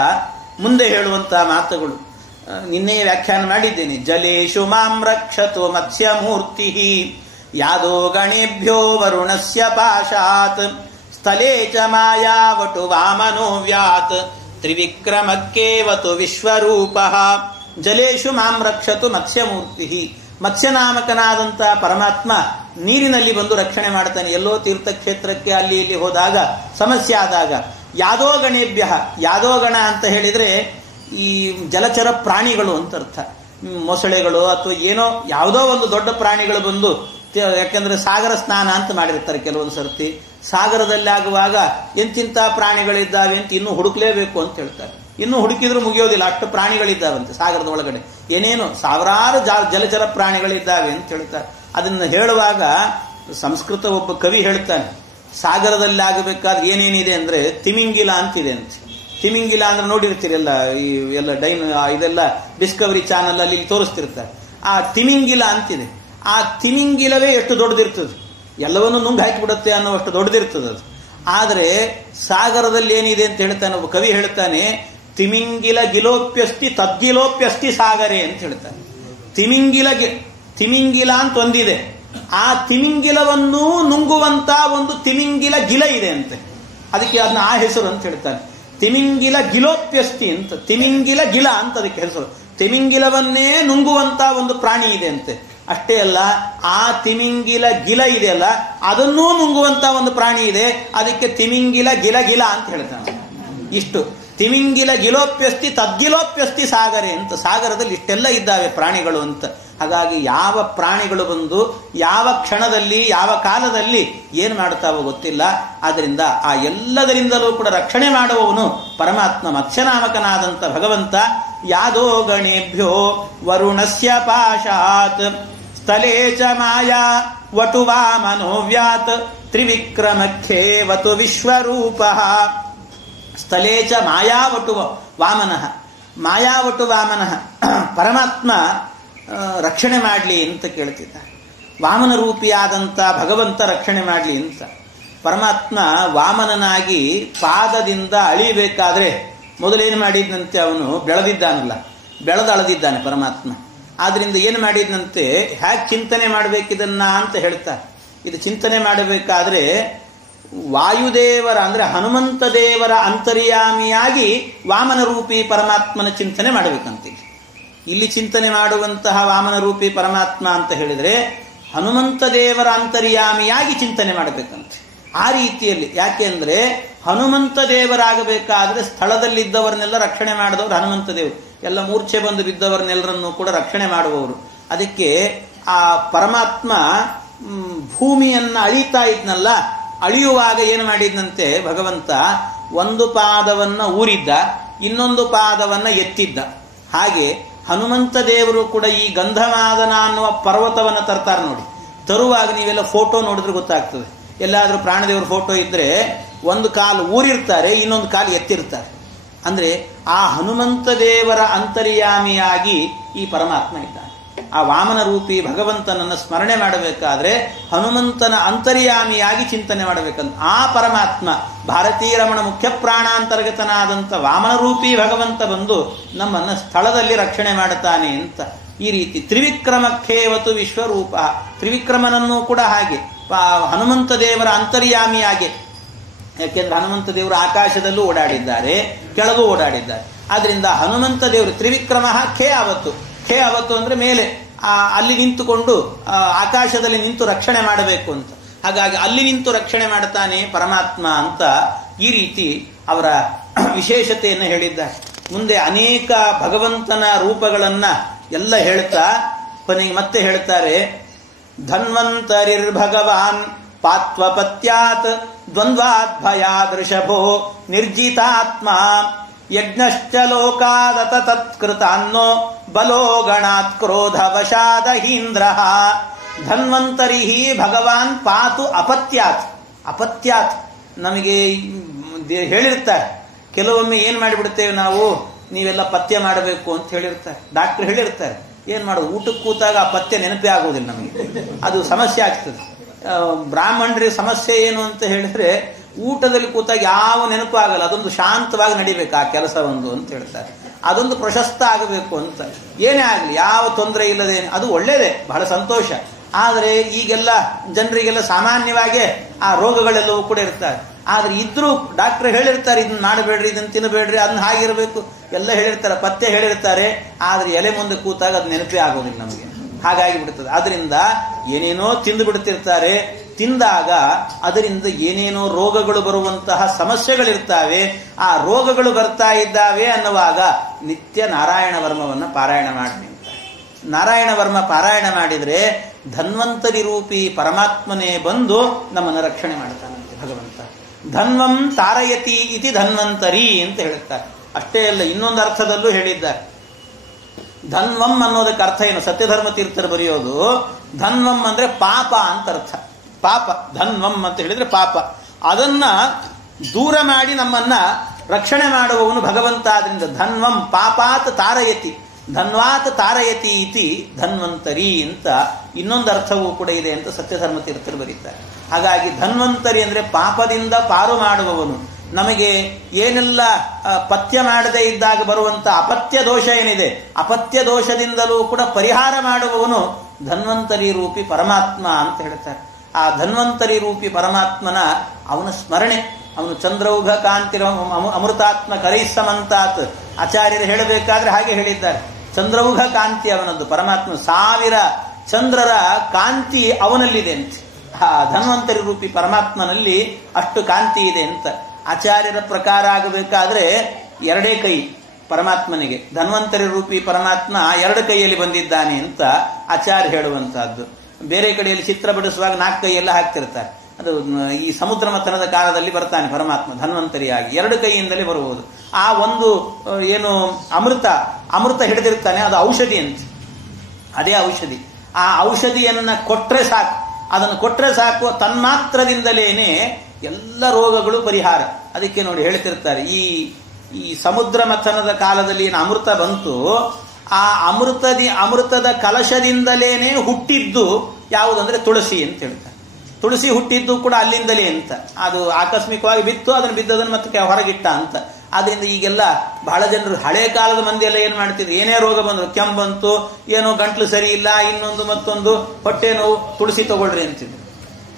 ಮುಂದೆ ಹೇಳುವಂತಹ ಮಾತುಗಳು ನಿನ್ನೆ ವ್ಯಾಖ್ಯಾನ ಮಾಡಿದ್ದೇನೆ. ಜಲೇಶು ಮಾಂ ರಕ್ಷತು ಮತ್ಸ್ಯ ಮೂರ್ತಿ ಯಾದೋ ಗಣೇಭ್ಯೋ ವರುಣಸ್ಯ ಪಾಶಾತ್ ಸ್ಥಳೇ ಚ ಮಾಯಾವಟು ವಾಮನೋ ವ್ಯಾತ್ ತ್ರಿವಿಕ್ರಮಕ್ಕೇವತು ವಿಶ್ವರೂಪಃ. ಜಲೇಶು ಮಾಂ ರಕ್ಷತು ಮತ್ಸ್ಯಮೂರ್ತಿ. ಮತ್ಸ್ಯನಾಮಕನಾದಂತಹ ಪರಮಾತ್ಮ ನೀರಿನಲ್ಲಿ ಬಂದು ರಕ್ಷಣೆ ಮಾಡ್ತಾನೆ. ಎಲ್ಲೋ ತೀರ್ಥಕ್ಷೇತ್ರಕ್ಕೆ ಅಲ್ಲಿ ಇಲ್ಲಿ ಹೋದಾಗ ಸಮಸ್ಯೆ ಆದಾಗ ಯಾದೋ ಗಣೇಭ್ಯ, ಯಾದೋ ಗಣ ಅಂತ ಹೇಳಿದ್ರೆ ಈ ಜಲಚರ ಪ್ರಾಣಿಗಳು ಅಂತ ಅರ್ಥ. ಮೊಸಳೆಗಳು ಅಥವಾ ಏನೋ ಯಾವುದೋ ಒಂದು ದೊಡ್ಡ ಪ್ರಾಣಿಗಳು ಬಂದು, ಯಾಕಂದ್ರೆ ಸಾಗರ ಸ್ನಾನ ಅಂತ ಮಾಡಿರ್ತಾರೆ ಕೆಲವೊಂದು ಸರ್ತಿ. ಸಾಗರದಲ್ಲಿ ಆಗುವಾಗ ಎಂತಿಂತ ಪ್ರಾಣಿಗಳಿದ್ದಾವೆ ಅಂತ ಇನ್ನೂ ಹುಡುಕ್ಲೇಬೇಕು ಅಂತ ಹೇಳ್ತಾರೆ. ಇನ್ನೂ ಹುಡುಕಿದ್ರು ಮುಗಿಯೋದಿಲ್ಲ, ಅಷ್ಟು ಪ್ರಾಣಿಗಳಿದ್ದಾವಂತೆ ಸಾಗರದ ಒಳಗಡೆ. ಏನೇನು ಸಾವಿರಾರು ಜಲಚರ ಪ್ರಾಣಿಗಳಿದ್ದಾವೆ ಅಂತ ಹೇಳ್ತಾರೆ. ಅದನ್ನು ಹೇಳುವಾಗ ಸಂಸ್ಕೃತ ಒಬ್ಬ ಕವಿ ಹೇಳ್ತಾನೆ, ಸಾಗರದಲ್ಲಿ ಆಗಬೇಕಾದ್ರೆ ಏನೇನಿದೆ ಅಂದ್ರೆ ತಿಮಿಂಗಿಲ ಅಂತಿದೆ ಅಂತ. ತಿಮಿಂಗಿಲ ಅಂದ್ರೆ ನೋಡಿರ್ತೀರಲ್ಲ, ಈ ಎಲ್ಲ ಇದೆಲ್ಲ ಡಿಸ್ಕವರಿ ಚಾನಲ್ ಅಲ್ಲಿ ತೋರಿಸ್ತಿರ್ತಾರೆ. ಆ ತಿಮಿಂಗಿಲ ಅಂತಿದೆ. ಆ ತಿಮಿಂಗಿಲವೇ ಎಷ್ಟು ದೊಡ್ಡದಿರ್ತದೆ, ಎಲ್ಲವನ್ನೂ ನುಂಗ್ ಹಾಕಿಬಿಡುತ್ತೆ ಅನ್ನೋಷ್ಟು ದೊಡ್ಡದಿರ್ತದೆ ಅದು. ಆದ್ರೆ ಸಾಗರದಲ್ಲಿ ಏನಿದೆ ಅಂತ ಹೇಳ್ತಾನೆ ಒಬ್ಬ ಕವಿ, ಹೇಳ್ತಾನೆ ತಿಮಿಂಗಿಲ ಗಿಲೋಪ್ಯಸ್ತಿ ತದ್ಗಿಲೋಪ್ಯಸ್ತಿ ಸಾಗರೆ ಅಂತ ಹೇಳ್ತಾನೆ. ತಿಮಿಂಗಿಲ ಅಂತ ಒಂದಿದೆ, ಆ ತಿಮಿಂಗಿಲವನ್ನು ನುಂಗುವಂತ ಒಂದು ತಿಮಿಂಗಿಲ ಗಿಲ ಇದೆ ಅಂತೆ. ಅದಕ್ಕೆ ಅದನ್ನ ಆ ಹೆಸರು ಅಂತ ಹೇಳ್ತಾನೆ, ತಿಮಿಂಗಿಲ ಗಿಲೋಪ್ಯಸ್ತಿ ಅಂತ. ತಿಮಿಂಗಿಲ ಗಿಲ ಅಂತ ಅದಕ್ಕೆ ಹೆಸರು. ತಿಮಿಂಗಿಲವನ್ನೇ ನುಂಗುವಂತ ಒಂದು ಪ್ರಾಣಿ ಇದೆ ಅಂತೆ. ಅಷ್ಟೇ ಅಲ್ಲ, ಆ ತಿಮಿಂಗಿಲ ಗಿಲ ಇದೆಯಲ್ಲ ಅದನ್ನೂ ನುಂಗುವಂತ ಒಂದು ಪ್ರಾಣಿ ಇದೆ, ಅದಕ್ಕೆ ತಿಮಿಂಗಿಲ ಗಿಲ ಅಂತ ಹೇಳ್ತಾನೆ. ಇಷ್ಟು ತಿಮಿಂಗಿಲ ಗಿಲೋಪ್ಯಸ್ತಿ ತದ್ಗಿಲೋಪ್ಯಸ್ತಿ ಸಾಗರೆ ಅಂತ. ಸಾಗರದಲ್ಲಿ ಇಷ್ಟೆಲ್ಲ ಇದ್ದಾವೆ ಪ್ರಾಣಿಗಳು ಅಂತ. ಹಾಗಾಗಿ ಯಾವ ಪ್ರಾಣಿಗಳು ಬಂದು ಯಾವ ಕ್ಷಣದಲ್ಲಿ ಯಾವ ಕಾಲದಲ್ಲಿ ಏನು ಮಾಡ್ತಾವೋ ಗೊತ್ತಿಲ್ಲ. ಆದ್ರಿಂದ ಆ ಎಲ್ಲದರಿಂದಲೂ ಕೂಡ ರಕ್ಷಣೆ ಮಾಡುವವನು ಪರಮಾತ್ಮ, ಮತ್ಸ್ಯನಾಮಕನಾದಂಥ ಭಗವಂತ. ಯಾದೋ ಗಣೇಭ್ಯೋ ವರುಣಸ್ಯ ಪಾಶಾತ್ ಸ್ಥಳೇ ಚ ಮಾಯಾ ವಟು ವಾಮನೋ ವ್ಯಾತ್ ತ್ರಿವಿಕ್ರಮಖ್ಯೇವತು ವಿಶ್ವರೂಪಃ. ಸ್ಥಳೇ ಚ ಮಾಯಾವಟು ವಾಮನಃ. ಮಾಯಾವಟು ವಾಮನಃ, ಪರಮಾತ್ಮ ರಕ್ಷಣೆ ಮಾಡಲಿ ಅಂತ ಕೇಳ್ತಿದ್ದಾರೆ. ವಾಮನ ರೂಪಿಯಾದಂಥ ಭಗವಂತ ರಕ್ಷಣೆ ಮಾಡಲಿ ಅಂತ. ಪರಮಾತ್ಮ ವಾಮನನಾಗಿ ಪಾದದಿಂದ ಅಳಿಬೇಕಾದ್ರೆ ಮೊದಲೇನು ಮಾಡಿದ್ದಂತೆ, ಅವನು ಬೆಳೆದಿದ್ದಾನಲ್ಲ, ಬೆಳೆದಳದಿದ್ದಾನೆ ಪರಮಾತ್ಮ. ಆದ್ರಿಂದ ಏನು ಮಾಡಿದ್ನಂತೆ, ಹ್ಯಾಕ್ ಚಿಂತನೆ ಮಾಡಬೇಕಿದನ್ನ ಅಂತ ಹೇಳ್ತಾರೆ. ಇದು ಚಿಂತನೆ ಮಾಡಬೇಕಾದ್ರೆ ವಾಯುದೇವರ ಅಂದ್ರೆ ಹನುಮಂತ ದೇವರ ಅಂತರ್ಯಾಮಿಯಾಗಿ ವಾಮನ ರೂಪಿ ಪರಮಾತ್ಮನ ಚಿಂತನೆ ಮಾಡಬೇಕಂತೆ. ಇಲ್ಲಿ ಚಿಂತನೆ ಮಾಡುವಂತಹ ವಾಮನ ರೂಪಿ ಪರಮಾತ್ಮ ಅಂತ ಹೇಳಿದ್ರೆ ಹನುಮಂತ ದೇವರ ಅಂತರ್ಯಾಮಿಯಾಗಿ ಚಿಂತನೆ ಮಾಡಬೇಕಂತೆ. ಆ ರೀತಿಯಲ್ಲಿ, ಯಾಕೆ ಅಂದ್ರೆ ಹನುಮಂತ ದೇವರಾಗಬೇಕಾದ್ರೆ ಸ್ಥಳದಲ್ಲಿದ್ದವರನ್ನೆಲ್ಲ ರಕ್ಷಣೆ ಮಾಡಿದವರು ಹನುಮಂತ ದೇವರು. ಎಲ್ಲ ಮೂರ್ಛೆ ಬಂದು ಬಿದ್ದವರನ್ನೆಲ್ಲರನ್ನು ಕೂಡ ರಕ್ಷಣೆ ಮಾಡುವವರು. ಅದಕ್ಕೆ ಆ ಪರಮಾತ್ಮ ಭೂಮಿಯನ್ನ ಅಳಿತಾ ಇದ್ನಲ್ಲ, ಅಳಿಯುವಾಗ ಏನು ಮಾಡಿದ್ನಂತೆ ಭಗವಂತ, ಒಂದು ಪಾದವನ್ನ ಊರಿದ್ದ, ಇನ್ನೊಂದು ಪಾದವನ್ನ ಎತ್ತಿದ್ದ. ಹಾಗೆ ಹನುಮಂತ ದೇವರು ಕೂಡ ಈ ಗಂಧಮಾದನ ಅನ್ನುವ ಪರ್ವತವನ್ನು ತರ್ತಾರೆ ನೋಡಿ. ತರುವಾಗ ನೀವೆಲ್ಲ ಫೋಟೋ ನೋಡಿದ್ರೆ ಗೊತ್ತಾಗ್ತದೆ. ಎಲ್ಲಾದ್ರೂ ಪ್ರಾಣದೇವರ ಫೋಟೋ ಇದ್ರೆ ಒಂದು ಕಾಲು ಊರಿರ್ತಾರೆ, ಇನ್ನೊಂದು ಕಾಲು ಎತ್ತಿರ್ತಾರೆ. ಅಂದ್ರೆ ಆ ಹನುಮಂತ ದೇವರ ಅಂತರ್ಯಾಮಿಯಾಗಿ ಈ ಪರಮಾತ್ಮ ಇದ್ದಾನೆ. ಆ ವಾಮನ ರೂಪಿ ಭಗವಂತನನ್ನು ಸ್ಮರಣೆ ಮಾಡಬೇಕಾದ್ರೆ ಹನುಮಂತನ ಅಂತರ್ಯಾಮಿಯಾಗಿ ಚಿಂತನೆ ಮಾಡಬೇಕಂತ. ಆ ಪರಮಾತ್ಮ ಭಾರತೀಯ ರಮಣ ಮುಖ್ಯ ಪ್ರಾಣಾಂತರ್ಗತನಾದಂಥ ವಾಮನ ರೂಪಿ ಭಗವಂತ ಬಂದು ನಮ್ಮನ್ನ ಸ್ಥಳದಲ್ಲಿ ರಕ್ಷಣೆ ಮಾಡುತ್ತಾನೆ ಅಂತ. ಈ ರೀತಿ ತ್ರಿವಿಕ್ರಮಕ್ಕೇವತು ವಿಶ್ವರೂಪ, ತ್ರಿವಿಕ್ರಮನನ್ನು ಕೂಡ ಹಾಗೆ ಹನುಮಂತ ದೇವರ ಅಂತರ್ಯಾಮಿಯಾಗಿ. ಯಾಕೆಂದ್ರೆ ಹನುಮಂತ ದೇವರು ಆಕಾಶದಲ್ಲೂ ಓಡಾಡಿದ್ದಾರೆ, ಕೆಳಗೂ ಓಡಾಡಿದ್ದಾರೆ. ಆದ್ರಿಂದ ಹನುಮಂತ ದೇವರು ತ್ರಿವಿಕ್ರಮ ಖೇ ಅವತ್ತು ಅಂದ್ರೆ ಮೇಲೆ ಅಲ್ಲಿ ನಿಂತುಕೊಂಡು ಆಕಾಶದಲ್ಲಿ ನಿಂತು ರಕ್ಷಣೆ ಮಾಡಬೇಕು ಅಂತ. ಹಾಗಾಗಿ ಅಲ್ಲಿ ನಿಂತು ರಕ್ಷಣೆ ಮಾಡುತ್ತಾನೆ ಪರಮಾತ್ಮ ಅಂತ ಈ ರೀತಿ ಅವರ ವಿಶೇಷತೆಯನ್ನು ಹೇಳಿದ್ದಾರೆ. ಮುಂದೆ ಅನೇಕ ಭಗವಂತನ ರೂಪಗಳನ್ನ ಎಲ್ಲ ಹೇಳ್ತಾ ಕೊನೆಗೆ ಮತ್ತೆ ಹೇಳ್ತಾರೆ, ಧನ್ವಂತರಿರ್ ಭಗವಾನ್ ಪಾತ್ವಪತ್ಯಾತ್ ದ್ವಂದ್ವಾತ್ ಭಯಾದೃಷಭೋ ನಿರ್ಜಿತಾತ್ಮ ಯಜ್ಞಶ್ಚ ಲೋಕಾದತ ತತ್ಕೃತಾನ್ನೋ ಬಲೋ ಗಣಾತ್ ಕ್ರೋಧವಶಾದಹೀಂದ್ರ ಧನ್ವಂತರಿ ಭಗವಾನ್ ಪಾತು ಅಪತ್ಯಾತ್ ನಮಗೆ ಹೇಳಿರ್ತಾರೆ. ಕೆಲವೊಮ್ಮೆ ಏನ್ ಮಾಡಿಬಿಡ್ತೇವೆ ನಾವು, ನೀವೆಲ್ಲ ಪಥ್ಯ ಮಾಡಬೇಕು ಅಂತ ಹೇಳಿರ್ತಾರೆ, ಡಾಕ್ಟರ್ ಹೇಳಿರ್ತಾರೆ. ಏನ್ ಮಾಡೋದು, ಊಟಕ್ಕೆ ಕೂತಾಗ ಆ ಪಥ್ಯ ನೆನಪೇ ಆಗೋದಿಲ್ಲ ನಮಗೆ, ಅದು ಸಮಸ್ಯೆ ಆಗ್ತದೆ. ಬ್ರಾಹ್ಮಣರಿಗೆ ಸಮಸ್ಯೆ ಏನು ಅಂತ ಹೇಳಿದ್ರೆ ಊಟದಲ್ಲಿ ಕೂತಾಗ ಯಾವ ನೆನಪು ಆಗಲ್ಲ, ಅದೊಂದು ಶಾಂತವಾಗಿ ನಡಿಬೇಕು ಆ ಕೆಲಸ ಒಂದು ಅಂತ ಹೇಳ್ತಾರೆ. ಅದೊಂದು ಪ್ರಶಸ್ತ ಆಗಬೇಕು ಅಂತ. ಏನೇ ಆಗಲಿ ಯಾವ ತೊಂದರೆ ಇಲ್ಲದೆ, ಅದು ಒಳ್ಳೇದೇ, ಬಹಳ ಸಂತೋಷ. ಆದರೆ ಈಗೆಲ್ಲ ಜನರಿಗೆಲ್ಲ ಸಾಮಾನ್ಯವಾಗಿ ಆ ರೋಗಗಳೆಲ್ಲವೂ ಕೂಡ ಇರ್ತಾರೆ. ಆದ್ರೆ ಇದ್ರೂ ಡಾಕ್ಟರ್ ಹೇಳಿರ್ತಾರೆ, ಇದನ್ನ ಮಾಡಬೇಡ್ರಿ, ಇದನ್ನ ತಿನ್ನಬೇಡ್ರಿ, ಅದನ್ನ ಹಾಗಿರ್ಬೇಕು ಎಲ್ಲ ಹೇಳಿರ್ತಾರೆ, ಪಥ್ಯ ಹೇಳಿರ್ತಾರೆ. ಆದ್ರೆ ಎಲೆ ಮುಂದೆ ಕೂತಾಗ ಅದು ನೆನಪೇ ಆಗೋದಿಲ್ಲ ನಮಗೆ, ಹಾಗಾಗಿ ಬಿಡ್ತದೆ. ಅದರಿಂದ ಏನೇನೋ ತಿಂದು ಬಿಡ್ತಿರ್ತಾರೆ. ತಿಂದಾಗ ಅದರಿಂದ ಏನೇನೋ ರೋಗಗಳು ಬರುವಂತಹ ಸಮಸ್ಯೆಗಳಿರ್ತಾವೆ. ಆ ರೋಗಗಳು ಬರ್ತಾ ಇದ್ದಾವೆ ಅನ್ನುವಾಗ ನಿತ್ಯ ನಾರಾಯಣ ವರ್ಮವನ್ನು ಪಾರಾಯಣ ಮಾಡಿ ಅಂತ. ನಾರಾಯಣ ವರ್ಮ ಪಾರಾಯಣ ಮಾಡಿದ್ರೆ ಧನ್ವಂತರಿ ರೂಪಿ ಪರಮಾತ್ಮನೇ ಬಂದು ನಮ್ಮನ್ನು ರಕ್ಷಣೆ ಮಾಡ್ತಾನಂತೆ ಭಗವಂತ. ಧನ್ವಂ ತಾರಯತಿ ಇತಿ ಧನ್ವಂತರಿ ಅಂತ ಹೇಳುತ್ತಾರೆ. ಅಷ್ಟೇ ಅಲ್ಲ, ಇನ್ನೊಂದು ಅರ್ಥದಲ್ಲೂ ಹೇಳಿದ್ದಾರೆ. ಧನ್ವಂ ಅನ್ನೋದಕ್ಕೆ ಅರ್ಥ ಏನು, ಸತ್ಯಧರ್ಮ ತೀರ್ಥರು ಬರೆಯೋದು ಧನ್ವಂ ಅಂದ್ರೆ ಪಾಪ ಅಂತ ಅರ್ಥ. ಪಾಪ ಧನ್ವಂ ಅಂತ ಹೇಳಿದ್ರೆ ಪಾಪ, ಅದನ್ನ ದೂರ ಮಾಡಿ ನಮ್ಮನ್ನ ರಕ್ಷಣೆ ಮಾಡುವವನು ಭಗವಂತ. ಆದ್ರಿಂದ ಧನ್ವಂ ಪಾಪಾತ್ ತಾರಯತಿ, ಧನ್ವಾತ್ ತಾರಯತಿ ಇತಿ ಧನ್ವಂತರಿ ಅಂತ ಇನ್ನೊಂದು ಅರ್ಥವೂ ಕೂಡ ಇದೆ ಅಂತ ಸತ್ಯಧರ್ಮ ತೀರ್ಥರು ಬರೀತಾರೆ. ಹಾಗಾಗಿ ಧನ್ವಂತರಿ ಅಂದ್ರೆ ಪಾಪದಿಂದ ಪಾರು ಮಾಡುವವನು. ನಮಗೆ ಏನೆಲ್ಲ ಪಥ್ಯ ಮಾಡದೇ ಇದ್ದಾಗ ಬರುವಂತ ಅಪತ್ಯ ದೋಷ ಏನಿದೆ, ಅಪತ್ಯ ದೋಷದಿಂದಲೂ ಕೂಡ ಪರಿಹಾರ ಮಾಡುವವನು ಧನ್ವಂತರಿ ರೂಪಿ ಪರಮಾತ್ಮ ಅಂತ ಹೇಳ್ತಾರೆ. ಆ ಧನ್ವಂತರಿ ರೂಪಿ ಪರಮಾತ್ಮನ ಅವನ ಸ್ಮರಣೆ, ಅವನು ಚಂದ್ರೌಘ ಕಾಂತಿರ ಅಮೃತಾತ್ಮ ಕರೈಸಮಂತಾತ್ ಆಚಾರ್ಯರು ಹೇಳಬೇಕಾದ್ರೆ ಹಾಗೆ ಹೇಳಿದ್ದಾರೆ. ಚಂದ್ರೌಘ ಕಾಂತಿ ಅವನದ್ದು, ಪರಮಾತ್ಮ 1000 ಚಂದ್ರರ ಕಾಂತಿ ಅವನಲ್ಲಿದೆ ಅಂತ. ಆ ಧನ್ವಂತರಿ ರೂಪಿ ಪರಮಾತ್ಮನಲ್ಲಿ ಅಷ್ಟು ಕಾಂತಿ ಇದೆ ಅಂತ. ಆಚಾರ್ಯರ ಪ್ರಕಾರ ಆಗಬೇಕಾದ್ರೆ 2 ಕೈ ಪರಮಾತ್ಮನಿಗೆ. ಧನ್ವಂತರಿ ರೂಪಿ ಪರಮಾತ್ಮ 2 ಕೈಯಲ್ಲಿ ಬಂದಿದ್ದಾನೆ ಅಂತ ಆಚಾರ್ಯ ಹೇಳುವಂತಹದ್ದು. ಬೇರೆ ಕಡೆಯಲ್ಲಿ ಚಿತ್ರ ಬಿಡಿಸುವಾಗ 4 ಕೈಯೆಲ್ಲ ಹಾಕ್ತಿರ್ತಾರೆ. ಅದು ಈ ಸಮುದ್ರ ಮಥನದ ಕಾಲದಲ್ಲಿ ಬರ್ತಾನೆ ಪರಮಾತ್ಮ ಧನ್ವಂತರಿಯಾಗಿ, 2 ಕೈಯಿಂದಲೇ ಬರುವುದು. ಆ ಒಂದು ಏನು ಅಮೃತ ಹಿಡಿದಿರ್ತಾನೆ, ಅದು ಔಷಧಿ ಅಂತ. ಅದೇ ಔಷಧಿ. ಆ ಔಷಧಿಯನ್ನ ಕೊಟ್ರೆ ಸಾಕು, ಅದನ್ನು ಕೊಟ್ರೆ ಸಾಕು, ತನ್ಮಾತ್ರದಿಂದಲೇನೆ ಎಲ್ಲ ರೋಗಗಳು ಪರಿಹಾರ. ಅದಕ್ಕೆ ನೋಡಿ ಹೇಳ್ತಿರ್ತಾರೆ, ಈ ಸಮುದ್ರ ಮಥನದ ಕಾಲದಲ್ಲಿ ಏನು ಅಮೃತ ಬಂತು, ಆ ಅಮೃತದ ಕಲಶದಿಂದಲೇನೆ ಹುಟ್ಟಿದ್ದು ಯಾವುದಂದ್ರೆ ತುಳಸಿ ಅಂತ ಹೇಳ್ತಾರೆ. ತುಳಸಿ ಹುಟ್ಟಿದ್ದು ಕೂಡ ಅಲ್ಲಿಂದಲೇ ಅಂತ. ಅದು ಆಕಸ್ಮಿಕವಾಗಿ ಬಿತ್ತು, ಅದನ್ನು ಬಿದ್ದದನ್ನು ಮತ್ತೆ ಹೊರಗಿಟ್ಟ ಅಂತ. ಆದ್ರಿಂದ ಈಗೆಲ್ಲ ಬಹಳ ಜನರು ಹಳೆ ಕಾಲದ ಮಂದಿ ಎಲ್ಲ ಏನ್ ಮಾಡ್ತಿದ್ರು, ಏನೇ ರೋಗ ಬಂದ್ರು, ಕೆಮ್ಮು ಬಂತು, ಏನೋ ಗಂಟ್ಲು ಸರಿ ಇಲ್ಲ, ಇನ್ನೊಂದು ಮತ್ತೊಂದು ಹೊಟ್ಟೆ ನೋವು, ತುಳಸಿ ತಗೊಳ್ರಿ ಅಂತಿದ್ರು.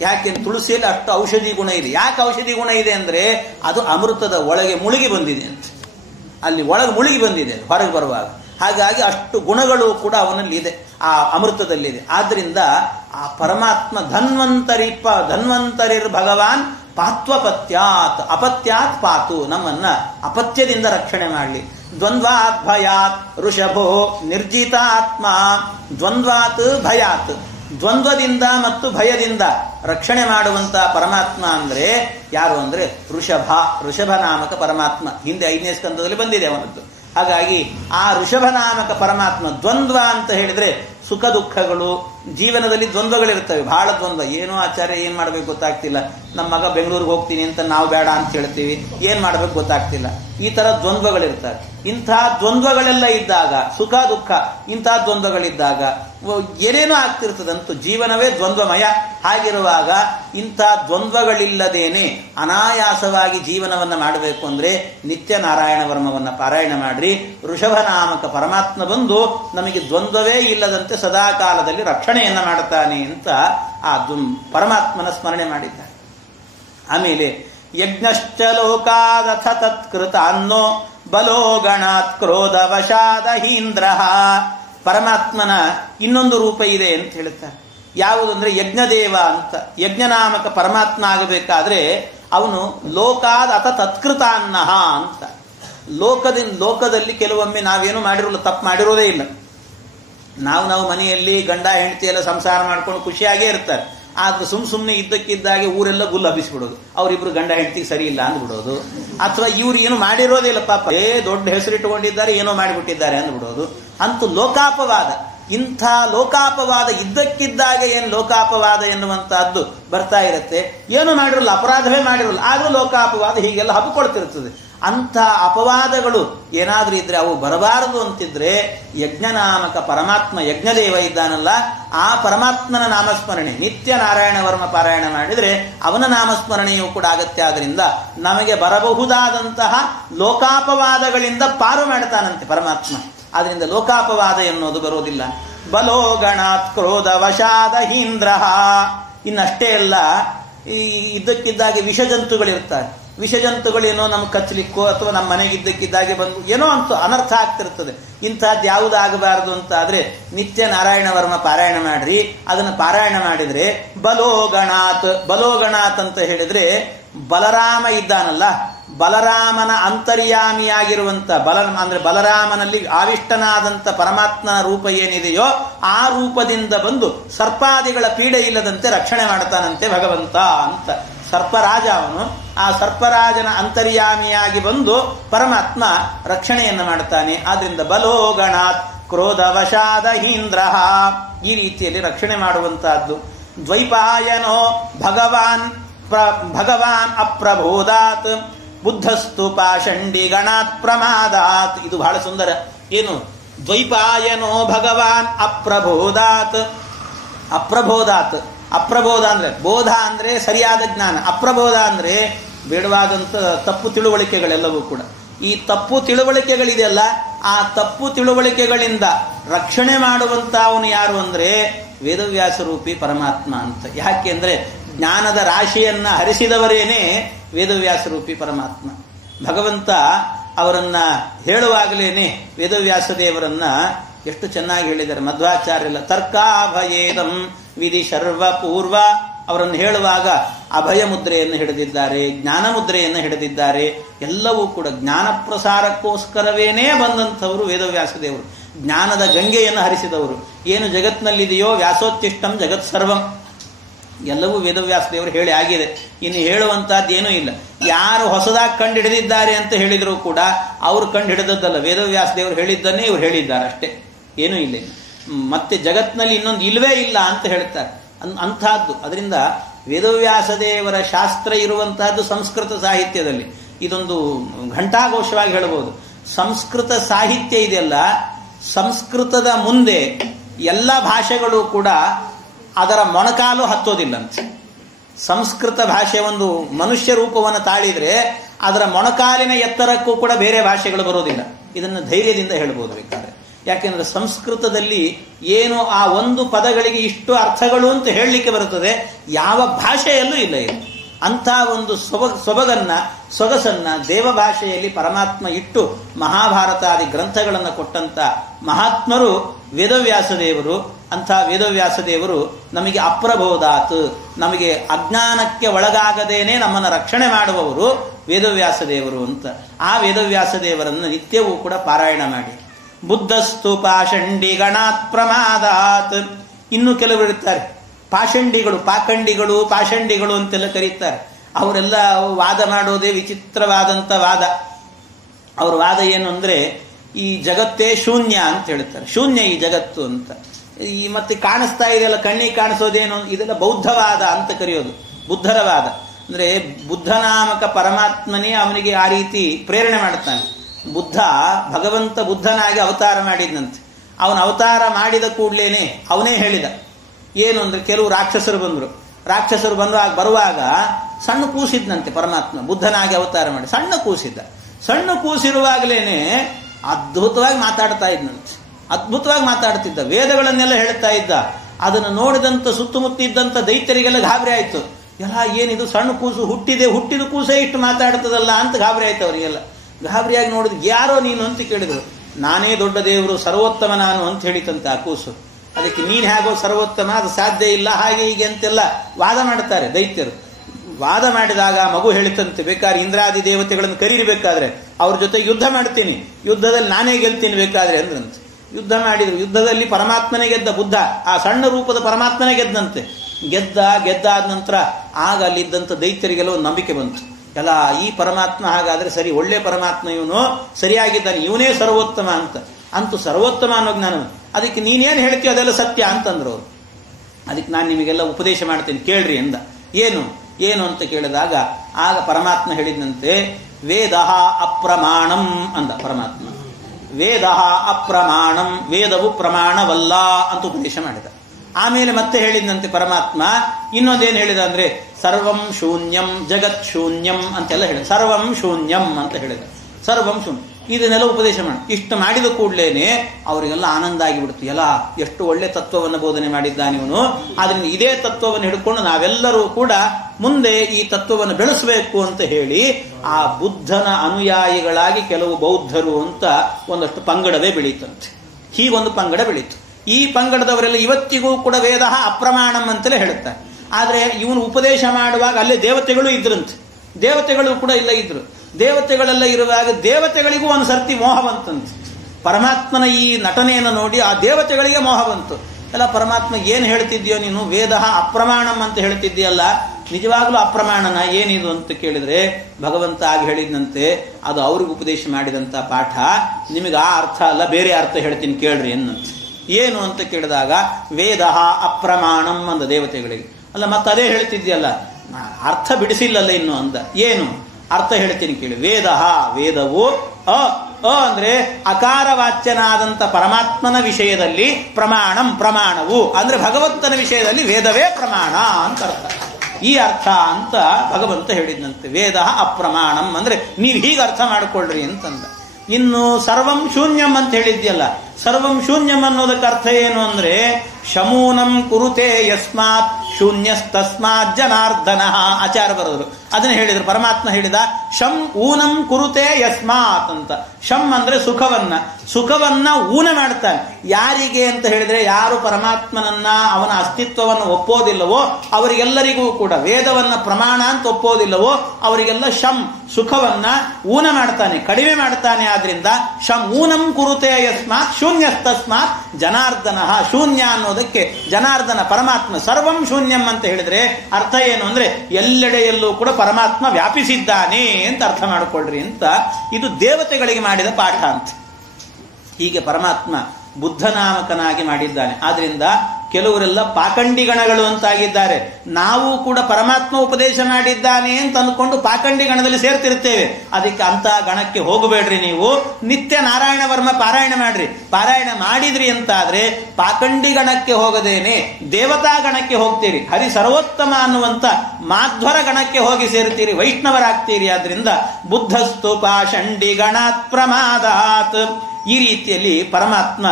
ಯಾಕೆ? ತುಳಸಿಯಲ್ಲಿ ಅಷ್ಟು ಔಷಧಿ ಗುಣ ಇದೆ. ಯಾಕೆ ಔಷಧಿ ಗುಣ ಇದೆ ಅಂದ್ರೆ ಅದು ಅಮೃತದ ಒಳಗೆ ಮುಳುಗಿ ಬಂದಿದೆ ಅಂತ, ಅಲ್ಲಿ ಒಳಗೆ ಮುಳುಗಿ ಬಂದಿದೆ ಹೊರಗೆ ಬರುವಾಗ. ಹಾಗಾಗಿ ಅಷ್ಟು ಗುಣಗಳು ಕೂಡ ಅವನಲ್ಲಿ ಇದೆ, ಆ ಅಮೃತದಲ್ಲಿದೆ. ಆದ್ರಿಂದ ಆ ಪರಮಾತ್ಮ ಧನ್ವಂತರಿರ್ ಭಗವಾನ್ ಪಾತ್ವಪತ್ಯಾತ್ ಅಪತ್ಯಾತ್ ಪಾತು, ನಮ್ಮನ್ನ ಅಪತ್ಯದಿಂದ ರಕ್ಷಣೆ ಮಾಡಲಿ. ದ್ವಂದ್ವಾತ್ ಭಯಾತ್ ಋಷಭೋ ನಿರ್ಜಿತಾತ್ಮ, ದ್ವಂದ್ವಾತ್ ಭಯಾತ್, ದ್ವಂದ್ವದಿಂದ ಮತ್ತು ಭಯದಿಂದ ರಕ್ಷಣೆ ಮಾಡುವಂತ ಪರಮಾತ್ಮ ಅಂದ್ರೆ ಯಾರು ಅಂದ್ರೆ ಋಷಭ ನಾಮಕ ಪರಮಾತ್ಮ. ಹಿಂದೆ 5ನೇ ಸ್ಕಂದದಲ್ಲಿ ಬಂದಿದೆ ಅವನದ್ದು. ಹಾಗಾಗಿ ಆ ಋಷಭ ನಾಮಕ ಪರಮಾತ್ಮ, ದ್ವಂದ್ವ ಅಂತ ಹೇಳಿದ್ರೆ ಸುಖ ದುಃಖಗಳು, ಜೀವನದಲ್ಲಿ ದ್ವಂದ್ವಗಳಿರ್ತವೆ, ಬಹಳ ದ್ವಂದ್ವ. ಏನೋ ಆಚಾರ್ಯ ಏನ್ ಮಾಡ್ಬೇಕು ಗೊತ್ತಾಗ್ತಿಲ್ಲ, ನಮ್ಮ ಮಗ ಬೆಂಗಳೂರಿಗೆ ಹೋಗ್ತೀನಿ ಅಂತ ನಾವು ಬೇಡ ಅಂತ ಹೇಳ್ತೀವಿ, ಏನ್ ಮಾಡ್ಬೇಕು ಗೊತ್ತಾಗ್ತಿಲ್ಲ, ಈ ತರ ದ್ವಂದ್ವಗಳಿರ್ತವೆ. ಇಂಥ ದ್ವಂದ್ವಗಳೆಲ್ಲ ಇದ್ದಾಗ, ಸುಖ ದುಃಖ ಇಂಥ ದ್ವಂದ್ವಗಳಿದ್ದಾಗ ಏನೇನೋ ಆಗ್ತಿರ್ತದಂತೂ ಜೀವನವೇ ದ್ವಂದ್ವಮಯ. ಹಾಗಿರುವಾಗ ಇಂಥ ದ್ವಂದ್ವಗಳಿಲ್ಲದೇನೆ ಅನಾಯಾಸವಾಗಿ ಜೀವನವನ್ನ ಮಾಡಬೇಕು ಅಂದ್ರೆ ನಿತ್ಯ ನಾರಾಯಣ ವರ್ಮವನ್ನ ಪಾರಾಯಣ ಮಾಡ್ರಿ. ಋಷಭ ನಾಮಕ ಪರಮಾತ್ಮ ಬಂದು ನಮಗೆ ದ್ವಂದ್ವವೇ ಇಲ್ಲದಂತೆ ಸದಾ ಕಾಲದಲ್ಲಿ ರಕ್ಷಣೆಯನ್ನ ಮಾಡುತ್ತಾನೆ ಅಂತ ಆ ಪರಮಾತ್ಮನ ಸ್ಮರಣೆ ಮಾಡಿದ್ದಾರೆ. ಆಮೇಲೆ ಯಜ್ಞಶ್ಚ ಲೋಕಾದಥ ತತ್ಕೃತ ಅನ್ನೋ ಬಲೋ ಗಣಾತ್ ಕ್ರೋಧ ವಶಾದಹೀಂದ್ರ, ಪರಮಾತ್ಮನ ಇನ್ನೊಂದು ರೂಪ ಇದೆ ಅಂತ ಹೇಳ್ತಾರೆ. ಯಾವುದಂದ್ರೆ ಯಜ್ಞದೇವ ಅಂತ. ಯಜ್ಞನಾಮಕ ಪರಮಾತ್ಮ ಆಗಬೇಕಾದ್ರೆ ಅವನು ಲೋಕಾದ ಅಥ ತತ್ಕೃತ ಅನ್ನಹ ಅಂತ. ಲೋಕದಲ್ಲಿ ಕೆಲವೊಮ್ಮೆ ನಾವೇನು ಮಾಡಿರೋಲ್ಲ, ತಪ್ಪು ಮಾಡಿರೋದೇ ಇಲ್ಲ. ನಾವು ಮನೆಯಲ್ಲಿ ಗಂಡ ಹೆಂಡತಿ ಎಲ್ಲ ಸಂಸಾರ ಮಾಡ್ಕೊಂಡು ಖುಷಿಯಾಗೇ ಇರ್ತಾರೆ. ಆದ್ರೆ ಸುಮ್ಮನೆ ಇದ್ದಕ್ಕಿದ್ದಾಗೆ ಊರೆಲ್ಲ ಗುಲ್ಲು ಹಬ್ಬಿಸ್ಬಿಡೋದು, ಅವರಿಬ್ರು ಗಂಡ ಹೆಂಡತಿಗೆ ಸರಿ ಇಲ್ಲ ಅಂದ್ಬಿಡೋದು. ಅಥವಾ ಇವ್ರು ಏನು ಮಾಡಿರೋದೇ ಇಲ್ಲ, ಪಾಪ ದೊಡ್ಡ ಹೆಸರಿಟ್ಟುಕೊಂಡಿದ್ದಾರೆ, ಏನೋ ಮಾಡಿಬಿಟ್ಟಿದ್ದಾರೆ ಅಂದ್ಬಿಡೋದು. ಅಂತೂ ಲೋಕಾಪವಾದ, ಇಂಥ ಲೋಕಾಪವಾದ ಇದ್ದಕ್ಕಿದ್ದಾಗೆ ಏನು ಲೋಕಾಪವಾದ ಎನ್ನುವಂತಹದ್ದು ಬರ್ತಾ ಇರುತ್ತೆ. ಏನು ಮಾಡಿರಲ್ಲ, ಅಪರಾಧವೇ ಮಾಡಿರಲ್ಲ, ಆದ್ರೂ ಲೋಕಾಪವಾದ ಹೀಗೆಲ್ಲ ಹಬ್ಬಿಕೊಳ್ತಿರ್ತದೆ. ಅಂಥ ಅಪವಾದಗಳು ಏನಾದ್ರೂ ಇದ್ರೆ ಅವು ಬರಬಾರದು ಅಂತಿದ್ರೆ ಯಜ್ಞನಾಮಕ ಪರಮಾತ್ಮ, ಯಜ್ಞದೇವ ಇದ್ದಾನಲ್ಲ, ಆ ಪರಮಾತ್ಮನ ನಾಮಸ್ಮರಣೆ ನಿತ್ಯ ನಾರಾಯಣ ವರ್ಮ ಪಾರಾಯಣ ಮಾಡಿದ್ರೆ ಅವನ ನಾಮಸ್ಮರಣೆಯೂ ಕೂಡ ಅಗತ್ಯ. ಆದ್ರಿಂದ ನಮಗೆ ಬರಬಹುದಾದಂತಹ ಲೋಕಾಪವಾದಗಳಿಂದ ಪಾರು ಮಾಡ್ತಾನಂತೆ ಪರಮಾತ್ಮ. ಆದ್ರಿಂದ ಲೋಕಾಪವಾದ ಎನ್ನುವುದು ಬರೋದಿಲ್ಲ. ಬಲೋ ಗಣಾತ್ ಕ್ರೋಧ ವಶಾದಹೀಂದ್ರ. ಇನ್ನಷ್ಟೇ ಅಲ್ಲ, ಈ ಇದ್ದಕ್ಕಿದ್ದಾಗೆ ವಿಷಜಂತುಗಳಿರ್ತಾರೆ. ವಿಷಜಂತುಗಳೇನೋ ನಮ್ಗೆ ಕಚ್ಚಲಿಕ್ಕೋ ಅಥವಾ ನಮ್ಮ ಮನೆಗಿದ್ದಕ್ಕಿದ್ದಾಗೆ ಬಂದು ಏನೋ ಅಂತ ಅನರ್ಥ ಆಗ್ತಿರ್ತದೆ. ಇಂಥದ್ದು ಯಾವುದು ಆಗಬಾರದು ಅಂತ ಆದ್ರೆ ನಿತ್ಯ ನಾರಾಯಣ ವರ್ಮ ಪಾರಾಯಣ ಮಾಡ್ರಿ. ಅದನ್ನು ಪಾರಾಯಣ ಮಾಡಿದ್ರೆ ಬಲೋಗಣಾತ್ ಅಂತ ಹೇಳಿದ್ರೆ ಬಲರಾಮ ಇದ್ದಾನಲ್ಲ, ಬಲರಾಮನ ಅಂತರ್ಯಾಮಿಯಾಗಿರುವಂತ ಅಂದ್ರೆ ಬಲರಾಮನಲ್ಲಿ ಆವಿಷ್ಟನಾದಂಥ ಪರಮಾತ್ಮನ ರೂಪ ಏನಿದೆಯೋ ಆ ರೂಪದಿಂದ ಬಂದು ಸರ್ಪಾದಿಗಳ ಪೀಡೆ ಇಲ್ಲದಂತೆ ರಕ್ಷಣೆ ಮಾಡ್ತಾನಂತೆ ಭಗವಂತ ಅಂತ. ಸರ್ಪರಾಜ ಅವನು. ಆ ಸರ್ಪರಾಜನ ಅಂತರ್ಯಾಮಿಯಾಗಿ ಬಂದು ಪರಮಾತ್ಮ ರಕ್ಷಣೆಯನ್ನು ಮಾಡ್ತಾನೆ. ಆದ್ರಿಂದ ಬಲೋ ಗಣಾತ್ ಕ್ರೋಧ ವಶಾದಹೀಂದ್ರ, ಈ ರೀತಿಯಲ್ಲಿ ರಕ್ಷಣೆ ಮಾಡುವಂತಹದ್ದು. ದ್ವೈಪಾಯನೋ ಭಗವಾನ್ ಅಪ್ರಬೋಧಾತ್ ಬುದ್ಧಸ್ತು ಪಾಷಂಡಿ ಗಣಾತ್ ಪ್ರಮಾದಾತ್. ಇದು ಬಹಳ ಸುಂದರ. ಏನು? ದ್ವೈಪಾಯನೋ ಭಗವಾನ್ ಅಪ್ರಬೋಧಾತ್. ಅಪ್ರಬೋಧ ಅಂದ್ರೆ ಬೋಧ ಅಂದ್ರೆ ಸರಿಯಾದ ಜ್ಞಾನ, ಅಪ್ರಬೋಧ ಅಂದ್ರೆ ಬೇಡವಾದಂತ ತಪ್ಪು ತಿಳುವಳಿಕೆಗಳೆಲ್ಲವೂ ಕೂಡ. ಈ ತಪ್ಪು ತಿಳುವಳಿಕೆಗಳಿದೆಯಲ್ಲ, ಆ ತಪ್ಪು ತಿಳುವಳಿಕೆಗಳಿಂದ ರಕ್ಷಣೆ ಮಾಡುವಂತ ಅವನು ಯಾರು ಅಂದ್ರೆ ವೇದವ್ಯಾಸ ರೂಪಿ ಪರಮಾತ್ಮ ಅಂತ. ಯಾಕೆ ಅಂದ್ರೆ ಜ್ಞಾನದ ರಾಶಿಯನ್ನ ಹರಿಸಿದವರೇನೆ ವೇದವ್ಯಾಸ ರೂಪಿ ಪರಮಾತ್ಮ. ಭಗವಂತ ಅವರನ್ನ ಹೇಳುವಾಗಲೇನೆ ವೇದವ್ಯಾಸ ದೇವರನ್ನ ಎಷ್ಟು ಚೆನ್ನಾಗಿ ಹೇಳಿದ್ದಾರೆ ಮಧ್ವಾಚಾರ್ಯಲ್ಲ. ತರ್ಕಾಭಯೇದಂ ವಿಧಿ ಸರ್ವ ಪೂರ್ವ, ಅವರನ್ನು ಹೇಳುವಾಗ ಅಭಯ ಮುದ್ರೆಯನ್ನು ಹಿಡಿದಿದ್ದಾರೆ, ಜ್ಞಾನ ಮುದ್ರೆಯನ್ನು ಹಿಡಿದಿದ್ದಾರೆ. ಎಲ್ಲವೂ ಕೂಡ ಜ್ಞಾನ ಪ್ರಸಾರಕ್ಕೋಸ್ಕರವೇನೇ ಬಂದಂಥವರು ವೇದವ್ಯಾಸ ದೇವರು. ಜ್ಞಾನದ ಗಂಗೆಯನ್ನು ಹರಿಸಿದವರು. ಏನು ಜಗತ್ನಲ್ಲಿದೆಯೋ ವ್ಯಾಸೋತ್ತಿಷ್ಟಂ ಜಗತ್ ಸರ್ವಂ, ಎಲ್ಲವೂ ವೇದವ್ಯಾಸ ದೇವರು ಹೇಳಿ ಆಗಿದೆ. ಇನ್ನು ಹೇಳುವಂತಹದ್ದೇನೂ ಇಲ್ಲ. ಯಾರು ಹೊಸದಾಗಿ ಕಂಡು ಹಿಡಿದಿದ್ದಾರೆ ಅಂತ ಹೇಳಿದ್ರು ಕೂಡ ಅವರು ಕಂಡು ಹಿಡಿದದ್ದಲ್ಲ, ವೇದವ್ಯಾಸ ದೇವರು ಹೇಳಿದ್ದನ್ನೇ ಇವರು ಹೇಳಿದ್ದಾರೆ ಅಷ್ಟೇ, ಏನೂ ಇಲ್ಲ. ಮತ್ತೆ ಜಗತ್ನಲ್ಲಿ ಇನ್ನೊಂದು ಇಲ್ವೇ ಇಲ್ಲ ಅಂತ ಹೇಳ್ತಾರೆ ಅಂಥದ್ದು. ಅದರಿಂದ ವೇದವ್ಯಾಸ ದೇವರ ಶಾಸ್ತ್ರ ಇರುವಂತಹದ್ದು ಸಂಸ್ಕೃತ ಸಾಹಿತ್ಯದಲ್ಲಿ. ಇದೊಂದು ಘಂಟಾಘೋಷವಾಗಿ ಹೇಳಬಹುದು. ಸಂಸ್ಕೃತ ಸಾಹಿತ್ಯ ಇದೆಯಲ್ಲ, ಸಂಸ್ಕೃತದ ಮುಂದೆ ಎಲ್ಲ ಭಾಷೆಗಳು ಕೂಡ ಅದರ ಮೊಣಕಾಲು ಹತ್ತೋದಿಲ್ಲಂತೆ. ಸಂಸ್ಕೃತ ಭಾಷೆ ಒಂದು ಮನುಷ್ಯ ರೂಪವನ್ನು ತಾಳಿದ್ರೆ ಅದರ ಮೊಣಕಾಲಿನ ಎತ್ತರಕ್ಕೂ ಕೂಡ ಬೇರೆ ಭಾಷೆಗಳು ಬರೋದಿಲ್ಲ. ಇದನ್ನು ಧೈರ್ಯದಿಂದ ಹೇಳ್ಬೋದು ಬೇಕಾದ್ರೆ. ಯಾಕೆಂದ್ರೆ ಸಂಸ್ಕೃತದಲ್ಲಿ ಏನು ಆ ಒಂದು ಪದಗಳಿಗೆ ಇಷ್ಟು ಅರ್ಥಗಳು ಅಂತ ಹೇಳಲಿಕ್ಕೆ ಬರುತ್ತದೆ, ಯಾವ ಭಾಷೆಯಲ್ಲೂ ಇಲ್ಲ ಇದು. ಅಂಥ ಒಂದು ಸೊಗಸನ್ನ ದೇವ ಭಾಷೆಯಲ್ಲಿ ಪರಮಾತ್ಮ ಇಟ್ಟು ಮಹಾಭಾರತಾದಿ ಗ್ರಂಥಗಳನ್ನು ಕೊಟ್ಟಂತ ಮಹಾತ್ಮರು ವೇದವ್ಯಾಸದೇವರು. ಅಂಥ ವೇದವ್ಯಾಸದೇವರು ನಮಗೆ ಅಪ್ರಬೋಧಾತ್, ನಮಗೆ ಅಜ್ಞಾನಕ್ಕೆ ಒಳಗಾಗದೇನೆ ನಮ್ಮನ್ನು ರಕ್ಷಣೆ ಮಾಡುವವರು ವೇದವ್ಯಾಸದೇವರು ಅಂತ. ಆ ವೇದವ್ಯಾಸದೇವರನ್ನು ನಿತ್ಯವೂ ಕೂಡ ಪಾರಾಯಣ ಮಾಡಿ. ಬುದ್ಧಸ್ತು ಪಾಷಂಡಿ ಗಣಾತ್ ಪ್ರಮಾದಾತ್. ಇನ್ನು ಕೆಲವರು ಇರ್ತಾರೆ ಪಾಷಂಡಿಗಳು, ಪಾಷಂಡಿಗಳು ಅಂತೆಲ್ಲ ಕರೀತಾರೆ. ಅವರೆಲ್ಲ ವಾದ ಮಾಡೋದೇ ವಿಚಿತ್ರವಾದಂಥ ವಾದ. ಅವ್ರ ವಾದ ಏನು ಅಂದ್ರೆ, ಈ ಜಗತ್ತೇ ಶೂನ್ಯ ಅಂತ ಹೇಳ್ತಾರೆ. ಶೂನ್ಯ ಈ ಜಗತ್ತು ಅಂತ. ಈ ಮತ್ತೆ ಕಾಣಿಸ್ತಾ ಇದೆಯಲ್ಲ, ಕಣ್ಣಿಗೆ ಕಾಣಿಸೋದೇನು, ಇದೆಲ್ಲ ಬೌದ್ಧವಾದ ಅಂತ ಕರೆಯೋದು. ಬುದ್ಧರ ವಾದ ಅಂದ್ರೆ ಬುದ್ಧನಾಮಕ ಪರಮಾತ್ಮನೇ ಅವನಿಗೆ ಆ ರೀತಿ ಪ್ರೇರಣೆ ಮಾಡುತ್ತಾನೆ. ಭಗವಂತ ಬುದ್ಧನಾಗಿ ಅವತಾರ ಮಾಡಿದ್ನಂತೆ. ಅವನ ಅವತಾರ ಮಾಡಿದ ಕೂಡಲೇನೆ ಅವನೇ ಹೇಳಿದ ಏನು ಅಂದ್ರೆ, ಕೆಲವು ರಾಕ್ಷಸರು ಬರುವಾಗ ಸಣ್ಣ ಕೂಸಿದ್ನಂತೆ ಪರಮಾತ್ಮ. ಬುದ್ಧನಾಗಿ ಅವತಾರ ಮಾಡಿ ಸಣ್ಣ ಕೂಸಿರುವಾಗಲೇನೆ ಅದ್ಭುತವಾಗಿ ಮಾತಾಡ್ತಿದ್ದ. ವೇದಗಳನ್ನೆಲ್ಲ ಹೇಳ್ತಾ ಇದ್ದ. ಅದನ್ನು ನೋಡಿದಂತ ಸುತ್ತಮುತ್ತಿದ್ದಂತ ದೈತ್ಯರಿಗೆಲ್ಲ ಗಾಬರಿ ಆಯ್ತು. ಎಲ್ಲ ಏನಿದು ಸಣ್ಣ ಕೂಸು ಹುಟ್ಟಿದ ಕೂಸೇ ಇಷ್ಟು ಮಾತಾಡ್ತದಲ್ಲ ಅಂತ ಗಾಬರಿ ಆಯ್ತು ಅವರಿಗೆಲ್ಲ. ಗಾಬರಿಯಾಗಿ ನೋಡಿದ್, ಯಾರೋ ನೀನು ಅಂತ ಕೇಳಿದ್ರು. ನಾನೇ ದೊಡ್ಡ ದೇವರು, ಸರ್ವೋತ್ತಮ ನಾನು ಅಂತ ಹೇಳಿತಂತೆ ಆ ಕೂಸು. ಅದಕ್ಕೆ ನೀನ್ ಹೇಗೋ ಸರ್ವೋತ್ತಮ, ಅದು ಸಾಧ್ಯ ಇಲ್ಲ, ಹಾಗೆ ಹೀಗೆ ಅಂತೆಲ್ಲ ವಾದ ಮಾಡ್ತಾರೆ ದೈತ್ಯರು. ವಾದ ಮಾಡಿದಾಗ ಮಗು ಹೇಳಿತಂತೆ, ಬೇಕಾದ್ರೆ ಇಂದ್ರಾದಿ ದೇವತೆಗಳನ್ನು ಕರೀಬೇಕಾದ್ರೆ ಅವ್ರ ಜೊತೆ ಯುದ್ಧ ಮಾಡ್ತೀನಿ, ಯುದ್ಧದಲ್ಲಿ ನಾನೇ ಗೆಲ್ತೀನಿ ಬೇಕಾದ್ರೆ ಅಂದ್ರಂತೆ. ಯುದ್ಧ ಮಾಡಿದ್ರು. ಯುದ್ಧದಲ್ಲಿ ಪರಮಾತ್ಮನೇ ಗೆದ್ದ ಬುದ್ಧ, ಆ ಸಣ್ಣ ರೂಪದ ಪರಮಾತ್ಮನೇ ಗೆದ್ದಂತೆ. ಗೆದ್ದಾದ ನಂತರ ಆಗ ಅಲ್ಲಿದ್ದಂಥ ದೈತ್ಯರಿಗೆಲ್ಲ ಒಂದು ನಂಬಿಕೆ ಬಂತು. ಎಲ್ಲ ಈ ಪರಮಾತ್ಮ ಹಾಗಾದ್ರೆ ಸರಿ, ಒಳ್ಳೆ ಪರಮಾತ್ಮ ಇವನು, ಸರಿಯಾಗಿದ್ದಾನೆ, ಇವನೇ ಸರ್ವೋತ್ತಮ ಅಂತೂ ಸರ್ವೋತ್ತಮ ಅನ್ನೋ ಜ್ಞಾನ. ಅದಕ್ಕೆ ನೀನೇನು ಹೇಳ್ತೀಯ ಅದೆಲ್ಲ ಸತ್ಯ ಅಂತಂದ್ರು ಅವರು. ಅದಕ್ಕೆ ನಾನು ನಿಮಗೆಲ್ಲ ಉಪದೇಶ ಮಾಡ್ತೀನಿ ಕೇಳ್ರಿ ಅಂದ. ಏನು ಅಂತ ಕೇಳಿದಾಗ ಆಗ ಪರಮಾತ್ಮ ಹೇಳಿದಂತೆ, ವೇದ ಅಪ್ರಮಾಣಂ ಅಂದ ಪರಮಾತ್ಮ. ವೇದ ಅಪ್ರಮಾಣಂ, ವೇದವು ಪ್ರಮಾಣವಲ್ಲ ಅಂತ ಉಪದೇಶ ಮಾಡಿದ. ಆಮೇಲೆ ಮತ್ತೆ ಹೇಳಿದಂತೆ ಪರಮಾತ್ಮ ಇನ್ನೊಂದೇನು ಹೇಳಿದ ಅಂದ್ರೆ, ಸರ್ವಂ ಶೂನ್ಯಂ ಜಗತ್ ಶೂನ್ಯಂ ಅಂತೆಲ್ಲ ಹೇಳಿದ. ಸರ್ವಂ ಶೂನ್ಯಂ ಅಂತ ಹೇಳಿದ. ಸರ್ವಂ ಶೂನ್ಯ, ಇದನ್ನೆಲ್ಲ ಉಪದೇಶ ಮಾಡಿ. ಇಷ್ಟು ಮಾಡಿದ ಕೂಡಲೇನೆ ಅವರಿಗೆಲ್ಲ ಆನಂದ ಆಗಿಬಿಡ್ತು. ಎಲ್ಲ ಎಷ್ಟು ಒಳ್ಳೆ ತತ್ವವನ್ನು ಬೋಧನೆ ಮಾಡಿದ್ದಾನೆ ಇವನು. ಆದ್ರಿಂದ ಇದೇ ತತ್ವವನ್ನು ಹಿಡ್ಕೊಂಡು ನಾವೆಲ್ಲರೂ ಕೂಡ ಮುಂದೆ ಈ ತತ್ವವನ್ನು ಬೆಳೆಸಬೇಕು ಅಂತ ಹೇಳಿ ಆ ಬುದ್ಧನ ಅನುಯಾಯಿಗಳಾಗಿ ಕೆಲವು ಬೌದ್ಧರು ಅಂತ ಒಂದಷ್ಟು ಪಂಗಡವೇ ಬೆಳೀತಂತೆ. ಹೀಗೊಂದು ಪಂಗಡ ಬೆಳೀತು. ಈ ಪಂಗಡದವರೆಲ್ಲ ಇವತ್ತಿಗೂ ಕೂಡ ವೇದ ಅಪ್ರಮಾಣಂ ಅಂತಲೇ ಹೇಳುತ್ತಾರೆ. ಆದ್ರೆ ಇವನು ಉಪದೇಶ ಮಾಡುವಾಗ ಅಲ್ಲೇ ದೇವತೆಗಳು ಇದ್ರಂತೆ. ದೇವತೆಗಳು ಕೂಡ ಇಲ್ಲ ಇದ್ರು. ದೇವತೆಗಳೆಲ್ಲ ಇರುವಾಗ ದೇವತೆಗಳಿಗೂ ಒಂದು ಸರ್ತಿ ಮೋಹ ಬಂತಂತೆ. ಪರಮಾತ್ಮನ ಈ ನಟನೆಯನ್ನು ನೋಡಿ ಆ ದೇವತೆಗಳಿಗೆ ಮೋಹ ಬಂತು. ಎಲ್ಲ ಪರಮಾತ್ಮ ಏನು ಹೇಳ್ತಿದ್ಯೋ ನೀನು, ವೇದ ಅಪ್ರಮಾಣಂ ಅಂತ ಹೇಳ್ತಿದ್ದೀಯಲ್ಲ, ನಿಜವಾಗ್ಲೂ ಅಪ್ರಮಾಣನ ಏನಿದು ಅಂತ ಕೇಳಿದ್ರೆ ಭಗವಂತ ಆಗಿ ಹೇಳಿದಂತೆ, ಅದು ಅವ್ರಿಗೆ ಉಪದೇಶ ಮಾಡಿದಂತ ಪಾಠ, ನಿಮಗೆ ಆ ಅರ್ಥ ಅಲ್ಲ, ಬೇರೆ ಅರ್ಥ ಹೇಳ್ತೀನಿ ಕೇಳ್ರಿ ಅನ್ನಂತೆ. ಏನು ಅಂತ ಕೇಳಿದಾಗ ವೇದ ಅಪ್ರಮಾಣಂ ಅಂದ ದೇವತೆಗಳಿಗೆ. ಅಲ್ಲ ಮತ್ತೆ ಅದೇ ಹೇಳ್ತಿದ್ಯಲ್ಲ, ಅರ್ಥ ಬಿಡಿಸಿಲ್ಲಲ್ಲ ಇನ್ನು ಅಂದ. ಏನು ಅರ್ಥ ಹೇಳ್ತೀನಿ ಕೇಳಿ. ವೇದವು ಅಂದ್ರೆ ಅಕಾರವಾಚ್ಯನಾದಂಥ ಪರಮಾತ್ಮನ ವಿಷಯದಲ್ಲಿ ಪ್ರಮಾಣವು ಅಂದ್ರೆ ಭಗವಂತನ ವಿಷಯದಲ್ಲಿ ವೇದವೇ ಪ್ರಮಾಣ ಅಂತ ಅರ್ಥ. ಈ ಅರ್ಥ ಅಂತ ಭಗವಂತ ಹೇಳಿದಂತೆ. ವೇದ ಅಪ್ರಮಾಣಂ ಅಂದ್ರೆ ನೀವು ಹೀಗೆ ಅರ್ಥ ಮಾಡಿಕೊಳ್ಳ್ರಿ ಅಂತಂದ. ಇನ್ನು ಸರ್ವಂ ಶೂನ್ಯಂ ಅಂತ ಹೇಳಿದ್ಯಲ್ಲ, ಸರ್ವಂ ಶೂನ್ಯಂ ಅನ್ನೋದಕ್ಕೆ ಅರ್ಥ ಏನು ಅಂದ್ರೆ, ಶಮೂನಂ ಕುರುತೆ ಯಸ್ಮಾತ್ ಶೂನ್ಯಸ್ತಸ್ಮಾತ್ ಜನಾರ್ದನ ಆಚಾರ್ಯ ಬರೆದರು. ಅದನ್ನ ಹೇಳಿದ್ರು. ಪರಮಾತ್ಮ ಹೇಳಿದ ಶಂ ಊನಂ ಕುರುತೆ ಯಸ್ಮಾತ್ ಅಂತ. ಶಂ ಅಂದ್ರೆ ಸುಖವನ್ನ ಊನ ಮಾಡ್ತಾನೆ. ಯಾರಿಗೆ ಅಂತ ಹೇಳಿದ್ರೆ, ಯಾರು ಪರಮಾತ್ಮನನ್ನ ಅವನ ಅಸ್ತಿತ್ವವನ್ನು ಒಪ್ಪೋದಿಲ್ಲವೋ ಅವರಿಗೆಲ್ಲರಿಗೂ ಕೂಡ, ವೇದವನ್ನ ಪ್ರಮಾಣ ಅಂತ ಒಪ್ಪೋದಿಲ್ಲವೋ ಅವರಿಗೆಲ್ಲ ಶಂ ಸುಖವನ್ನ ಊನ ಮಾಡ್ತಾನೆ, ಕಡಿಮೆ ಮಾಡ್ತಾನೆ. ಆದ್ರಿಂದ ಶಂ ಊನಂ ಕುರುತೆ ಯಸ್ಮಾತ್ ಶೂನ್ಯಸ್ತಸ್ಮಾತ್ ಜನಾರ್ದನ. ಶೂನ್ಯ ಅನ್ನೋದಕ್ಕೆ ಜನಾರ್ದನ ಪರಮಾತ್ಮ. ಸರ್ವಂ ಶೂನ್ಯಂ ಅಂತ ಹೇಳಿದ್ರೆ ಅರ್ಥ ಏನು ಅಂದ್ರೆ, ಎಲ್ಲೆಡೆಯಲ್ಲೂ ಕೂಡ ಪರಮಾತ್ಮ ವ್ಯಾಪಿಸಿದ್ದಾನೆ ಅಂತ ಅರ್ಥ ಮಾಡಿಕೊಳ್ಳ್ರಿ ಅಂತ. ಇದು ದೇವತೆಗಳಿಗೆ ಮಾಡಿದ ಪಾಠ ಅಂತ. ಹೀಗೆ ಪರಮಾತ್ಮ ಬುದ್ಧನಾಮಕನಾಗಿ ಮಾಡಿದ್ದಾನೆ. ಆದ್ರಿಂದ ಕೆಲವರೆಲ್ಲ ಪಾಖಂಡಿ ಗಣಗಳು ಅಂತಾಗಿದ್ದಾರೆ. ನಾವು ಕೂಡ ಪರಮಾತ್ಮ ಉಪದೇಶ ಮಾಡಿದ್ದಾನೆ ಅಂತ ಅಂದ್ಕೊಂಡು ಪಾಖಂಡಿ ಗಣದಲ್ಲಿ ಸೇರ್ತಿರ್ತೇವೆ. ಅದಕ್ಕೆ ಅಂತ ಗಣಕ್ಕೆ ಹೋಗಬೇಡ್ರಿ. ನೀವು ನಿತ್ಯ ನಾರಾಯಣ ವರ್ಮ ಪಾರಾಯಣ ಮಾಡ್ರಿ. ಪಾರಾಯಣ ಮಾಡಿದ್ರಿ ಅಂತಾದ್ರೆ ಪಾಖಂಡಿ ಗಣಕ್ಕೆ ಹೋಗದೇನೆ ದೇವತಾ ಗಣಕ್ಕೆ ಹೋಗ್ತೀರಿ. ಹರಿ ಸರ್ವೋತ್ತಮ ಅನ್ನುವಂತ ಮಾಧ್ವರ ಗಣಕ್ಕೆ ಹೋಗಿ ಸೇರ್ತೀರಿ, ವೈಷ್ಣವರಾಗ್ತೀರಿ. ಆದ್ರಿಂದ ಬುದ್ಧಸ್ತು ಪಾಷಂಡಿ ಗಣಾತ್ ಪ್ರಮಾದಾತ್, ಈ ರೀತಿಯಲ್ಲಿ ಪರಮಾತ್ಮ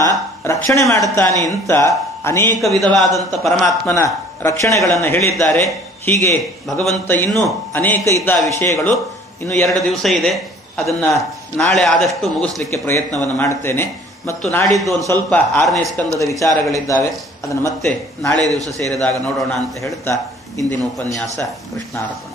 ರಕ್ಷಣೆ ಮಾಡುತ್ತಾನೆ ಅಂತ ಅನೇಕ ವಿಧವಾದಂಥ ಪರಮಾತ್ಮನ ರಕ್ಷಣೆಗಳನ್ನು ಹೇಳಿದ್ದಾರೆ. ಹೀಗೆ ಭಗವಂತ ಇನ್ನೂ ಅನೇಕ ಇದ್ದ ವಿಷಯಗಳು. ಇನ್ನು 2 ದಿವಸ ಇದೆ, ಅದನ್ನ ನಾಳೆ ಆದಷ್ಟು ಮುಗಿಸ್ಲಿಕ್ಕೆ ಪ್ರಯತ್ನವನ್ನು ಮಾಡುತ್ತೇನೆ. ಮತ್ತು ನಾಡಿದ್ದು ಒಂದು ಸ್ವಲ್ಪ 6ನೇ ಸ್ಕಂದದ ವಿಚಾರಗಳಿದ್ದಾವೆ, ಅದನ್ನು ಮತ್ತೆ ನಾಳೆ ದಿವಸ ಸೇರಿದಾಗ ನೋಡೋಣ ಅಂತ ಹೇಳ್ತಾ ಇಂದಿನ ಉಪನ್ಯಾಸ ಕೃಷ್ಣಾರ್ಪಣ.